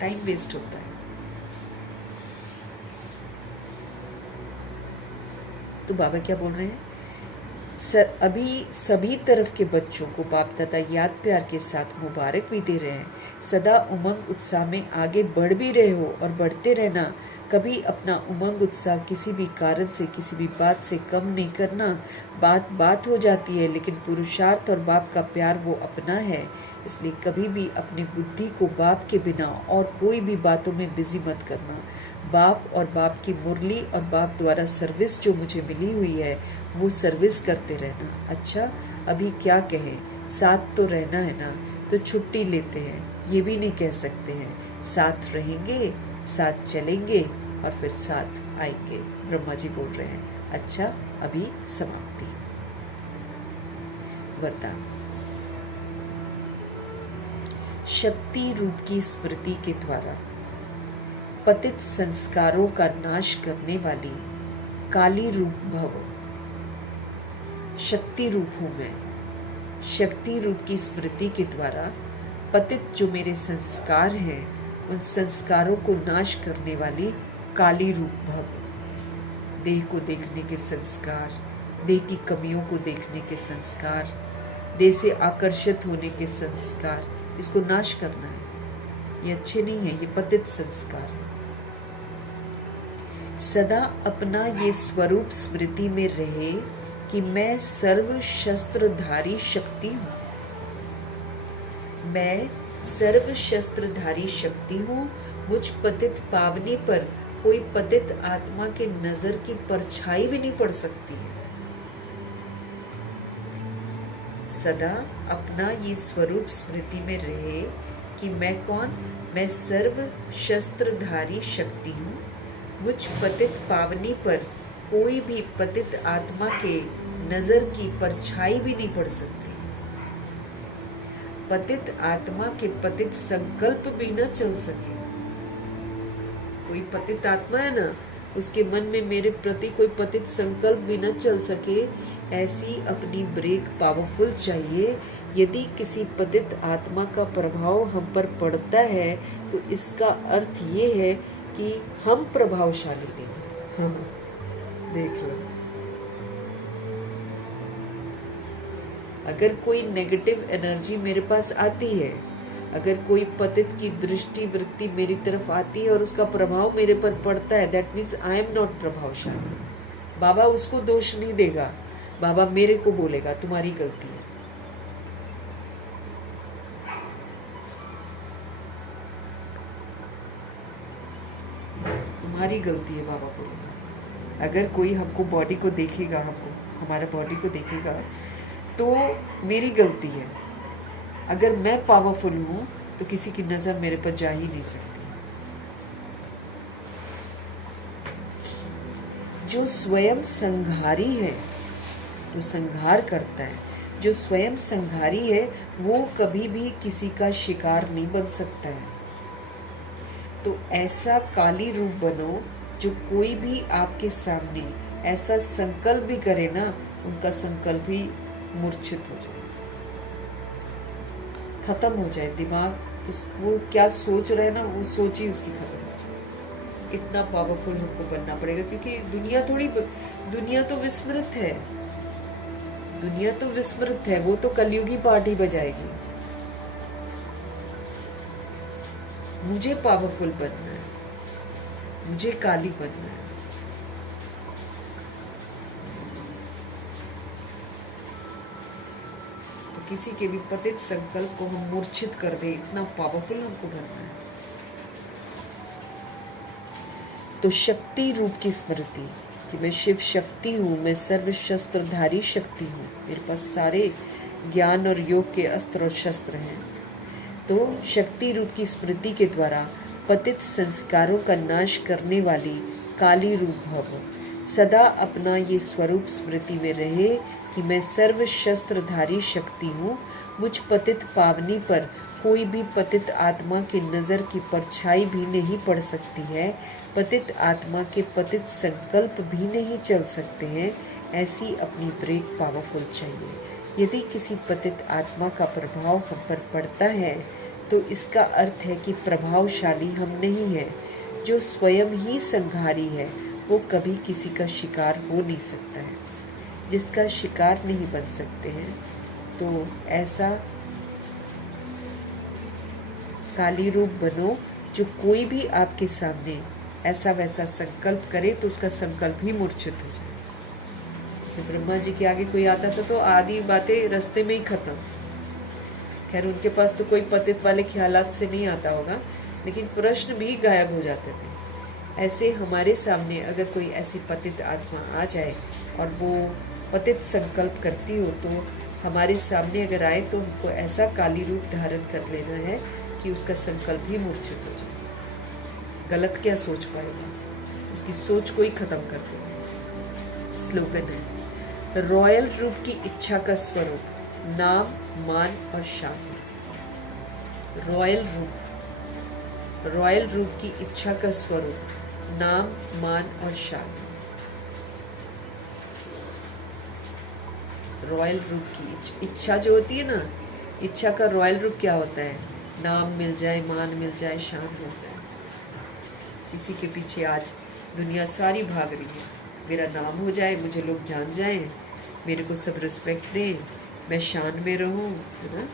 टाइम वेस्ट होता है। तो बाबा क्या बोल रहे हैं, अभी सभी तरफ के बच्चों को बाप दादा याद प्यार के साथ मुबारक भी दे रहे हैं। सदा उमंग उत्साह में आगे बढ़ भी रहे हो और बढ़ते रहना। कभी अपना उमंग उत्साह किसी भी कारण से, किसी भी बात से कम नहीं करना। बात बात हो जाती है, लेकिन पुरुषार्थ और बाप का प्यार वो अपना है। इसलिए कभी भी अपनी बुद्धि को बाप के बिना और कोई भी बातों में बिजी मत करना। बाप और बाप की मुरली और बाप द्वारा सर्विस जो मुझे मिली हुई है वो सर्विस करते रहना। अच्छा, अभी क्या कहें, साथ तो रहना है ना, तो छुट्टी लेते हैं ये भी नहीं कह सकते हैं। साथ रहेंगे, साथ चलेंगे और फिर साथ आएंगे, ब्रह्मा जी बोल रहे हैं। अच्छा, अभी समाप्ति। वरदान, शक्ति रूप की स्मृति के द्वारा पतित संस्कारों का नाश करने वाली काली रूप भव। शक्ति रूप हूँ मैं। शक्ति रूप की स्मृति के द्वारा पतित जो मेरे संस्कार हैं उन संस्कारों को नाश करने वाली काली रूप भव। देह को देखने के संस्कार, देह की कमियों को देखने के संस्कार, देह से आकर्षित होने के संस्कार, इसको नाश करना है। ये अच्छे नहीं है, ये पतित संस्कार है। सदा अपना ये स्वरूप स्मृति में रहे कि मैं सर्व शस्त्रधारी शक्ति हूँ। मैं सर्व शस्त्रधारी शक्ति हूँ। मुझ पतित पावनी पर कोई पतित आत्मा के नजर की परछाई भी नहीं पड़ सकती है। सदा अपना ये स्वरूप स्मृति में रहे कि मैं कौन, मैं सर्व शस्त्रधारी शक्ति हूँ। मुझ पतित पावनी पर कोई भी पतित आत्मा के नजर की परछाई भी नहीं पड़ सकती। पतित आत्मा के पतित संकल्प भी न चल सके। कोई पतित आत्मा है ना, उसके मन में मेरे प्रति कोई पतित संकल्प भी न चल सके, ऐसी अपनी ब्रेक पावरफुल चाहिए। यदि किसी पतित आत्मा का प्रभाव हम पर पड़ता है तो इसका अर्थ ये है कि हम प्रभावशाली नहीं हैं। देख लो, अगर कोई नेगेटिव एनर्जी मेरे पास आती है, अगर कोई पतित की दृष्टि वृत्ति मेरी तरफ आती है और उसका प्रभाव मेरे पर पड़ता है, that means I am not प्रभावशाली। बाबा उसको दोष नहीं देगा, बाबा मेरे को बोलेगा तुम्हारी गलती है। तुम्हारी गलती है, बाबा बोलेगा। अगर कोई हमको बॉडी को देखेगा, हमको हमारा बॉडी को देखेगा तो मेरी गलती है। अगर मैं पावरफुल हूं तो किसी की नजर मेरे पर जा ही नहीं सकती। जो स्वयं संघारी है, जो संघार करता है, जो स्वयं संघारी है, वो कभी भी किसी का शिकार नहीं बन सकता है। तो ऐसा काली रूप बनो जो कोई भी आपके सामने ऐसा संकल्प भी करे ना, उनका संकल्प ही मूर्छित हो जाए, खत्म हो जाए। दिमाग वो क्या सोच रहे हैं ना, वो सोच ही उसकी खत्म हो जाए। इतना पावरफुल हमको बनना पड़ेगा, क्योंकि दुनिया तो विस्मृत है, दुनिया तो विस्मृत है। वो तो कलयुगी पार्टी बजाएगी। मुझे पावरफुल बनना है, मुझे काली बनना है। तो किसी के भी पतित संकल्प को हम मूर्छित कर दे, इतना पावरफुल हमको बनना है। तो शक्ति रूप की स्मृति कि मैं शिव शक्ति हूँ, मैं सर्व शस्त्रधारी शक्ति हूँ, मेरे पास सारे ज्ञान और योग के अस्त्र और शस्त्र हैं। तो शक्ति रूप की स्मृति के द्वारा पतित संस्कारों का नाश करने वाली काली रूप भव सदा अपना ये स्वरूप स्मृति में रहे कि मैं सर्व शस्त्रधारी शक्ति हूँ। मुझ पतित पावनी पर कोई भी पतित आत्मा की नज़र की परछाई भी नहीं पड़ सकती है, पतित आत्मा के पतित संकल्प भी नहीं चल सकते हैं। ऐसी अपनी ब्रेक पावरफुल चाहिए। यदि किसी पतित आत्मा का प्रभाव हम पर पड़ता है तो इसका अर्थ है कि प्रभावशाली हम नहीं हैं। जो स्वयं ही संघारी है वो कभी किसी का शिकार हो नहीं सकता है। जिसका शिकार नहीं बन सकते हैं तो ऐसा काली रूप बनो जो कोई भी आपके सामने ऐसा वैसा संकल्प करे तो उसका संकल्प ही मूर्छित हो जाए। जैसे ब्रह्मा जी के आगे कोई आता था तो आधी बातें रास्ते में ही खत्म। खैर उनके पास तो कोई पतित वाले ख्यालात से नहीं आता होगा, लेकिन प्रश्न भी गायब हो जाते थे। ऐसे हमारे सामने अगर कोई ऐसी पतित आत्मा आ जाए और वो पतित संकल्प करती हो तो हमारे सामने अगर आए तो हमको ऐसा काली रूप धारण कर लेना है कि उसका संकल्प ही मूर्छित हो जाए। गलत क्या सोच पाएगा, उसकी सोच को ही खत्म कर देगा। स्लोगन है, रॉयल रूप की इच्छा का स्वरूप नाम, मान और शान। रॉयल रूप की इच्छा का स्वरूप नाम, मान और शान। रॉयल रूप की इच्छा जो होती है ना, इच्छा का रॉयल रूप क्या होता है? नाम मिल जाए, मान मिल जाए, शान मिल जाए। इसी के पीछे आज दुनिया सारी भाग रही है। मेरा नाम हो जाए, मुझे लोग जान जाएं, मेरे को सब रिस्पेक्ट दें, मैं शान में रहूं, है ना।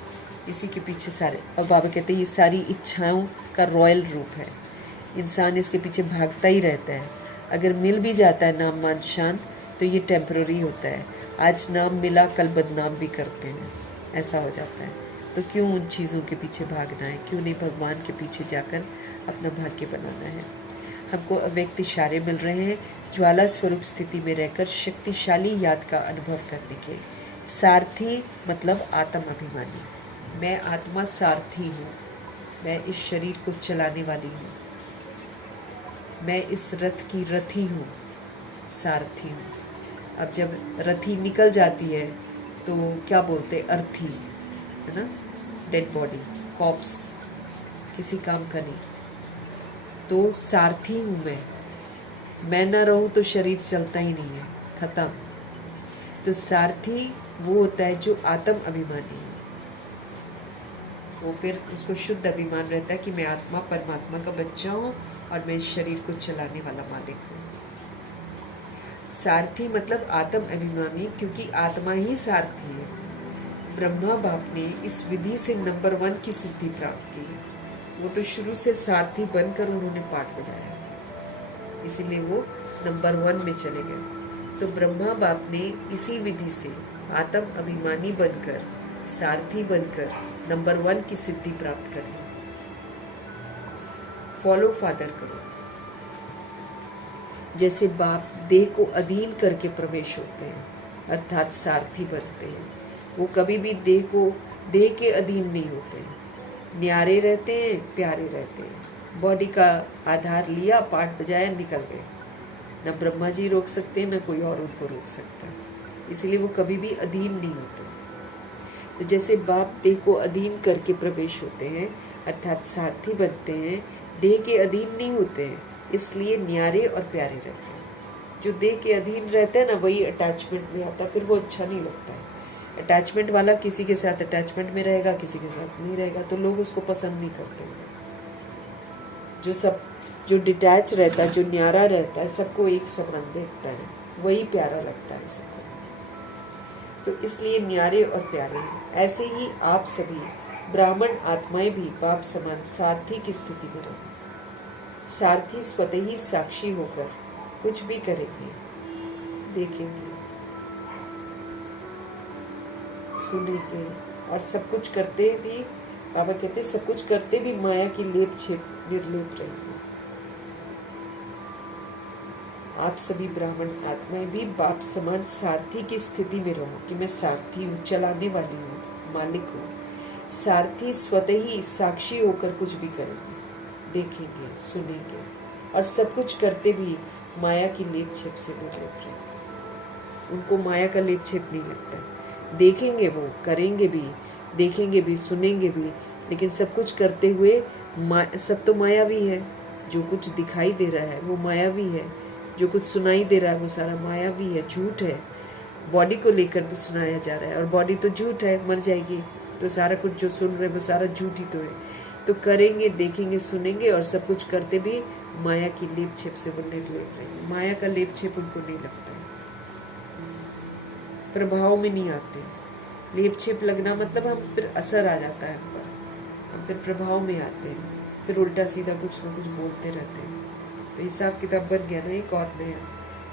इसी के पीछे सारे, और बाबा कहते हैं ये सारी इच्छाओं का रॉयल रूप है। इंसान इसके पीछे भागता ही रहता है। अगर मिल भी जाता है नाम, मान, शान तो ये टेम्पररी होता है। आज नाम मिला, कल बदनाम भी करते हैं, ऐसा हो जाता है। तो क्यों उन चीज़ों के पीछे भागना है? क्यों नहीं भगवान के पीछे जाकर अपना भाग्य बनाना है? हमको अव्यक्त इशारे मिल रहे हैं ज्वाला स्वरूप स्थिति में रहकर शक्तिशाली याद का अनुभव करने के। सारथी मतलब आत्म अभिमानी। मैं आत्मा सारथी हूँ, मैं इस शरीर को चलाने वाली हूँ, मैं इस रथ की रथी हूँ, सारथी हूँ। अब जब रथी निकल जाती है तो क्या बोलते? अर्थी, है ना, डेड बॉडी, कॉप्स, किसी काम का नहीं। तो सारथी हूँ मैं, मैं ना रहूं तो शरीर चलता ही नहीं है, खत्म। तो सारथी वो होता है जो आत्म अभिमानी है। वो फिर उसको शुद्ध अभिमान रहता है कि मैं आत्मा परमात्मा का बच्चा हूँ और मैं इस शरीर को चलाने वाला मालिक हूँ। सारथी मतलब आत्म अभिमानी, क्योंकि आत्मा ही सारथी है। ब्रह्मा बाप ने इस विधि से नंबर 1 की सिद्धि प्राप्त की है। वो तो शुरू से सारथी बनकर उन्होंने पाठ बजाया, इसीलिए वो नंबर 1 में चले गए। तो ब्रह्मा बाप ने इसी विधि से आत्म अभिमानी बनकर, सारथी बनकर नंबर 1 की सिद्धि प्राप्त कर ली। फॉलो फादर करो। जैसे बाप देह को अधीन करके प्रवेश होते हैं, अर्थात सारथी बनते हैं। वो कभी भी देह के अधीन नहीं होते हैं, न्यारे रहते हैं, प्यारे रहते हैं। बॉडी का आधार लिया, पाठ बजाया, निकल गए। न ब्रह्मा जी रोक सकते हैं, न कोई और उनको रोक सकता है। इसलिए वो कभी भी अधीन नहीं होते। तो जैसे बाप देह को अधीन करके प्रवेश होते हैं, अर्थात सारथी बनते हैं, देह के अधीन नहीं होते हैं, इसलिए न्यारे और प्यारे रहते हैं। जो देह के अधीन रहता है ना, वही अटैचमेंट में आता है, फिर वो अच्छा नहीं लगता है। अटैचमेंट वाला किसी के साथ अटैचमेंट में रहेगा, किसी के साथ नहीं रहेगा, तो लोग उसको पसंद नहीं करते। जो डिटैच रहता है, जो न्यारा रहता है, सबको एक समान देखता है, वही प्यारा लगता है सबको। तो इसलिए न्यारे और प्यारे हैं। ऐसे ही आप सभी ब्राह्मण आत्माएं भी बाप समान सारथी की स्थिति में रहें। सारथी स्वतः ही साक्षी होकर कुछ भी करेंगे, देखेंगे, सुनेंगे, और सब कुछ करते भी, बाबा कहते सब कुछ करते भी माया की लेप छेप निर्लेप रहेंगे। आप सभी ब्राह्मण आत्माएं भी बाप समान सारथी की स्थिति में रहो कि मैं सारथी हूँ, चलाने वाली हूँ, मालिक हूँ। सारथी स्वतः ही साक्षी होकर कुछ भी करेंगे, देखेंगे, सुनेंगे, और सब कुछ करते भी माया की लेप छेप से निर्लेप रहेंगे। उनको माया का लेप छेप नहीं लगता है। देखेंगे, वो करेंगे भी, देखेंगे भी, सुनेंगे भी, लेकिन सब कुछ करते हुए सब तो मायावी है। जो कुछ दिखाई दे रहा है वो मायावी है, जो कुछ सुनाई दे रहा है वो सारा मायावी है, झूठ है। बॉडी को लेकर भी सुनाया जा रहा है, और बॉडी तो झूठ है, मर जाएगी, तो सारा कुछ जो सुन रहे वो सारा झूठ ही तो है। तो करेंगे, देखेंगे, सुनेंगे, और सब कुछ करते भी माया की लेप छेप से वो निर्लेप रहेंगे। माया का लेप छेप उनको नहीं लगता है, प्रभाव में नहीं आते। लेप छेप लगना मतलब हम फिर असर आ जाता है हम पर, हम फिर प्रभाव में आते हैं, फिर उल्टा सीधा कुछ ना कुछ बोलते रहते हैं। तो हिसाब किताब बन गया ना एक और नया।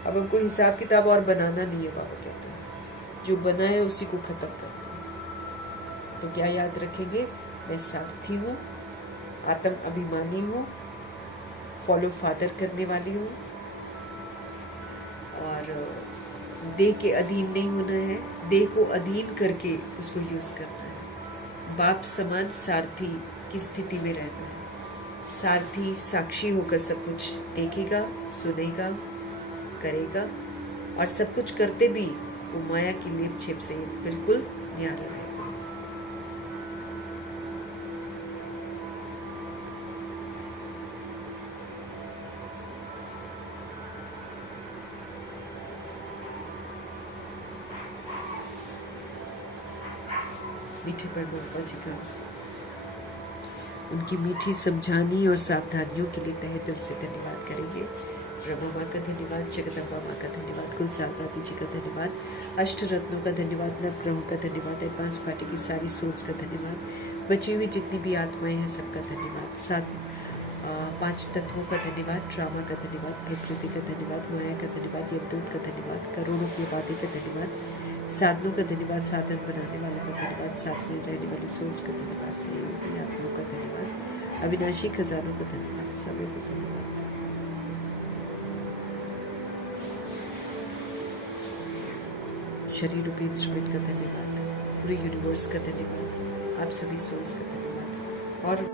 अब हमको हिसाब किताब और बनाना नहीं है, बाबा कहते हैं जो बना है उसी को खत्म करना है। तो क्या याद रखेंगे? मैं सारथी हूँ, आत्म अभिमानी हूँ, फॉलो फादर करने वाली हूँ, और देह के अधीन नहीं होना है, देह को अधीन करके उसको यूज़ करना है। बाप समान सारथी की स्थिति में रहना है। सारथी साक्षी होकर सब कुछ देखेगा, सुनेगा, करेगा, और सब कुछ करते भी वो माया की लेप छेप से बिल्कुल न्यारा रहेगा। मीठे परमात्मा जी का उनकी मीठी समझानी और सावधानियों के लिए तहे दिल से धन्यवाद करेंगे। ब्रह्मा माँ का धन्यवाद, जगदम्बा माँ का धन्यवाद, कुलसार दादी जी का धन्यवाद, अष्ट रत्नों का धन्यवाद, नवग्रहों का धन्यवाद, एडवांस पार्टी की सारी सोल्स का धन्यवाद, बची हुई जितनी भी आत्माएं हैं सबका धन्यवाद, 5 तत्वों का धन्यवाद, ड्रामा का धन्यवाद, प्रकृति का धन्यवाद, माया का धन्यवाद, यमदूत का धन्यवाद, करोड़ों की आबादी का धन्यवाद, साधनों का धन्यवाद, साधन बनाने वालों का धन्यवाद, साथ में रहने वाली सोल्स का धन्यवाद, सहयोगी आत्माओं का धन्यवाद, अविनाशी खजानों का धन्यवाद, सभी को धन्यवाद। शरीर रूपी इंस्ट्रूमेंट का धन्यवाद, पूरे यूनिवर्स का धन्यवाद, आप सभी सोल्स का धन्यवाद। और